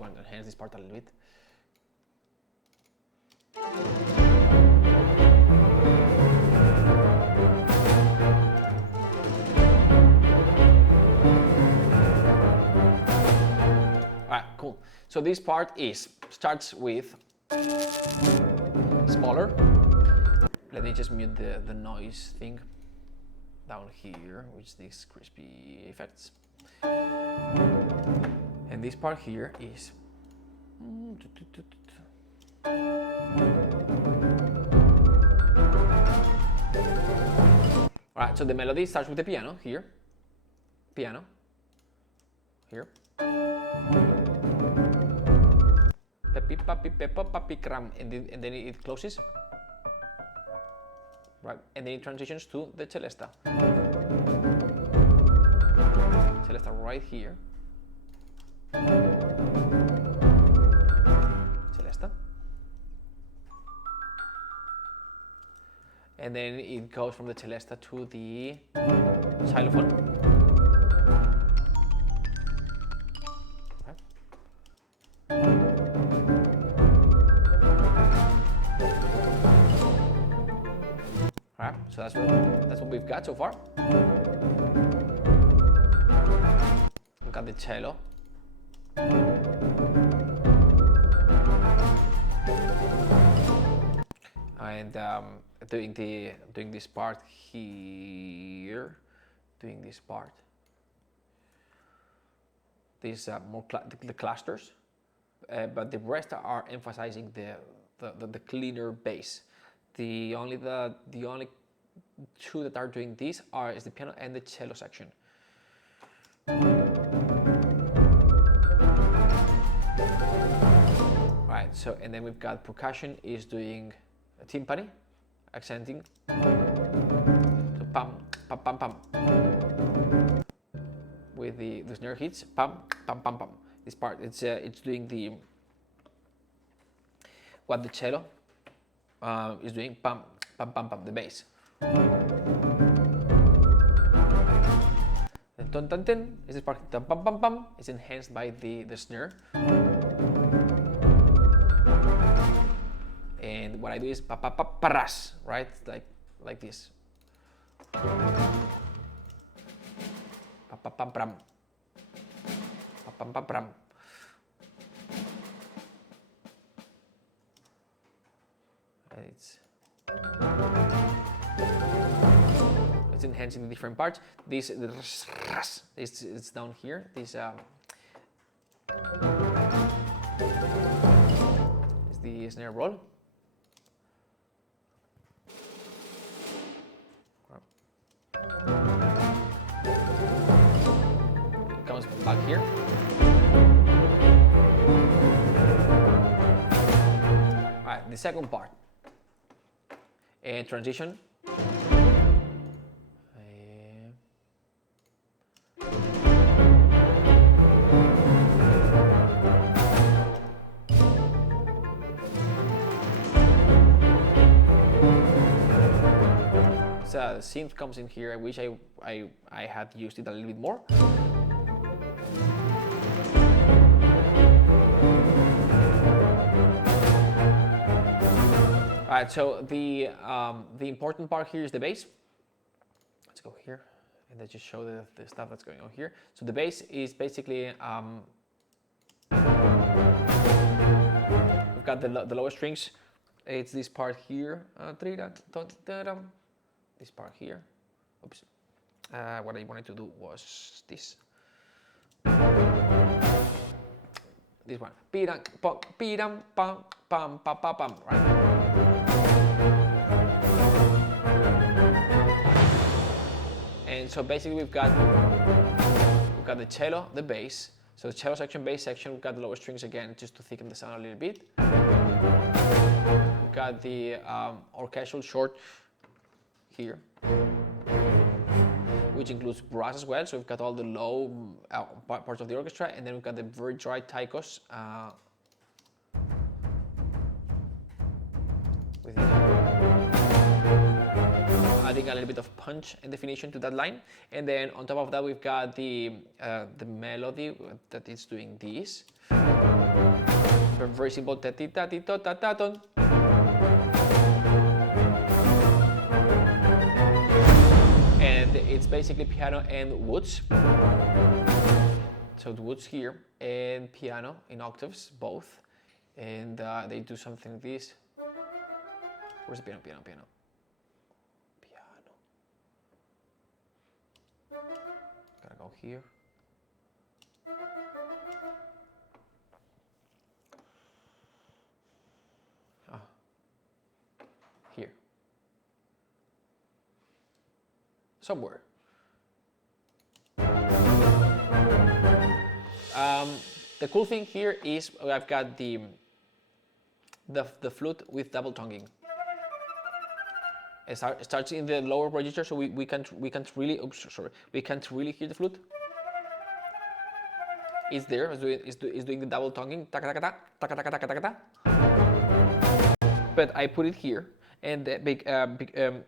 just want to enhance this part a little bit. Alright, cool. So this part starts with smaller. Let me just mute the noise thing down here, which these crispy effects. And this part here is alright, so the melody starts with the piano here. Piano. Here. And then it closes. Right, and then it transitions to the celesta. Celesta right here. Celesta. And then it goes from the celesta to the xylophone. Alright, so that's what we've got so far. We've got the cello. And doing this part here, doing this part. These more the clusters, but the rest are emphasizing the cleaner bass. The only two that are doing this is the piano and the cello section. Right, so and then we've got percussion is doing a timpani, accenting. So pam, pam, pam, pam. With the snare hits, pam, pam, pam, pam. This part it's doing what the cello is doing, pam, pam, pam, pam, the bass. The ton tan tan is this part, pam, pam, pam, pam. It's enhanced by the snare. And what I do is pa pa pa paras, right? Like this. Pa pa pam pam. Pa pam pam pam. And it's enhancing the different parts. This it's down here. This is the snare roll. It comes back here. Alright, the second part. And transition. The synth comes in here. I wish I had used it a little bit more. All right, so the important part here is the bass. Let's go here and let's just show the stuff that's going on here. So the bass is basically we've got the lower strings. It's this part here. This part here. Oops. What I wanted to do was this. This one. Pidam, pam, pam, pam, pam, pam. Right. And so basically we've got the cello, the bass. So the cello section, bass section. We've got the lower strings again, just to thicken the sound a little bit. We've got the orchestral short here, which includes brass as well. So we've got all the low parts of the orchestra, and then we've got the very dry taikos with adding a little bit of punch and definition to that line. And then on top of that, we've got the melody that is doing this. very simple. Ta ti ta ti to ta ta ton. And it's basically piano and woods. So the woods here and piano in octaves, both. And they do something like this. Where's the piano? Piano. Gotta go here. Here. Somewhere. The cool thing here is I've got the flute with double tonguing. It starts in the lower register, so we can't really hear the flute. It's there. It's doing the double tonguing. But I put it here, and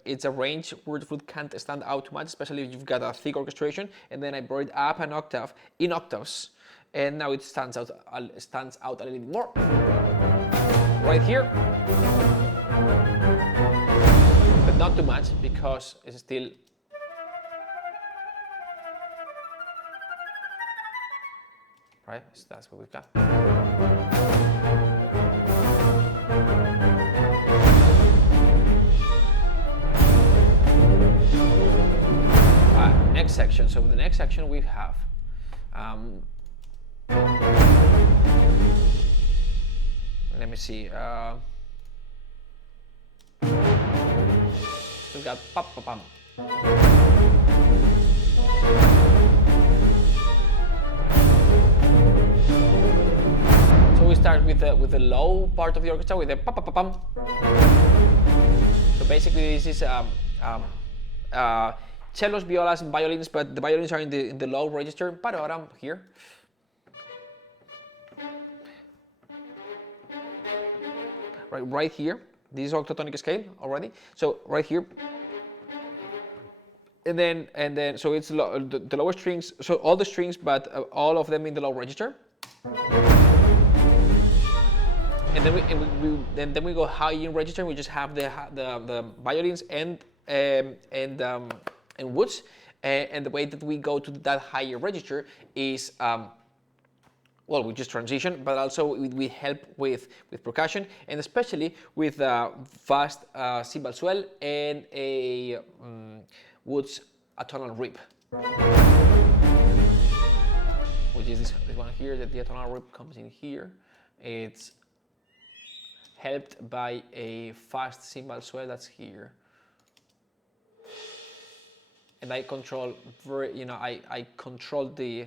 it's a range where the flute can't stand out too much, especially if you've got a thick orchestration. And then I brought it up an octave in octaves, and now it stands out a little bit more. Right here, but not too much because it's still. Right, so that's what we've got. Next section. So the next section we have. Let me see. We've got pam pam pam. So we start with the low part of the orchestra with the pam pam pam. So basically, this is cellos, violas, and violins, but the violins are in the low register. Pararam here. Right here. This is octatonic scale already. So right here. And then so it's the lower strings. So all the strings, but all of them in the low register. And then we go high in register. We just have the violins and woods, and the way that we go to that higher register is well, we just transition, but also we help with percussion, and especially with fast cymbal swell and a woods atonal rip, which is this one here. That the atonal rip comes in here. It's helped by a fast cymbal swell that's here. And I control I control the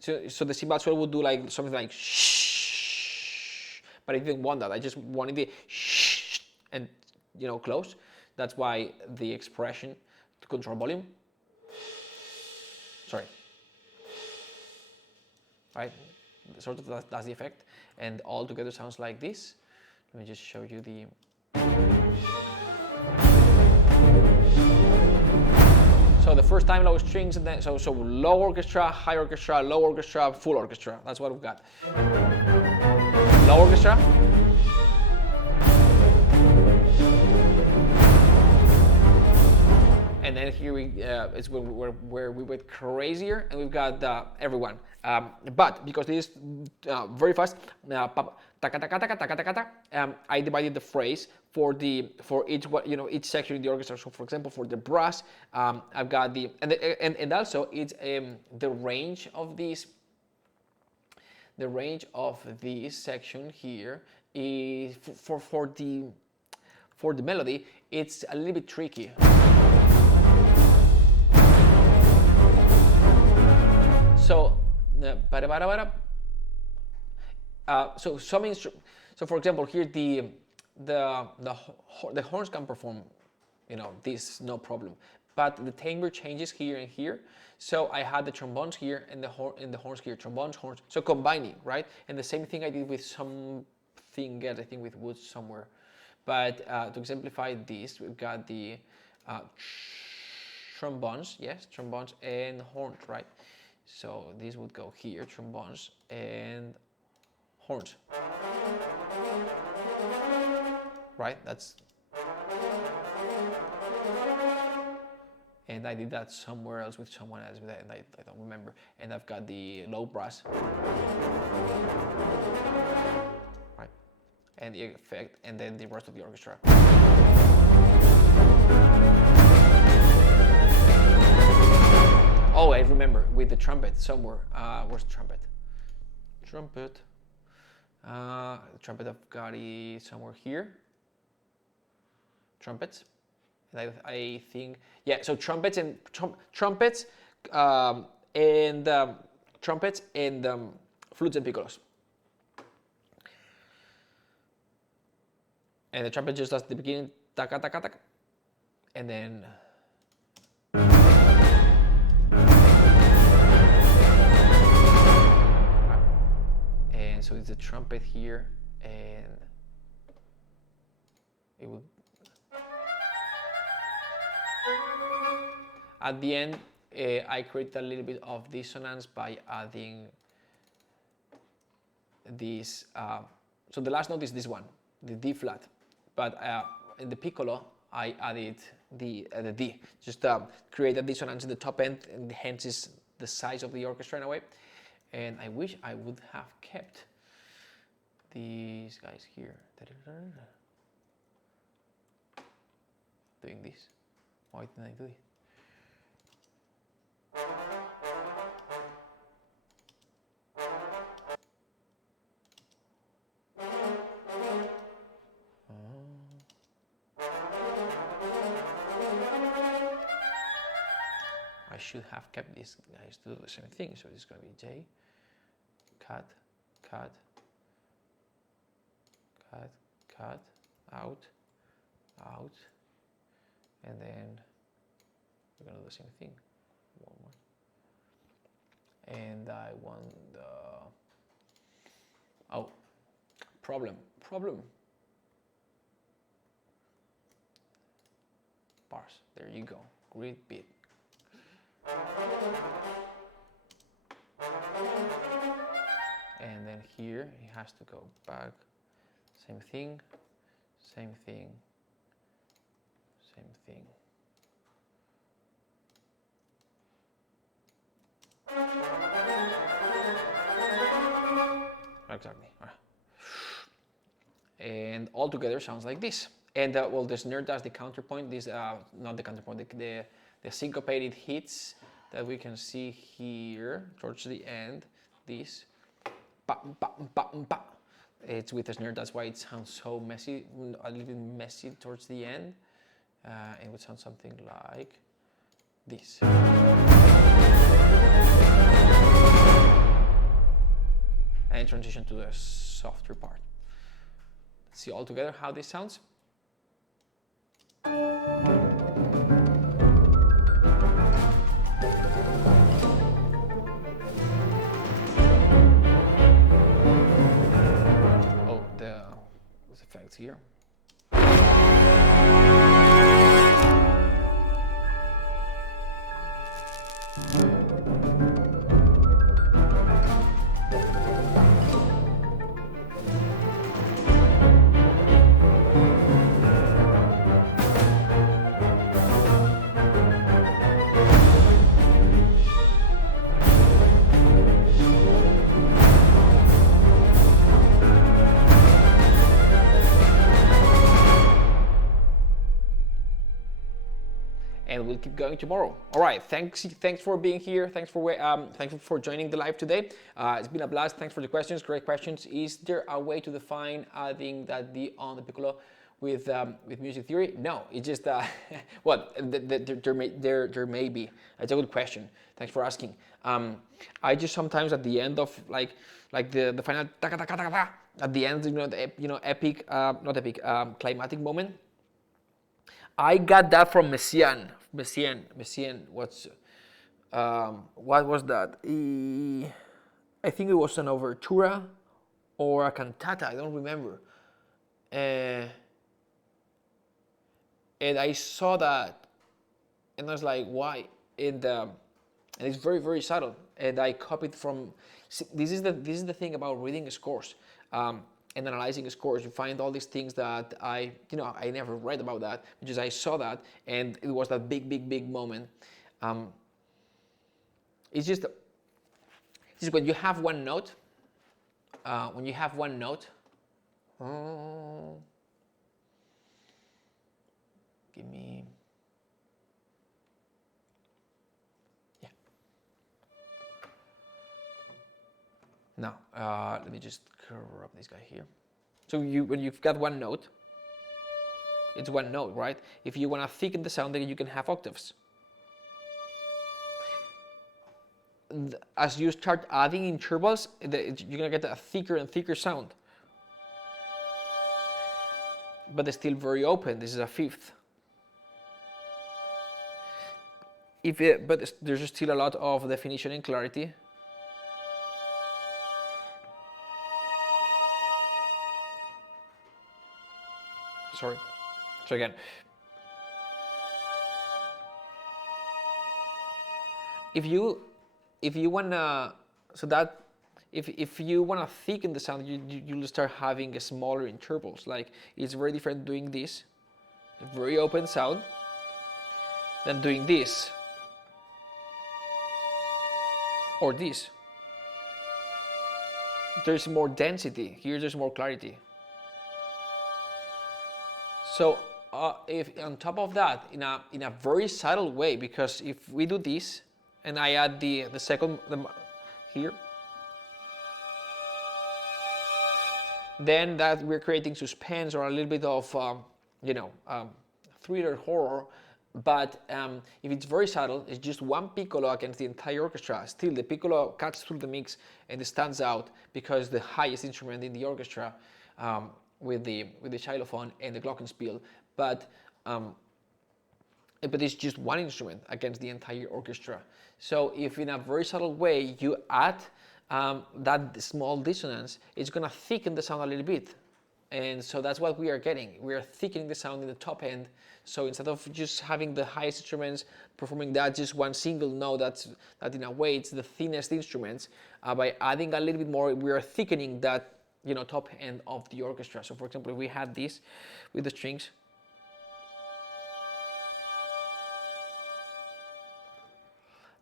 so the cymbal swell would do like something like shh, but I didn't want that. I just wanted the shh and close. That's why the expression to control volume. Sorry. Right, sort of that's the effect, and all together sounds like this. Let me just show you the. So the first time low strings, and then so low orchestra, high orchestra, low orchestra, full orchestra. That's what we've got. Low orchestra. And then here it's where we went crazier, and we've got everyone. But because this is very fast, I divided the phrase for each each section in the orchestra. So for example, for the brass, I've got and also it's the range of this. The range of this section here is for the melody. It's a little bit tricky. So, so for example, here the horns can perform, this no problem, but the timbre changes here and here. So I had the trombones here and the horns here, trombones, horns. So combining, right? And the same thing I did with something else, I think with woods somewhere. But to exemplify this, we've got the trombones, yes, trombones and horns, right? So this would go here, trombones and horns. right? That's, and I did that somewhere else with someone else, and I don't remember. And I've got the low brass, right? And the effect, and then the rest of the orchestra. Oh, I remember, with the trumpet somewhere. Where's the trumpet? Trumpet. The trumpet I've got is somewhere here. Trumpets. And I think, yeah. So trumpets and trumpets and flutes and piccolos. And the trumpet just does the beginning, taka taka taka, and then. And so it's a trumpet here, and it would. At the end, I create a little bit of dissonance by adding this. So the last note is this one, the D flat, but in the piccolo, I added the D, just create a dissonance in the top end, and hence is the size of the orchestra in a way. And I wish I would have kept these guys here. Doing this. Why didn't I do it? I should have kept these guys to do the same thing. So it's going to be J, cut, cut, cut, cut, out, out, and then we're going to do the same thing. One more. And I want the, oh, problem. Bars, there you go, great beat. And then here he has to go back, same thing, same thing, same thing. Exactly. And all together sounds like this. And well, the snare does the counterpoint. This not the counterpoint, the syncopated hits that we can see here towards the end. This, it's with the snare. That's why it sounds so messy, a little bit messy towards the end. It would sound something like this. And transition to the softer part. Let's see all together how this sounds. Oh, those effects here. And we'll keep going tomorrow. All right, thanks for being here. Thanks for joining the live today. It's been a blast. Thanks for the questions. Great questions. Is there a way to define adding that D on the piccolo with music theory? No, it's just well, there may be. It's a good question. Thanks for asking. I just sometimes at the end of like the final taka taka taka taka, at the end, epic, not epic, climatic moment. I got that from Messiaen. What was that? I think it was an overtura or a cantata. I don't remember. And I saw that, and I was like, why? And it's very, very subtle. And I copied from. This is the thing about reading scores. and analyzing scores, you find all these things that I never read about that, just I saw that, and it was that big moment. It's just when you have one note, give me, yeah. Now, let me just corrupt this guy here. So when you've got one note, it's one note, right? If you want to thicken the sound, then you can have octaves. As you start adding intervals, you're gonna get a thicker and thicker sound. But it's still very open. This is a fifth. But there's still a lot of definition and clarity. Sorry. So again, if you wanna, so that if you wanna thicken the sound, you'll start having smaller intervals. Like, it's very different doing this, very open sound, than doing this or this. There's more density here. There's more clarity. So if on top of that, in a very subtle way, because if we do this and I add the second here, then that we're creating suspense or a little bit of thriller horror. But if it's very subtle, it's just one piccolo against the entire orchestra. Still, the piccolo cuts through the mix and it stands out because the highest instrument in the orchestra, with the xylophone and the glockenspiel, but it's just one instrument against the entire orchestra. So if in a very subtle way you add that small dissonance, it's gonna thicken the sound a little bit. And so that's what we are getting. We are thickening the sound in the top end. So instead of just having the highest instruments performing that just one single note, that in a way it's the thinnest instruments, by adding a little bit more, we are thickening that top end of the orchestra. So for example, if we had this with the strings,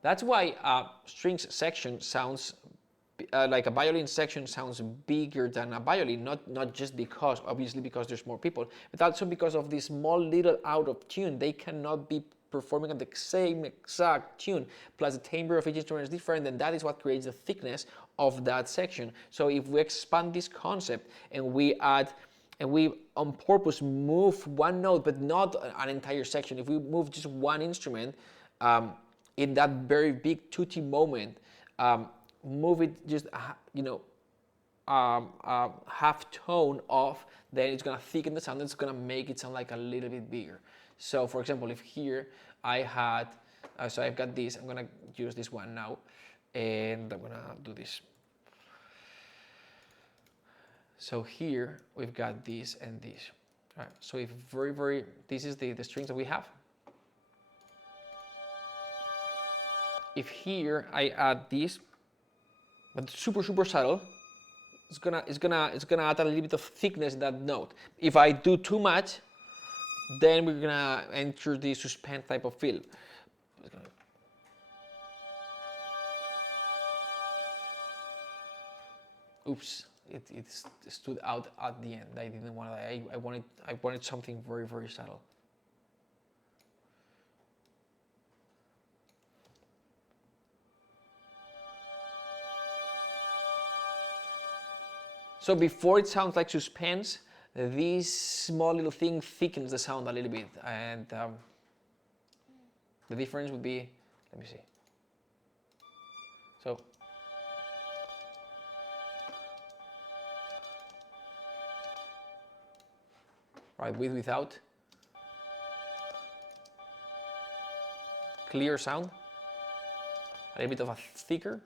that's why strings section sounds like a violin section sounds bigger than a violin, not just because, obviously because there's more people, but also because of this small little out of tune. They cannot be performing at the same exact tune, plus the timbre of each instrument is different, and that is what creates the thickness of that section. So if we expand this concept and we add, and we on purpose move one note, but not an entire section, if we move just one instrument in that very big tutti moment, move it just half tone off, then it's gonna thicken the sound. It's gonna make it sound like a little bit bigger. So for example, if here I had, so I've got this, I'm gonna use this one now, and I'm gonna do this. So here we've got this and this. All right, so if this is the strings that we have. If here I add this, but super subtle, it's gonna add a little bit of thickness in that note. If I do too much, then we're gonna enter the suspense type of feel. Oops, it stood out at the end. I didn't want that. I wanted something very subtle. So before it sounds like suspense, this small little thing thickens the sound a little bit, and the difference would be, let me see. So right, without, clear sound, a little bit of a thicker.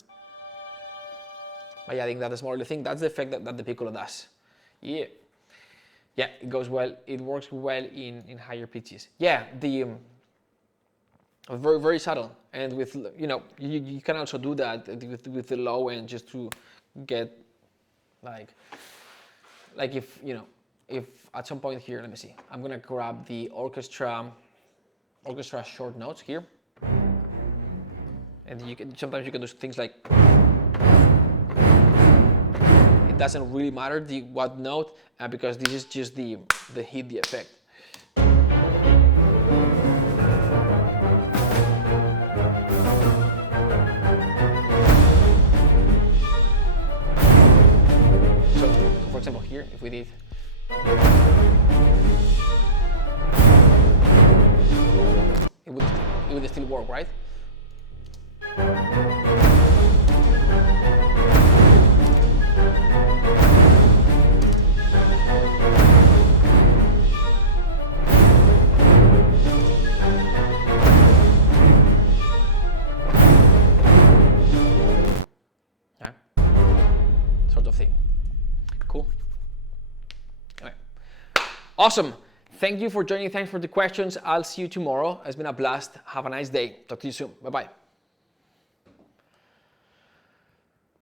By adding that small little thing, that's the effect that the piccolo does. Yeah, it goes well. It works well in higher pitches. Yeah, the very subtle, and with you can also do that with the low end just to get like like if, you know, if at some point here, let me see, I'm gonna grab the orchestra short notes here. And you can, sometimes you can do things like, it doesn't really matter what note, because this is just the hit, the effect. So for example here, if we did, it would still work, right? Yeah, sort of thing. Cool. Anyway. Awesome. Thank you for joining. Thanks for the questions. I'll see you tomorrow. It's been a blast. Have a nice day. Talk to you soon. Bye-bye.